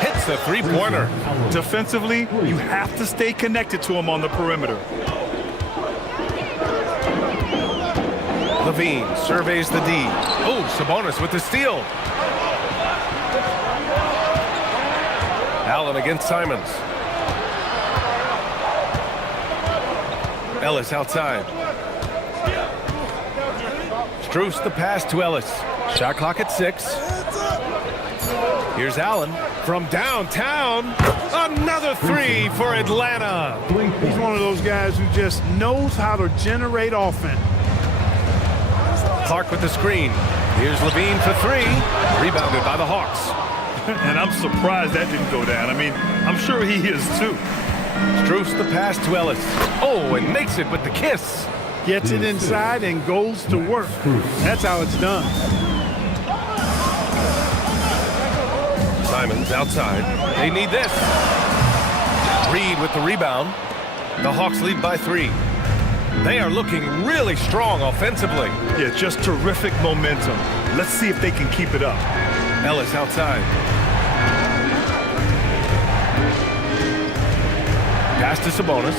Hits the three-pointer. Defensively, you have to stay connected to him on the perimeter. Levine surveys the D. Oh, Sabonis with the steal. Allen against Simons. Ellis outside. Strus the pass to Ellis. Shot clock at 6. Here's Allen from downtown. Another 3 for Atlanta. He's one of those guys who just knows how to generate offense. Clark with the screen. Here's Levine for 3. Rebounded by the Hawks. And I'm surprised that didn't go down. I mean, I'm sure he is too. Strus the pass to Ellis. Oh, and makes it with the kiss. Gets it inside and goes to work. That's how it's done. Simons outside. They need this. Reid with the rebound. The Hawks lead by 3. They are looking really strong offensively. Yeah, just terrific momentum. Let's see if they can keep it up. Ellis outside. Pass to Sabonis.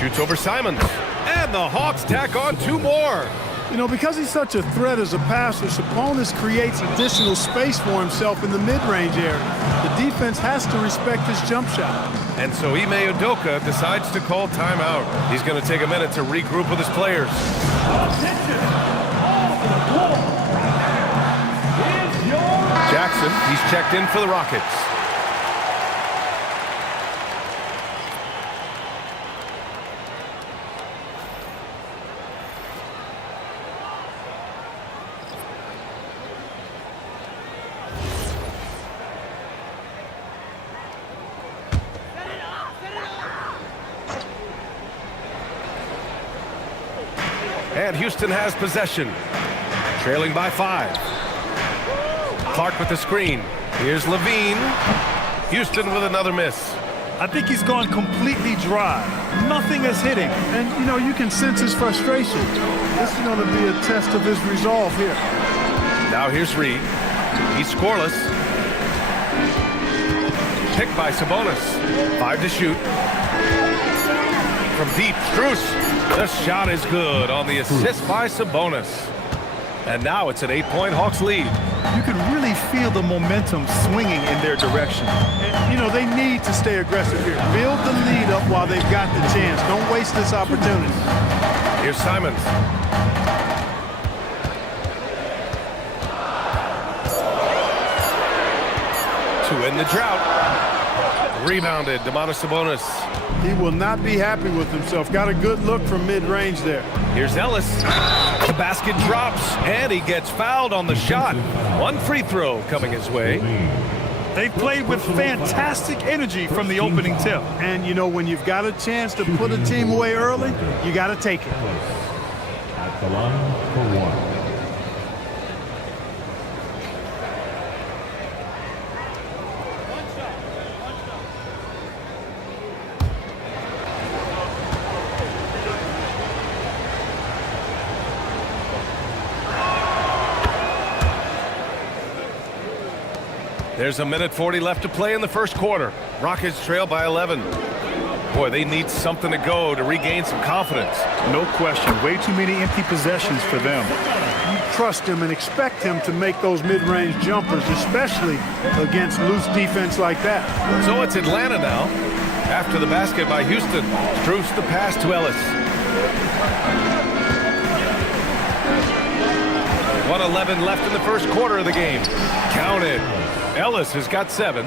Shoots over Simons. And the Hawks tack on 2 more. You know, because he's such a threat as a passer, Sabonis creates additional space for himself in the mid-range area. The defense has to respect his jump shot. And so Ime Udoka decides to call timeout. He's going to take a minute to regroup with his players. Jackson, he's checked in for the Rockets. And Houston has possession, trailing by 5. Clark with the screen. Here's Levine. Houston with another miss. I think he's gone completely dry. Nothing is hitting. And, you know, you can sense his frustration. This is going to be a test of his resolve here. Now here's Reed. He's scoreless. Picked by Sabonis. 5 to shoot. From deep, Strus. The shot is good on the assist by Sabonis. And now it's an 8-point Hawks lead. You can really feel the momentum swinging in their direction. And, you know, they need to stay aggressive here. Build the lead up while they've got the chance. Don't waste this opportunity. Here's Simons. To end the drought. Rebounded, Domantas Sabonis. He will not be happy with himself. Got a good look from mid-range there. Here's Ellis. The basket drops, and he gets fouled on the shot. 1 free throw coming his way. They've played with fantastic energy from the opening tip. And, you know, when you've got a chance to put a team away early, you got to take it. At the line for 1. There's a minute 40 left to play in the first quarter. Rockets trail by 11. Boy, they need something to go to regain some confidence. No question. Way too many empty possessions for them. You trust him and expect him to make those mid-range jumpers, especially against loose defense like that. So it's Atlanta now. After the basket by Houston, Strus the pass to Ellis. 1:11 left in the first quarter of the game. Counted. Ellis has got 7.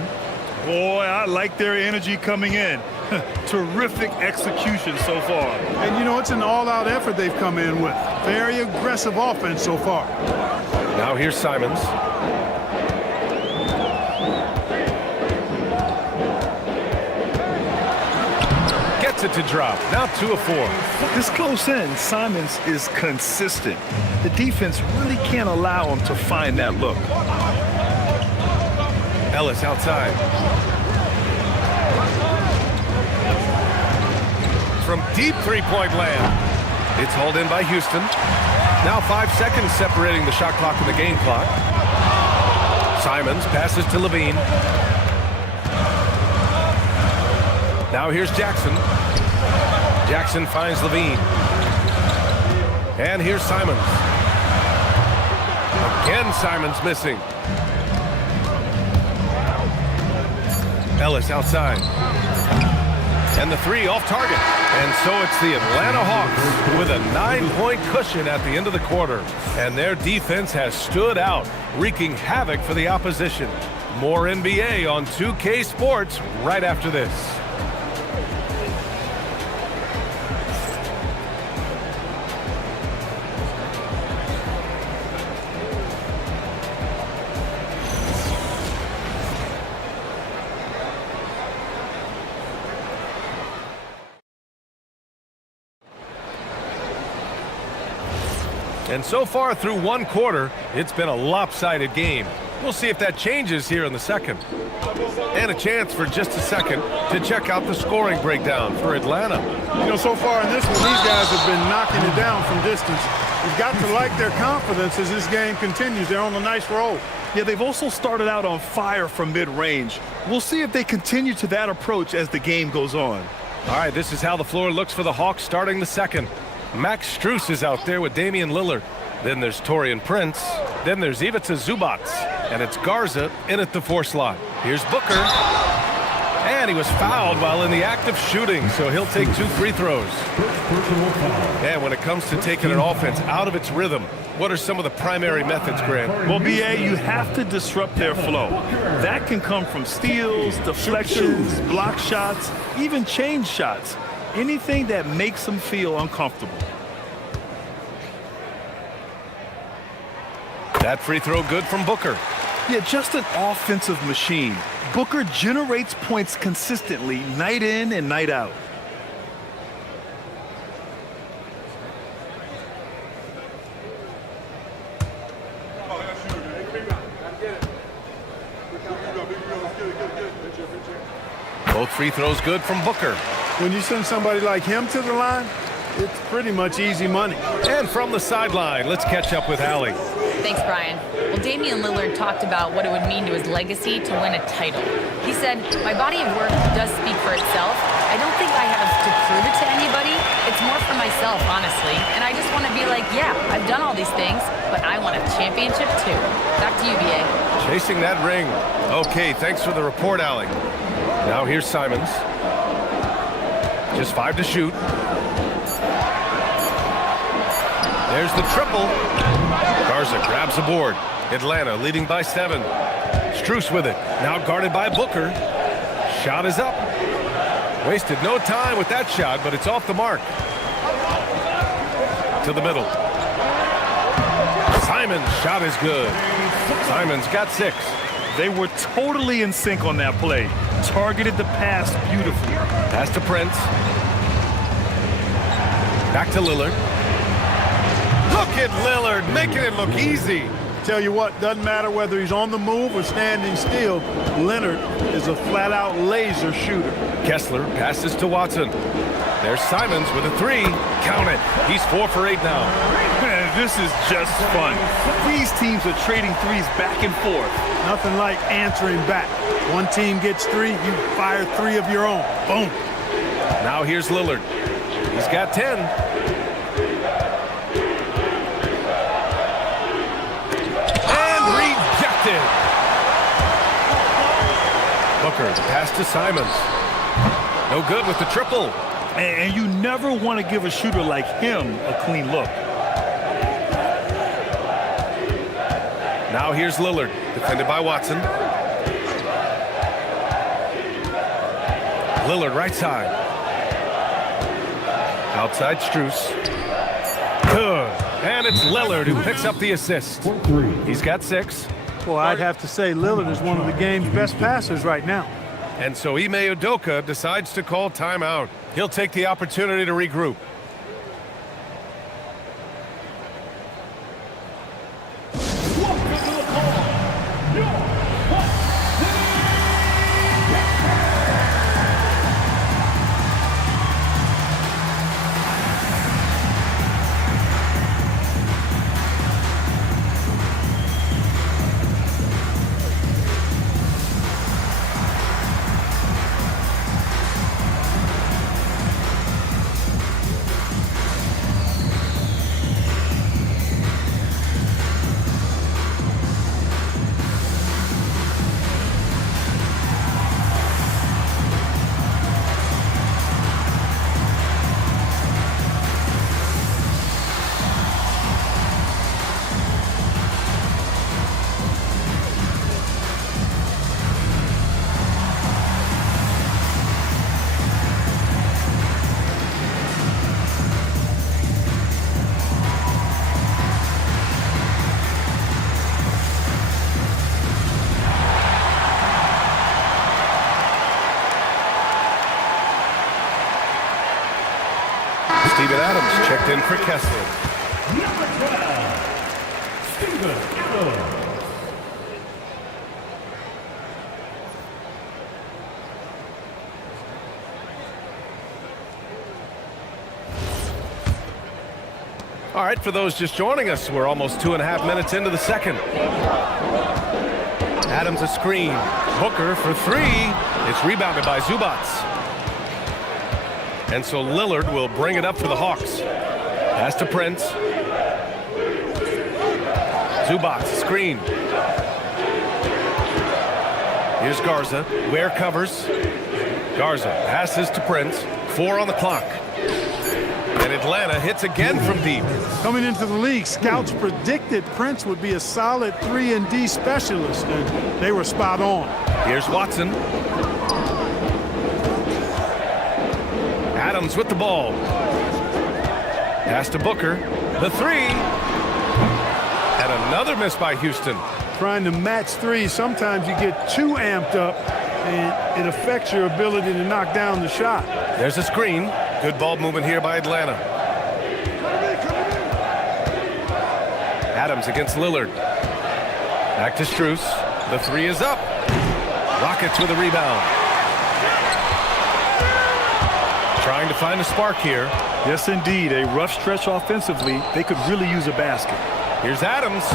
Boy, I like their energy coming in. Terrific execution so far. And, you know, it's an all-out effort they've come in with. Very aggressive offense so far. Now here's Simons. Gets it to drop. Now 2 of 4. This close in, Simons is consistent. The defense really can't allow him to find that look. Ellis outside. From deep 3-point land. It's hauled in by Houston. Now 5 seconds separating the shot clock and the game clock. Simons passes to Levine. Now here's Jackson. Jackson finds Levine. And here's Simons. Again, Simons missing. Ellis outside. And the 3 off target. And so it's the Atlanta Hawks with a 9-point cushion at the end of the quarter. And their defense has stood out, wreaking havoc for the opposition. More NBA on 2K Sports right after this. And so far through 1 quarter, it's been a lopsided game. We'll see if that changes here in the second. And a chance for just a second to check out the scoring breakdown for Atlanta. You know, so far in this one, these guys have been knocking it down from distance. You've got to like their confidence as this game continues. They're on a nice roll. Yeah, they've also started out on fire from mid-range. We'll see if they continue to that approach as the game goes on. All right, this is how the floor looks for the Hawks starting the second. Max Strus is out there with Damian Lillard. Then there's Taurean Prince. Then there's Ivica Zubac. And it's Garza in at the 4 slot. Here's Booker. And he was fouled while in the act of shooting, so he'll take 2 free throws. And when it comes to taking an offense out of its rhythm, what are some of the primary methods, Grant? Well, B.A., you have to disrupt their flow. That can come from steals, deflections, block shots, even change shots. Anything that makes them feel uncomfortable. That free throw good from Booker. Yeah, just an offensive machine. Booker generates points consistently, night in and night out. Both free throws good from Booker. When you send somebody like him to the line, it's pretty much easy money. And from the sideline, let's catch up with Allie. Thanks, Brian. Well, Damian Lillard talked about what it would mean to his legacy to win a title. He said, "My body of work does speak for itself. I don't think I have to prove it to anybody. It's more for myself, honestly. And I just want to be like, yeah, I've done all these things, but I want a championship too." Back to you, B.A. Chasing that ring. Okay, thanks for the report, Allie. Now here's Simons. Just 5 to shoot. There's the triple. Garza grabs the board. Atlanta leading by 7. Strus with it. Now guarded by Booker. Shot is up. Wasted no time with that shot, but it's off the mark. To the middle. Simons' shot is good. Simons got 6. They were totally in sync on that play. Targeted the pass beautifully. Pass to Prince. Back to Lillard. Look at Lillard, making it look easy. Tell you what, doesn't matter whether he's on the move or standing still, Leonard is a flat-out laser shooter. Kessler passes to Watson. There's Simons with a 3. Count it. He's 4 for 8 now. Man, this is just fun. These teams are trading threes back and forth. Nothing like answering back. One team gets 3, you fire 3 of your own. Boom. Now here's Lillard. He's got 10. And rejected. Booker pass to Simons. No good with the triple. And you never want to give a shooter like him a clean look. Now here's Lillard, defended by Watson. Lillard right side. Outside Strus. Good. And it's Lillard who picks up the assist. He's got 6. Well, I'd have to say Lillard is one of the game's best passers right now. And so Ime Udoka decides to call timeout. He'll take the opportunity to regroup. Steven Adams checked in for Kessler. Number 12, Steven Adams. All right, for those just joining us, we're almost 2.5 minutes into the second. Adams a screen. Booker for three. It's rebounded by Zubac. And so Lillard will bring it up for the Hawks. Pass to Prince. Zubac, screen. Here's Garza. Ware covers. Garza passes to Prince. 4 on the clock. And Atlanta hits again from deep. Coming into the league, scouts predicted Prince would be a solid 3-and-D specialist, and they were spot on. Here's Watson. Adams with the ball. Pass to Booker. The three. And another miss by Houston. Trying to match three, sometimes you get too amped up, and it affects your ability to knock down the shot. There's a screen. Good ball movement here by Atlanta. Adams against Lillard. Back to Strus. The three is up. Rockets with a rebound. Trying to find a spark here. Yes, indeed. A rough stretch offensively. They could really use a basket. Here's Adams.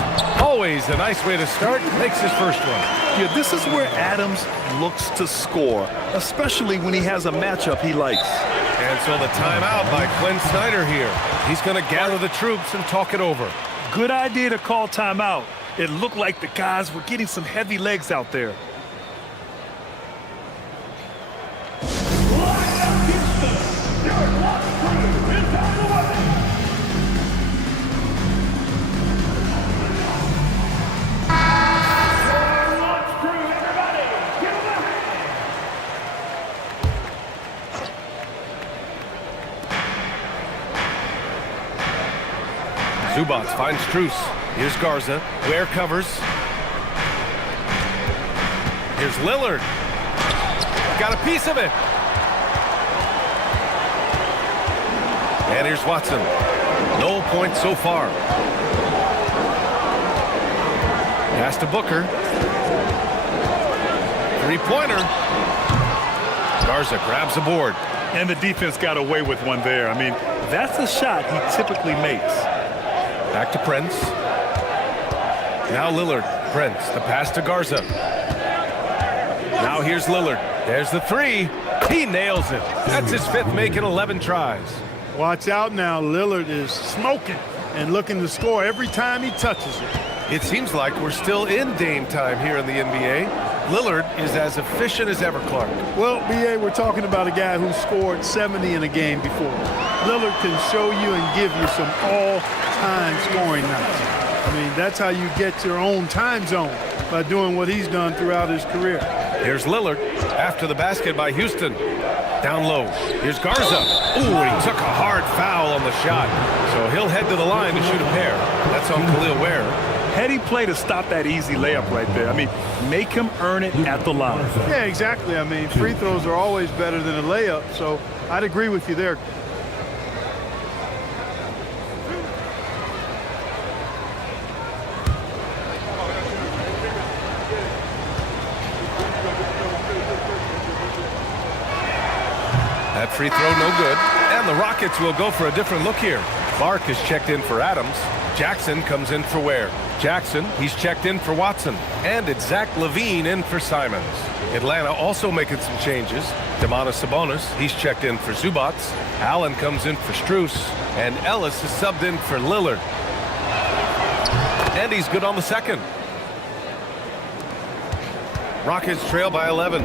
Always a nice way to start. Makes his first one. Yeah, this is where Adams looks to score, especially when he has a matchup he likes. And so the timeout by Quinn Snyder here. He's going to gather the troops and talk it over. Good idea to call timeout. It looked like the guys were getting some heavy legs out there. Zubac finds Strus. Here's Garza. Ware covers. Here's Lillard. Got a piece of it. And here's Watson. No points so far. Pass to Booker. Three-pointer. Garza grabs the board. And the defense got away with one there. I mean, that's a shot he typically makes. Back to Prince. Now Lillard. Prince. The pass to Garza. Now here's Lillard. There's the three. He nails it. That's his fifth make in 11 tries. Watch out now. Lillard is smoking and looking to score every time he touches it. It seems like we're still in Dame time here in the NBA. Lillard is as efficient as ever, Clark. Well, B.A., we're talking about a guy who scored 70 in a game before. Lillard can show you and give you some all-time scoring nights. I mean, that's how you get your own time zone, by doing what he's done throughout his career. Here's Lillard after the basket by Houston. Down low. Here's Garza. Ooh, he took a hard foul on the shot. So he'll head to the line to shoot a pair. That's on Khalil Ware. Heady play to stop that easy layup right there. I mean, make him earn it at the line. Yeah, exactly. I mean, free throws are always better than a layup, so I'd agree with you there. That free throw no good. And the Rockets will go for a different look here. Clark is checked in for Adams. Jackson comes in for Ware. Jackson, he's checked in for Watson. And it's Zach LaVine in for Simons. Atlanta also making some changes. Domantas Sabonis, he's checked in for Zubac. Allen comes in for Strus. And Ellis is subbed in for Lillard. And he's good on the second. Rockets trail by 11.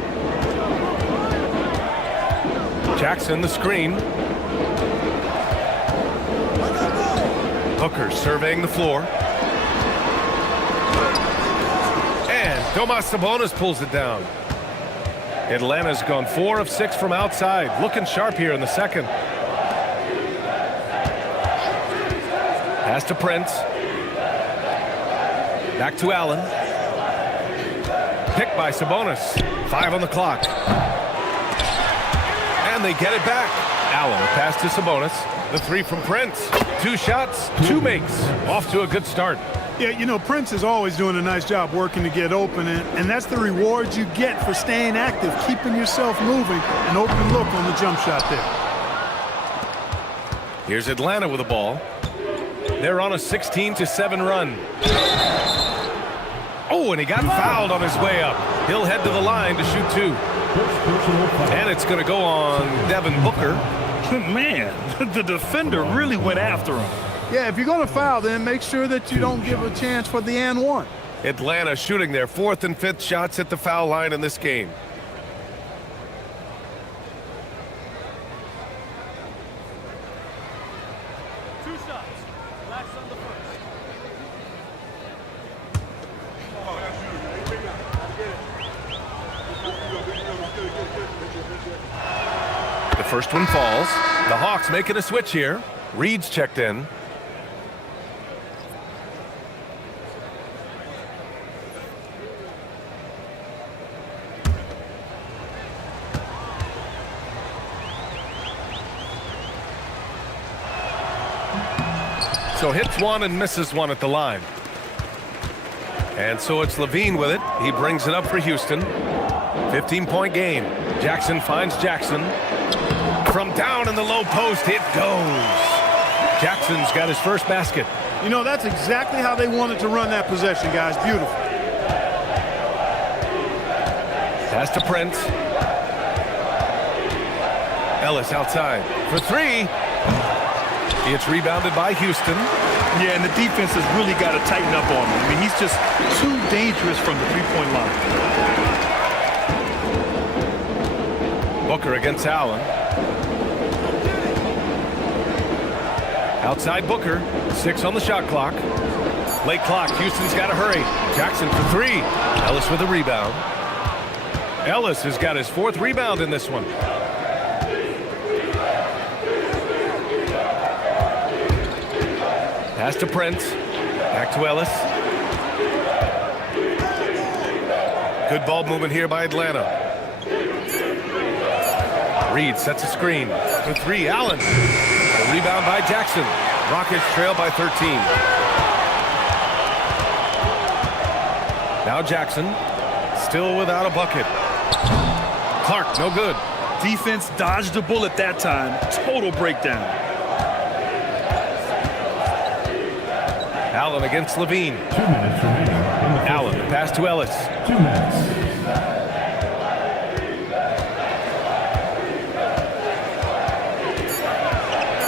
Jackson the screen. Hooker surveying the floor. And Domantas Sabonis pulls it down. Atlanta's gone 4 of 6 from outside. Looking sharp here in the second. Pass to Prince. Back to Allen. Picked by Sabonis. 5 on the clock. And they get it back. Allen, pass to Sabonis. The three from Prince. 2 shots, 2 makes. Off to a good start. Yeah, you know, Prince is always doing a nice job working to get open, and that's the reward you get for staying active, keeping yourself moving, an open look on the jump shot there. Here's Atlanta with the ball. They're on a 16-7 run. Oh, and he got fouled on his way up. He'll head to the line to shoot 2. And it's going to go on Devin Booker. Man, the defender really went after him. Yeah, if you're going to foul, then make sure that you don't give a chance for the and one. Atlanta shooting their 4th and 5th shots at the foul line in this game. The first one falls. The Hawks making a switch here. Reed's checked in. So hits one and misses one at the line. And so it's Levine with it. He brings it up for Houston. 15-point game. Jackson finds Jackson. From down in the low post, it goes. Jackson's got his first basket. You know, that's exactly how they wanted to run that possession, guys. Beautiful. Pass to Prince. Ellis outside for 3. It's rebounded by Houston. Yeah, and the defense has really got to tighten up on him. I mean, he's just too dangerous from the three-point line. Booker against Allen. Outside Booker. 6 on the shot clock. Late clock. Houston's got to hurry. Jackson for 3. Ellis with a rebound. Ellis has got his 4th rebound in this one. Pass to Prince. Back to Ellis. Good ball movement here by Atlanta. Reed sets a screen. For 3, Allen. A rebound by Jackson. Rockets trail by 13. Now Jackson. Still without a bucket. Clark, no good. Defense dodged a bullet that time. Total breakdown. Allen against Levine. 2 minutes remaining. Allen, pass to Ellis. 2 minutes.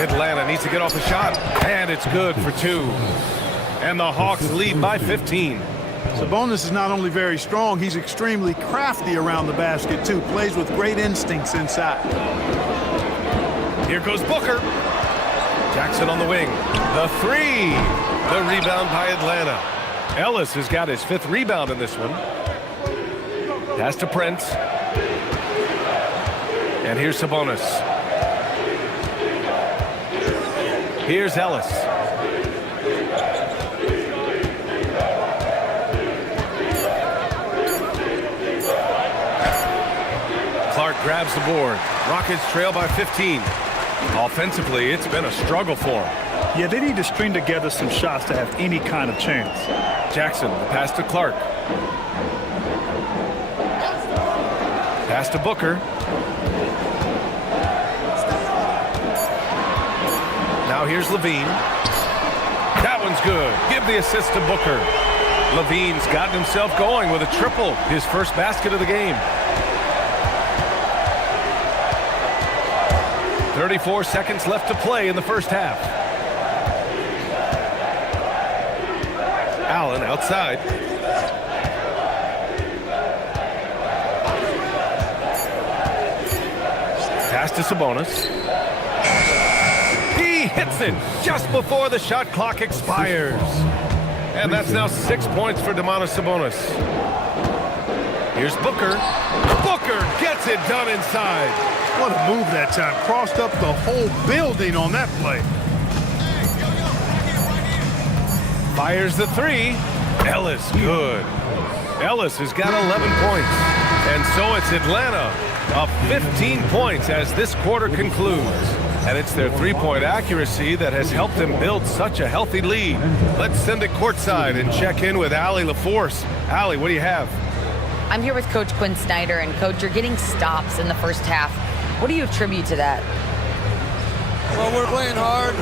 Atlanta needs to get off a shot, and it's good for 2. And the Hawks lead by 15. Sabonis is not only very strong, he's extremely crafty around the basket, too. Plays with great instincts inside. Here goes Booker. Jackson on the wing. The 3. The rebound by Atlanta. Ellis has got his 5th rebound in this one. Pass to Prince. And here's Sabonis. Here's Ellis. Clark grabs the board. Rockets trail by 15. Offensively, it's been a struggle for him. Yeah, they need to string together some shots to have any kind of chance. Jackson, the pass to Clark. Pass to Booker. Now here's Levine. That one's good. Give the assist to Booker. Levine's gotten himself going with a triple. His first basket of the game. 34 seconds left to play in the first half. Allen outside. Pass to Sabonis. He hits it just before the shot clock expires. And that's now 6 points for Domantas Sabonis. Here's Booker. Booker gets it done inside. What a move that time. Crossed up the whole building on that play. Fires the 3. Ellis, good. Ellis has got 11 points. And so it's Atlanta up 15 points as this quarter concludes. And it's their three-point accuracy that has helped them build such a healthy lead. Let's send it courtside and check in with Allie LaForce. Allie, what do you have? I'm here with Coach Quinn Snyder, and Coach, you're getting stops in the first half. What do you attribute to that? Well, we're playing hard,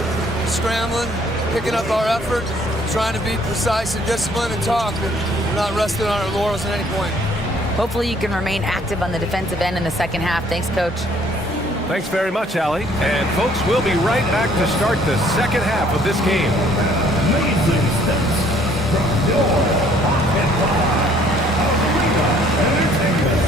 scrambling, picking up our effort, trying to be precise and disciplined and talk. We're not resting on our laurels at any point. Hopefully you can remain active on the defensive end in the second half. Thanks, Coach. Thanks very much, Allie. And folks, we'll be right back to start the second half of this game. Amazing steps from your pocket bar. Arena Entertainment.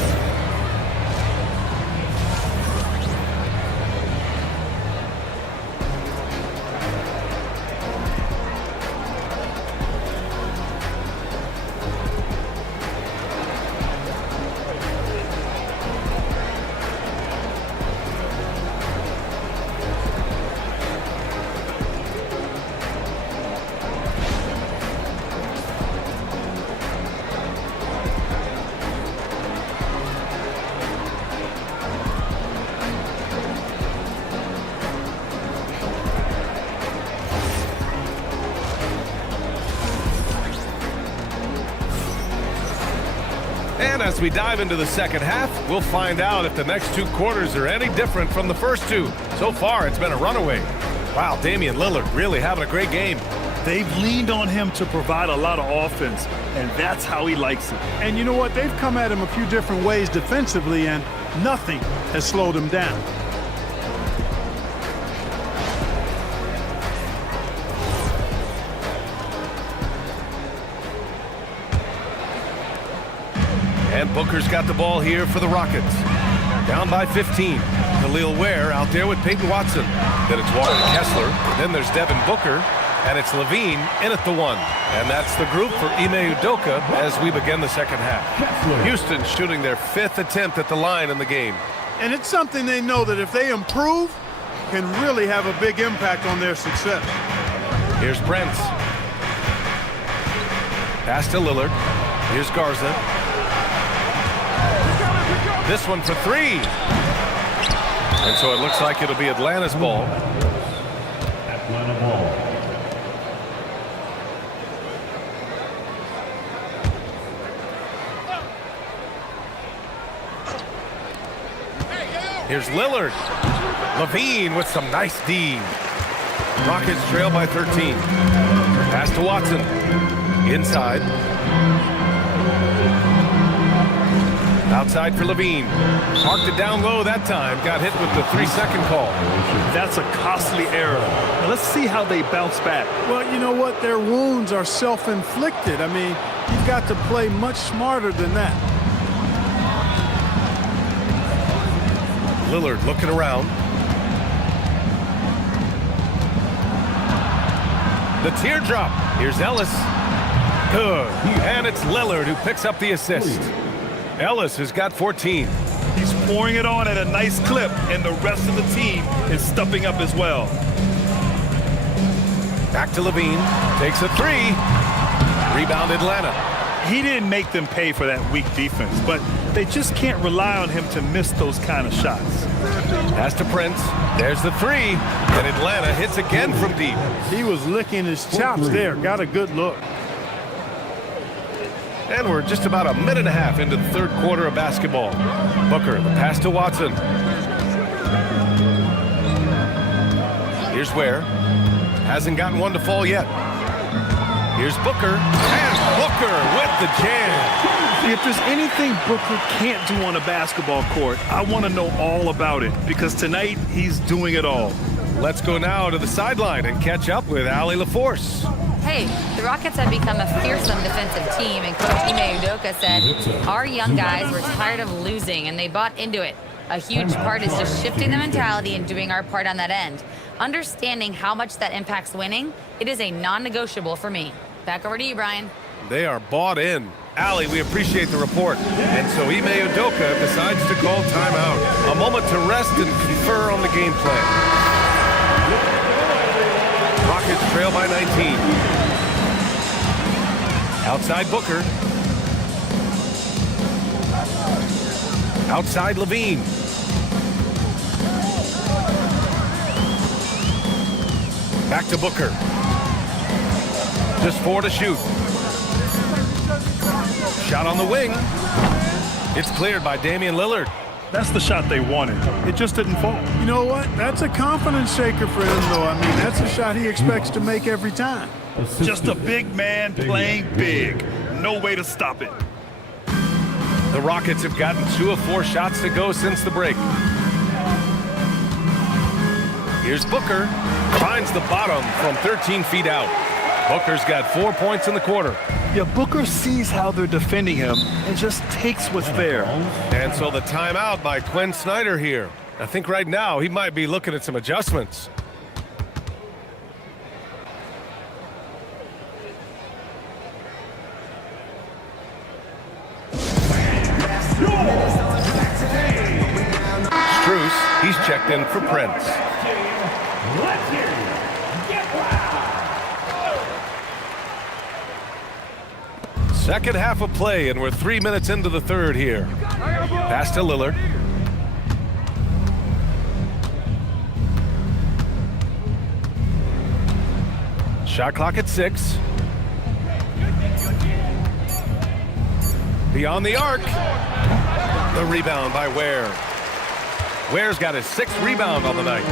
And as we dive into the second half, we'll find out if the next two quarters are any different from the first two. So far, it's been a runaway. Wow, Damian Lillard really having a great game. They've leaned on him to provide a lot of offense, and that's how he likes it. And you know what? They've come at him a few different ways defensively, and nothing has slowed him down. And Booker's got the ball here for the Rockets. Down by 15. Khalil Ware out there with Peyton Watson. Then it's Walker Kessler. Then there's Devin Booker. And it's Levine in at the one. And that's the group for Ime Udoka as we begin the second half. Houston shooting their 5th attempt at the line in the game. And it's something they know that if they improve, can really have a big impact on their success. Here's Brents. Pass to Lillard. Here's Garza. This one for three. And so it looks like it'll be Atlanta's ball. Atlanta ball. Here's Lillard. Levine with some nice D. Rockets trail by 13. Pass to Watson. Inside. Outside for Levine. Parked it down low that time. Got hit with the 3-second call. That's a costly error. Now let's see how they bounce back. Well, you know what? Their wounds are self-inflicted. I mean, you've got to play much smarter than that. Lillard looking around. The teardrop. Here's Ellis. Good. And it's Lillard who picks up the assist. Ellis has got 14. He's pouring it on at a nice clip, and the rest of the team is stepping up as well. Back to Levine. Takes a three. Rebound Atlanta. He didn't make them pay for that weak defense, but they just can't rely on him to miss those kind of shots. Pass to Prince. There's the three. And Atlanta hits again from deep. He was licking his chops there. Got a good look. And we're just about a minute and a half into the third quarter of basketball. Booker, the pass to Watson. Here's Ware. Hasn't gotten one to fall yet. Here's Booker. And Booker with the jam. If there's anything Booker can't do on a basketball court, I want to know all about it, because tonight he's doing it all. Let's go now to the sideline and catch up with Allie LaForce. Hey, the Rockets have become a fearsome defensive team, and Coach Ime Udoka said, our young guys were tired of losing, and they bought into it. A huge part is just shifting the mentality and doing our part on that end. Understanding how much that impacts winning, it is a non-negotiable for me. Back over to you, Brian. They are bought in. Allie, we appreciate the report. And so Ime Udoka decides to call timeout. A moment to rest and confer on the game plan. Rockets trail by 19. Outside Booker. Outside Levine. Back to Booker. Just 4 to shoot. Shot on the wing. It's cleared by Damian Lillard. That's the shot they wanted. It just didn't fall. You know what? That's a confidence shaker for him, though. I mean, that's a shot he expects to make every time. Just a big man playing big. No way to stop it. The Rockets have gotten 2 of 4 shots to go since the break. Here's Booker. Finds the bottom from 13 feet out. Booker's got 4 points in the quarter. Yeah, Booker sees how they're defending him and just takes what's there. And so the timeout by Quinn Snyder here. I think right now he might be looking at some adjustments. Strus, he's checked in for Prince. Let's hear you. Get loud. Second half of play, and we're 3 minutes into the third here. Pass to Lillard. Shot clock at 6. Beyond the arc. The rebound by Ware. Ware's got his 6th rebound on the night.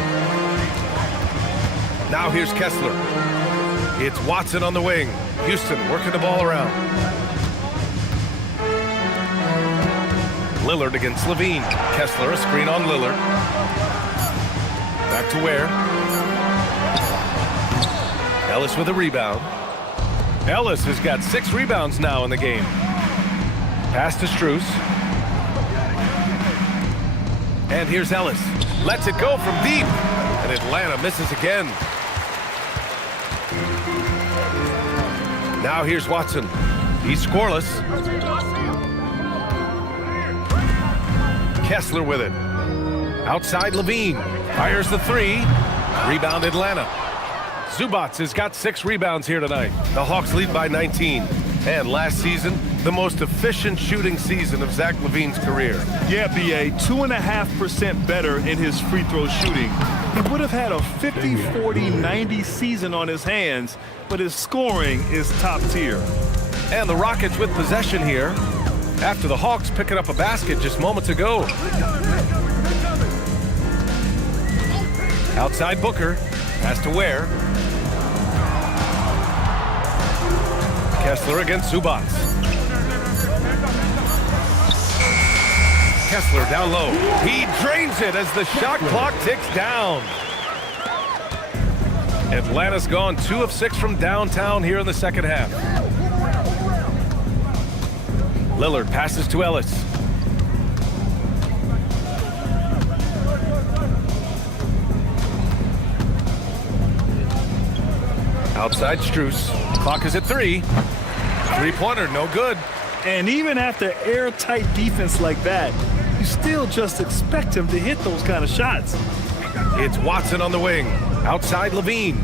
Now here's Kessler. It's Watson on the wing. Houston working the ball around. Lillard against Levine. Kessler, a screen on Lillard. Back to Ware. Ellis with a rebound. Ellis has got 6 rebounds now in the game. Pass to Strus. And here's Ellis. Lets it go from deep. And Atlanta misses again. Now here's Watson. He's scoreless. Kessler with it. Outside Levine. Fires the 3. Rebound Atlanta. Zubac has got 6 rebounds here tonight. The Hawks lead by 19. And last season, the most efficient shooting season of Zach LaVine's career. Yeah, B.A., 2.5% better in his free throw shooting. He would have had a 50-40-90 season on his hands, but his scoring is top tier. And the Rockets with possession here after the Hawks picking up a basket just moments ago. Outside Booker. Pass to Ware. Kessler against Zubac. Kessler down low. He drains it as the shot clock ticks down. Atlanta's gone 2 of 6 from downtown here in the second half. Lillard passes to Ellis. Outside Strus. Clock is at 3. 3-pointer, no good. And even after airtight defense like that, you still just expect him to hit those kind of shots. It's Watson on the wing. Outside Levine.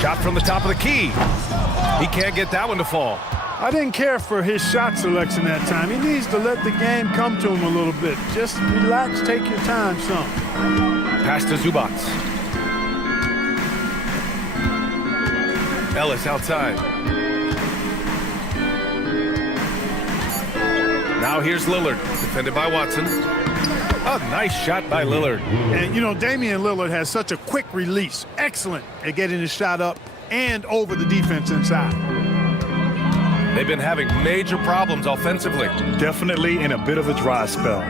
Shot from the top of the key. He can't get that one to fall. I didn't care for his shot selection that time. He needs to let the game come to him a little bit. Just relax, take your time some. Pass to Zubac. Ellis outside. Now here's Lillard, defended by Watson. A nice shot by Lillard. And, you know, Damian Lillard has such a quick release. Excellent at getting his shot up and over the defense inside. They've been having major problems offensively. Definitely in a bit of a dry spell.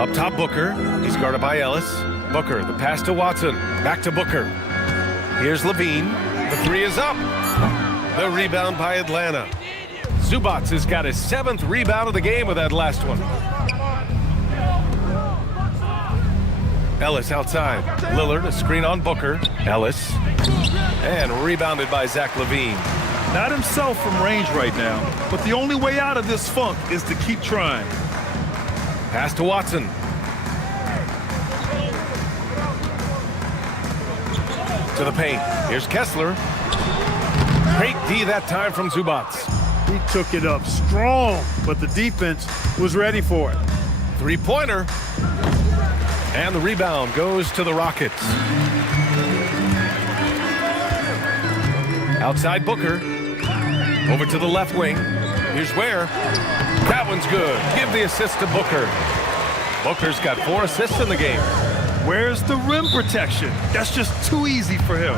Up top, Booker. He's guarded by Ellis. Booker, the pass to Watson. Back to Booker. Here's Levine. The 3 is up. The rebound by Atlanta. Zubac has got his 7th rebound of the game with that last one. Ellis outside. Lillard, a screen on Booker. Ellis. And rebounded by Zach LaVine. Not himself from range right now, but the only way out of this funk is to keep trying. Pass to Watson. To the paint. Here's Kessler. Great D that time from Zubac. He took it up strong, but the defense was ready for it. 3-pointer. And the rebound goes to the Rockets. Outside Booker. Over to the left wing. Here's Ware. That one's good. Give the assist to Booker. Booker's got 4 assists in the game. Where's the rim protection? That's just too easy for him.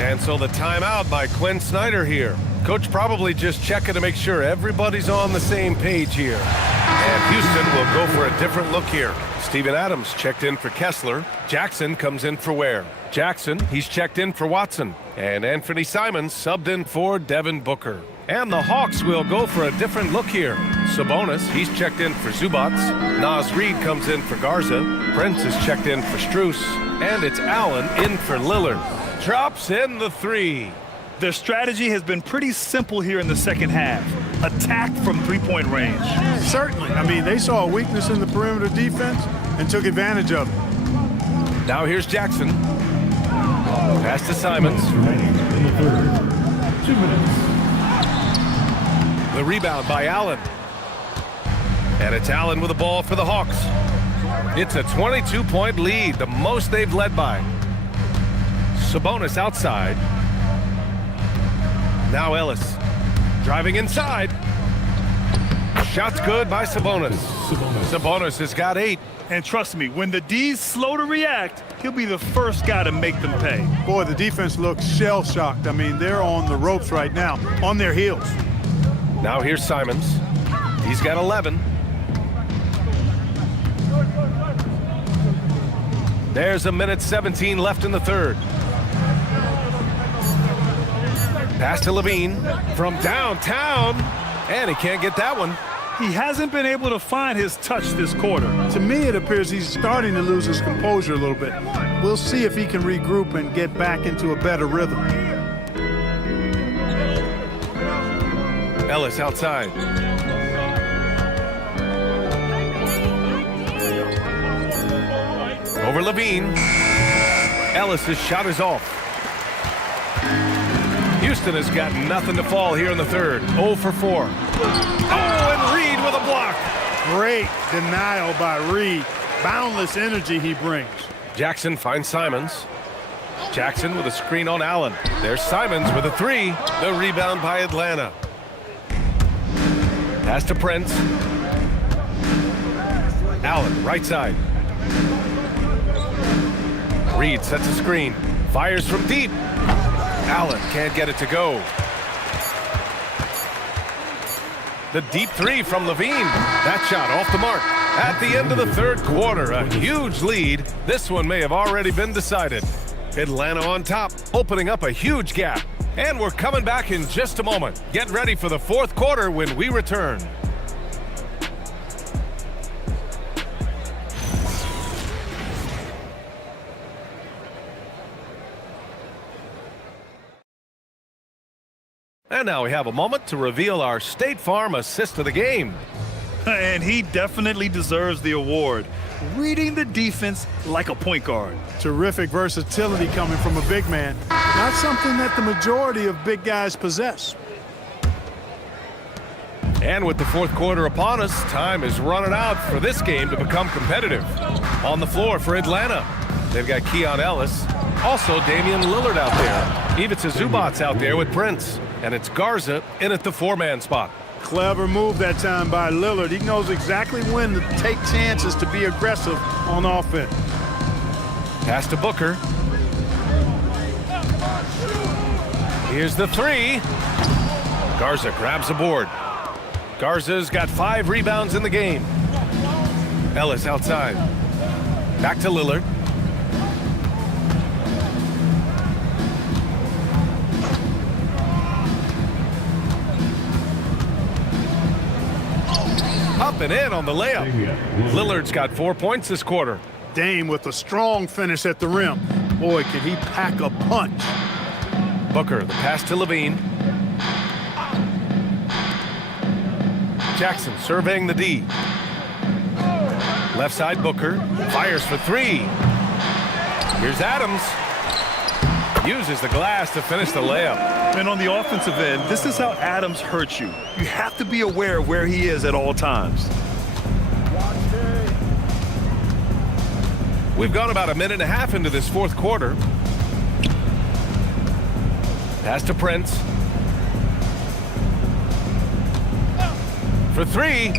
And so the timeout by Quinn Snyder here. Coach probably just checking to make sure everybody's on the same page here. And Houston will go for a different look here. Steven Adams checked in for Kessler. Jackson comes in for Ware. Jackson, he's checked in for Watson. And Anthony Simons subbed in for Devin Booker. And the Hawks will go for a different look here. Sabonis, he's checked in for Zubats. Naz Reid comes in for Garza. Prince is checked in for Strus. And it's Allen in for Lillard. Drops in the 3. Their strategy has been pretty simple here in the second half. Attack from three-point range. Certainly. I mean, they saw a weakness in the perimeter defense and took advantage of it. Now here's Jackson. Pass to Simons. In the third. 2 minutes. The rebound by Allen. And it's Allen with the ball for the Hawks. It's a 22-point lead, the most they've led by. Sabonis outside. Now Ellis. Driving inside. Shot's good by Sabonis. Sabonis has got 8. And trust me, when the D's slow to react, he'll be the first guy to make them pay. Boy, the defense looks shell-shocked. I mean, they're on the ropes right now, on their heels. Now here's Simons. He's got 11. There's a minute 17 left in the third. Pass to Levine from downtown, and he can't get that one. He hasn't been able to find his touch this quarter. To me, it appears he's starting to lose his composure a little bit. We'll see if he can regroup and get back into a better rhythm. Ellis outside. Over Levine. Ellis's shot is off. Houston has got nothing to fall here in the third. 0 for 4. Oh, and Reed with a block. Great denial by Reed. Boundless energy he brings. Jackson finds Simons. Jackson with a screen on Allen. There's Simons with a 3. The rebound by Atlanta. Pass to Prince. Allen, right side. Reed sets a screen. Fires from deep. Allen can't get it to go. The deep 3 from Levine. That shot off the mark. At the end of the third quarter, a huge lead. This one may have already been decided. Atlanta on top, opening up a huge gap. And we're coming back in just a moment. Get ready for the fourth quarter when we return. And now we have a moment to reveal our State Farm assist of the game. And he definitely deserves the award. Reading the defense like a point guard. Terrific versatility coming from a big man. Not something that the majority of big guys possess. And with the fourth quarter upon us, time is running out for this game to become competitive. On the floor for Atlanta, they've got Keon Ellis. Also Damian Lillard out there. Ivica Zubats out there with Prince. And it's Garza in at the 4-man spot. Clever move that time by Lillard. He knows exactly when to take chances to be aggressive on offense. Pass to Booker. Here's the 3. Garza grabs the board. Garza's got 5 rebounds in the game. Ellis outside. Back to Lillard. Up and in on the layup. Lillard's got 4 points this quarter. Dame with a strong finish at the rim. Boy, can he pack a punch. Booker, the pass to Levine. Jackson surveying the D. Left side Booker. Fires for 3. Here's Adams. Uses the glass to finish the layup. And on the offensive end, this is how Adams hurts you. You have to be aware of where he is at all times. We've gone about a minute and a half into this fourth quarter. Pass to Prince. for three.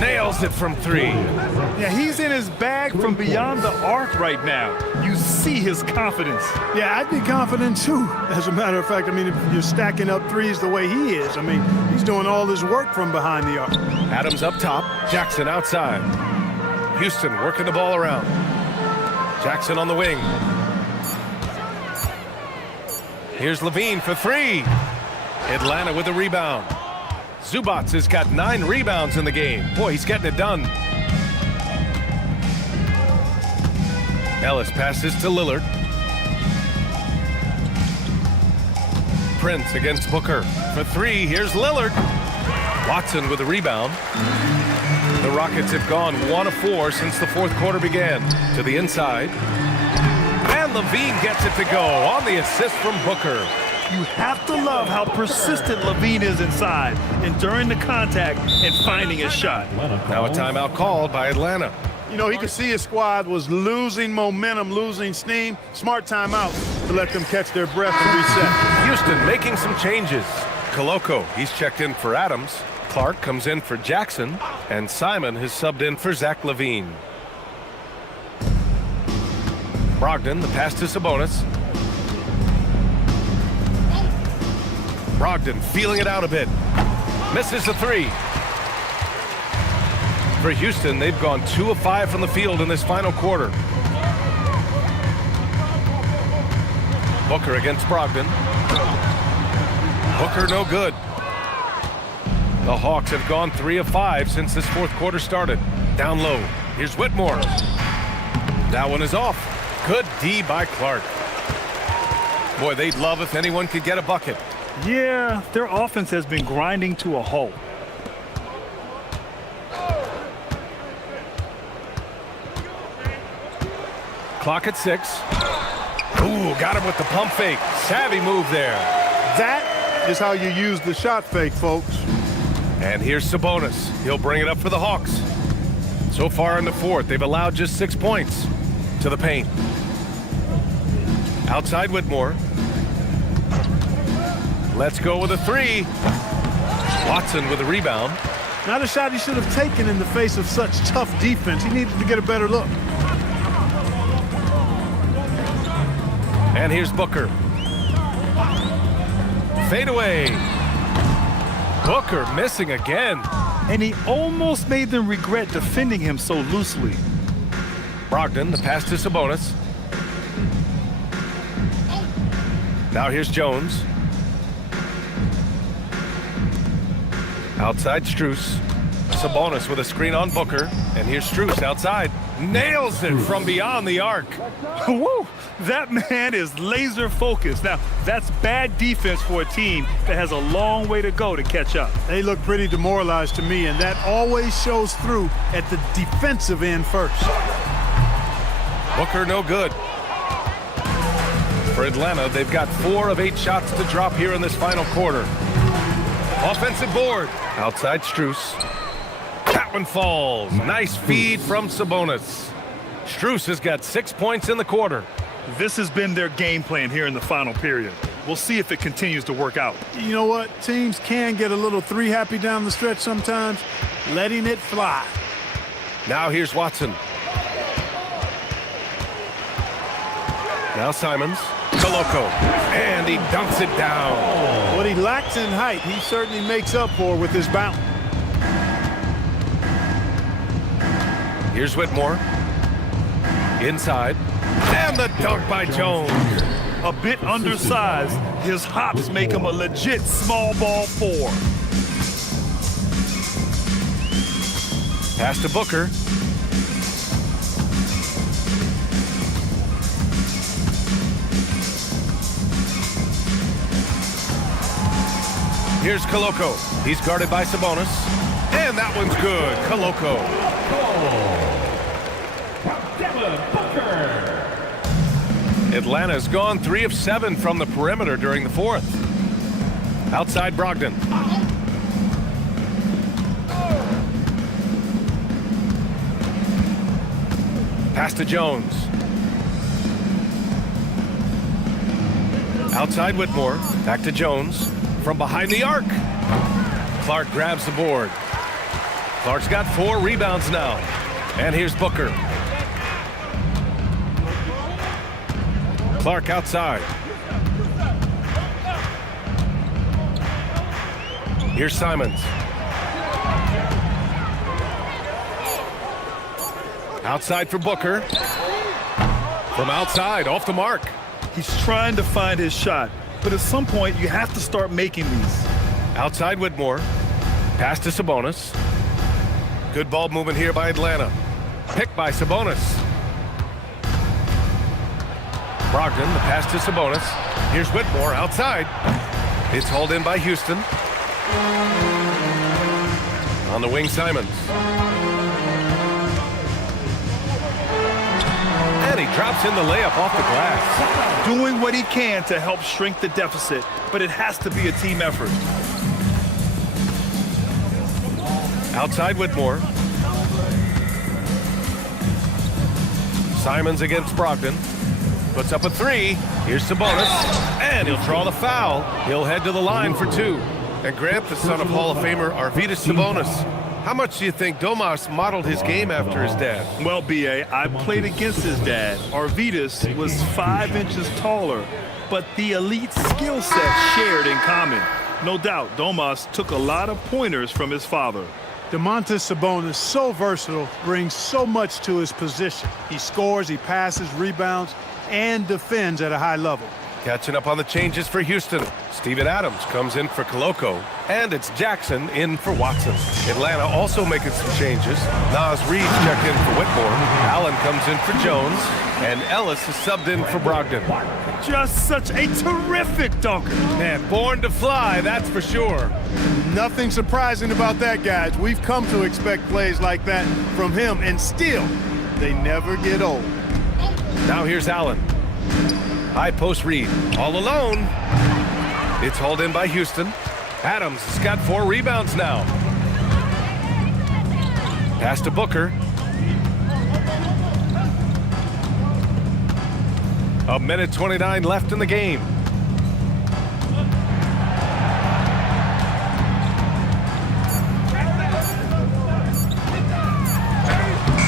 Nails it from three. Yeah, he's in his bag from beyond the arc right now. You see his confidence. Yeah, I'd be confident too. As a matter of fact, I mean, if you're stacking up threes the way he is, I mean, he's doing all his work from behind the arc. Adams up top, Jackson outside. Houston working the ball around. Jackson on the wing. Here's Levine for three. Atlanta with a rebound. Zubats has got 9 rebounds in the game. Boy, he's getting it done. Ellis passes to Lillard. Prince against Booker for three. Here's Lillard. Watson with a rebound. The Rockets have gone 1 of 4 since the fourth quarter began. To the inside. And Levine gets it to go on the assist from Booker. You have to love how persistent Levine is inside, enduring the contact and finding his shot. Now a timeout called by Atlanta. You know, he could see his squad was losing momentum, losing steam. Smart timeout to let them catch their breath and reset. Houston making some changes. Koloko, he's checked in for Adams. Clark comes in for Jackson. And Simon has subbed in for Zach LaVine. Brogdon, the pass to Sabonis. Brogdon feeling it out a bit. Misses the three. For Houston, they've gone 2 of 5 from the field in this final quarter. Booker against Brogdon. Booker no good. The Hawks have gone 3 of 5 since this fourth quarter started. Down low. Here's Whitmore. That one is off. Good D by Clark. Boy, they'd love if anyone could get a bucket. Yeah, their offense has been grinding to a halt. Clock at 6. Ooh, got him with the pump fake. Savvy move there. That is how you use the shot fake, folks. And here's Sabonis. He'll bring it up for the Hawks. So far in the fourth, they've allowed just 6 points to the paint. Outside Whitmore. Let's go with a three. Watson with a rebound. Not a shot he should have taken in the face of such tough defense. He needed to get a better look. And here's Booker. Fade away. Booker missing again. And he almost made them regret defending him so loosely. Brogdon, the pass to Sabonis. Now here's Jones. Outside Strus. Sabonis with a screen on Booker. And here's Strus outside. Nails it from beyond the arc. Woo! That man is laser focused. Now, that's bad defense for a team that has a long way to go to catch up. They look pretty demoralized to me, and that always shows through at the defensive end first. Booker no good. For Atlanta, they've got 4 of 8 shots to drop here in this final quarter. Offensive board. Outside Strus. That one falls. Nice feed from Sabonis. Strus has got 6 points in the quarter. This has been their game plan here in the final period. We'll see if it continues to work out. You know what? Teams can get a little three happy down the stretch sometimes. Letting it fly. Now here's Watson. Now Simons. Koloko. And he dunks it down. What he lacks in height, he certainly makes up for with his bounce. Here's Whitmore. Inside. And the dunk by Jones. A bit undersized, his hops make him a legit small ball 4. Pass to Booker. Here's Koloko. He's guarded by Sabonis. And that one's good. Koloko. Atlanta's gone 3 of 7 from the perimeter during the fourth. Outside Brogdon. Pass to Jones. Outside Whitmore. Back to Jones. From behind the arc. Clark grabs the board. Clark's got 4 rebounds now. And here's Booker. Clark outside. Here's Simons. Outside for Booker. From outside, off the mark. He's trying to find his shot, but at some point you have to start making these. Outside Whitmore. Pass to Sabonis. Good ball movement here by Atlanta. Picked by Sabonis. Brogdon, the pass to Sabonis. Here's Whitmore outside. It's hauled in by Houston. On the wing, Simons. And he drops in the layup off the glass. Doing what he can to help shrink the deficit, but it has to be a team effort. Outside Whitmore. Simons against Brogdon. Puts up a 3. Here's Sabonis. And he'll draw the foul. He'll head to the line for 2. And Grant, the son of Hall of Famer Arvydas Sabonis. How much do you think Domas modeled his game after his dad? Well, B.A., I played against his dad. Arvydas was 5 inches taller, but the elite skill set shared in common. No doubt, Domas took a lot of pointers from his father. Domantas Sabonis, so versatile, brings so much to his position. He scores, he passes, rebounds, and defends at a high level. Catching up on the changes for Houston. Steven Adams comes in for Koloko. And it's Jackson in for Watson. Atlanta also making some changes. Nas Reed checked in for Whitmore. Allen comes in for Jones. And Ellis is subbed in for Brogdon. Just such a terrific dunker. Man, born to fly, that's for sure. Nothing surprising about that, guys. We've come to expect plays like that from him, and still, they never get old. Now here's Allen. High post Reed, all alone. It's hauled in by Houston. Adams has got 4 rebounds now. Pass to Booker. A minute 29 left in the game.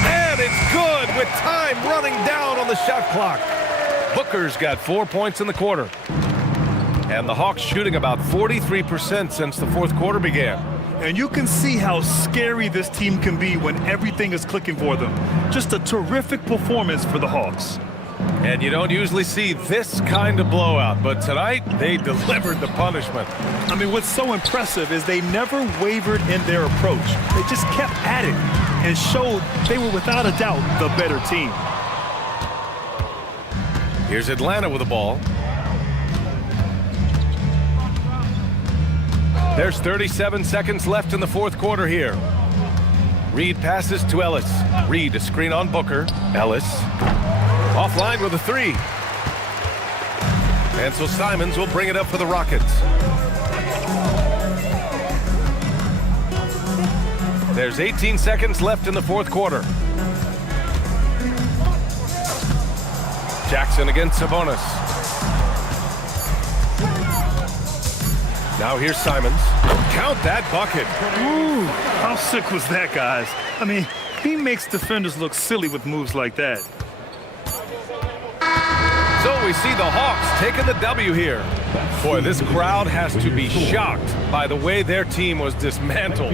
And it's good with time running down on the shot clock. Booker's got 4 points in the quarter. And the Hawks shooting about 43% since the fourth quarter began. And you can see how scary this team can be when everything is clicking for them. Just a terrific performance for the Hawks. And you don't usually see this kind of blowout, but tonight they delivered the punishment. I mean, what's so impressive is they never wavered in their approach. They just kept at it and showed they were without a doubt the better team. Here's Atlanta with the ball. There's 37 seconds left in the fourth quarter here. Reed passes to Ellis. Reed a screen on Booker. Ellis offline with a 3. And so Simons will bring it up for the Rockets. There's 18 seconds left in the fourth quarter. Jackson against Sabonis. Now here's Simons. Count that bucket. Ooh, how sick was that, guys? I mean, he makes defenders look silly with moves like that. So we see the Hawks taking the W here. Boy, this crowd has to be shocked by the way their team was dismantled.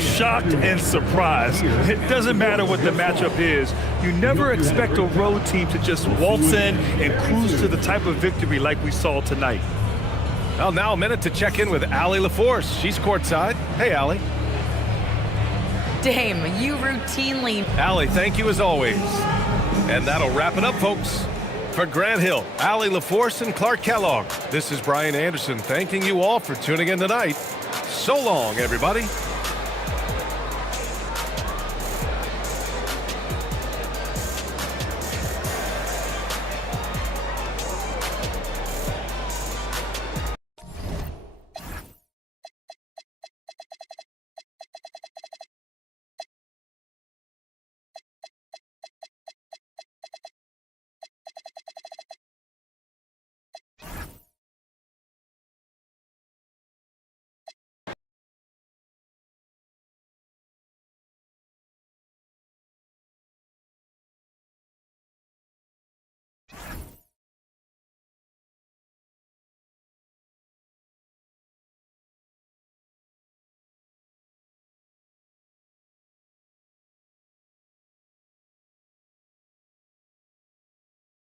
Shocked and surprised. It doesn't matter what the matchup is. You never expect a road team to just waltz in and cruise to the type of victory like we saw tonight. Well, now a minute to check in with Allie LaForce. She's courtside. Hey, Allie. Dame, you routinely... Allie, thank you as always. And that'll wrap it up, folks. For Grant Hill, Allie LaForce, and Clark Kellogg, this is Brian Anderson thanking you all for tuning in tonight. So long, everybody.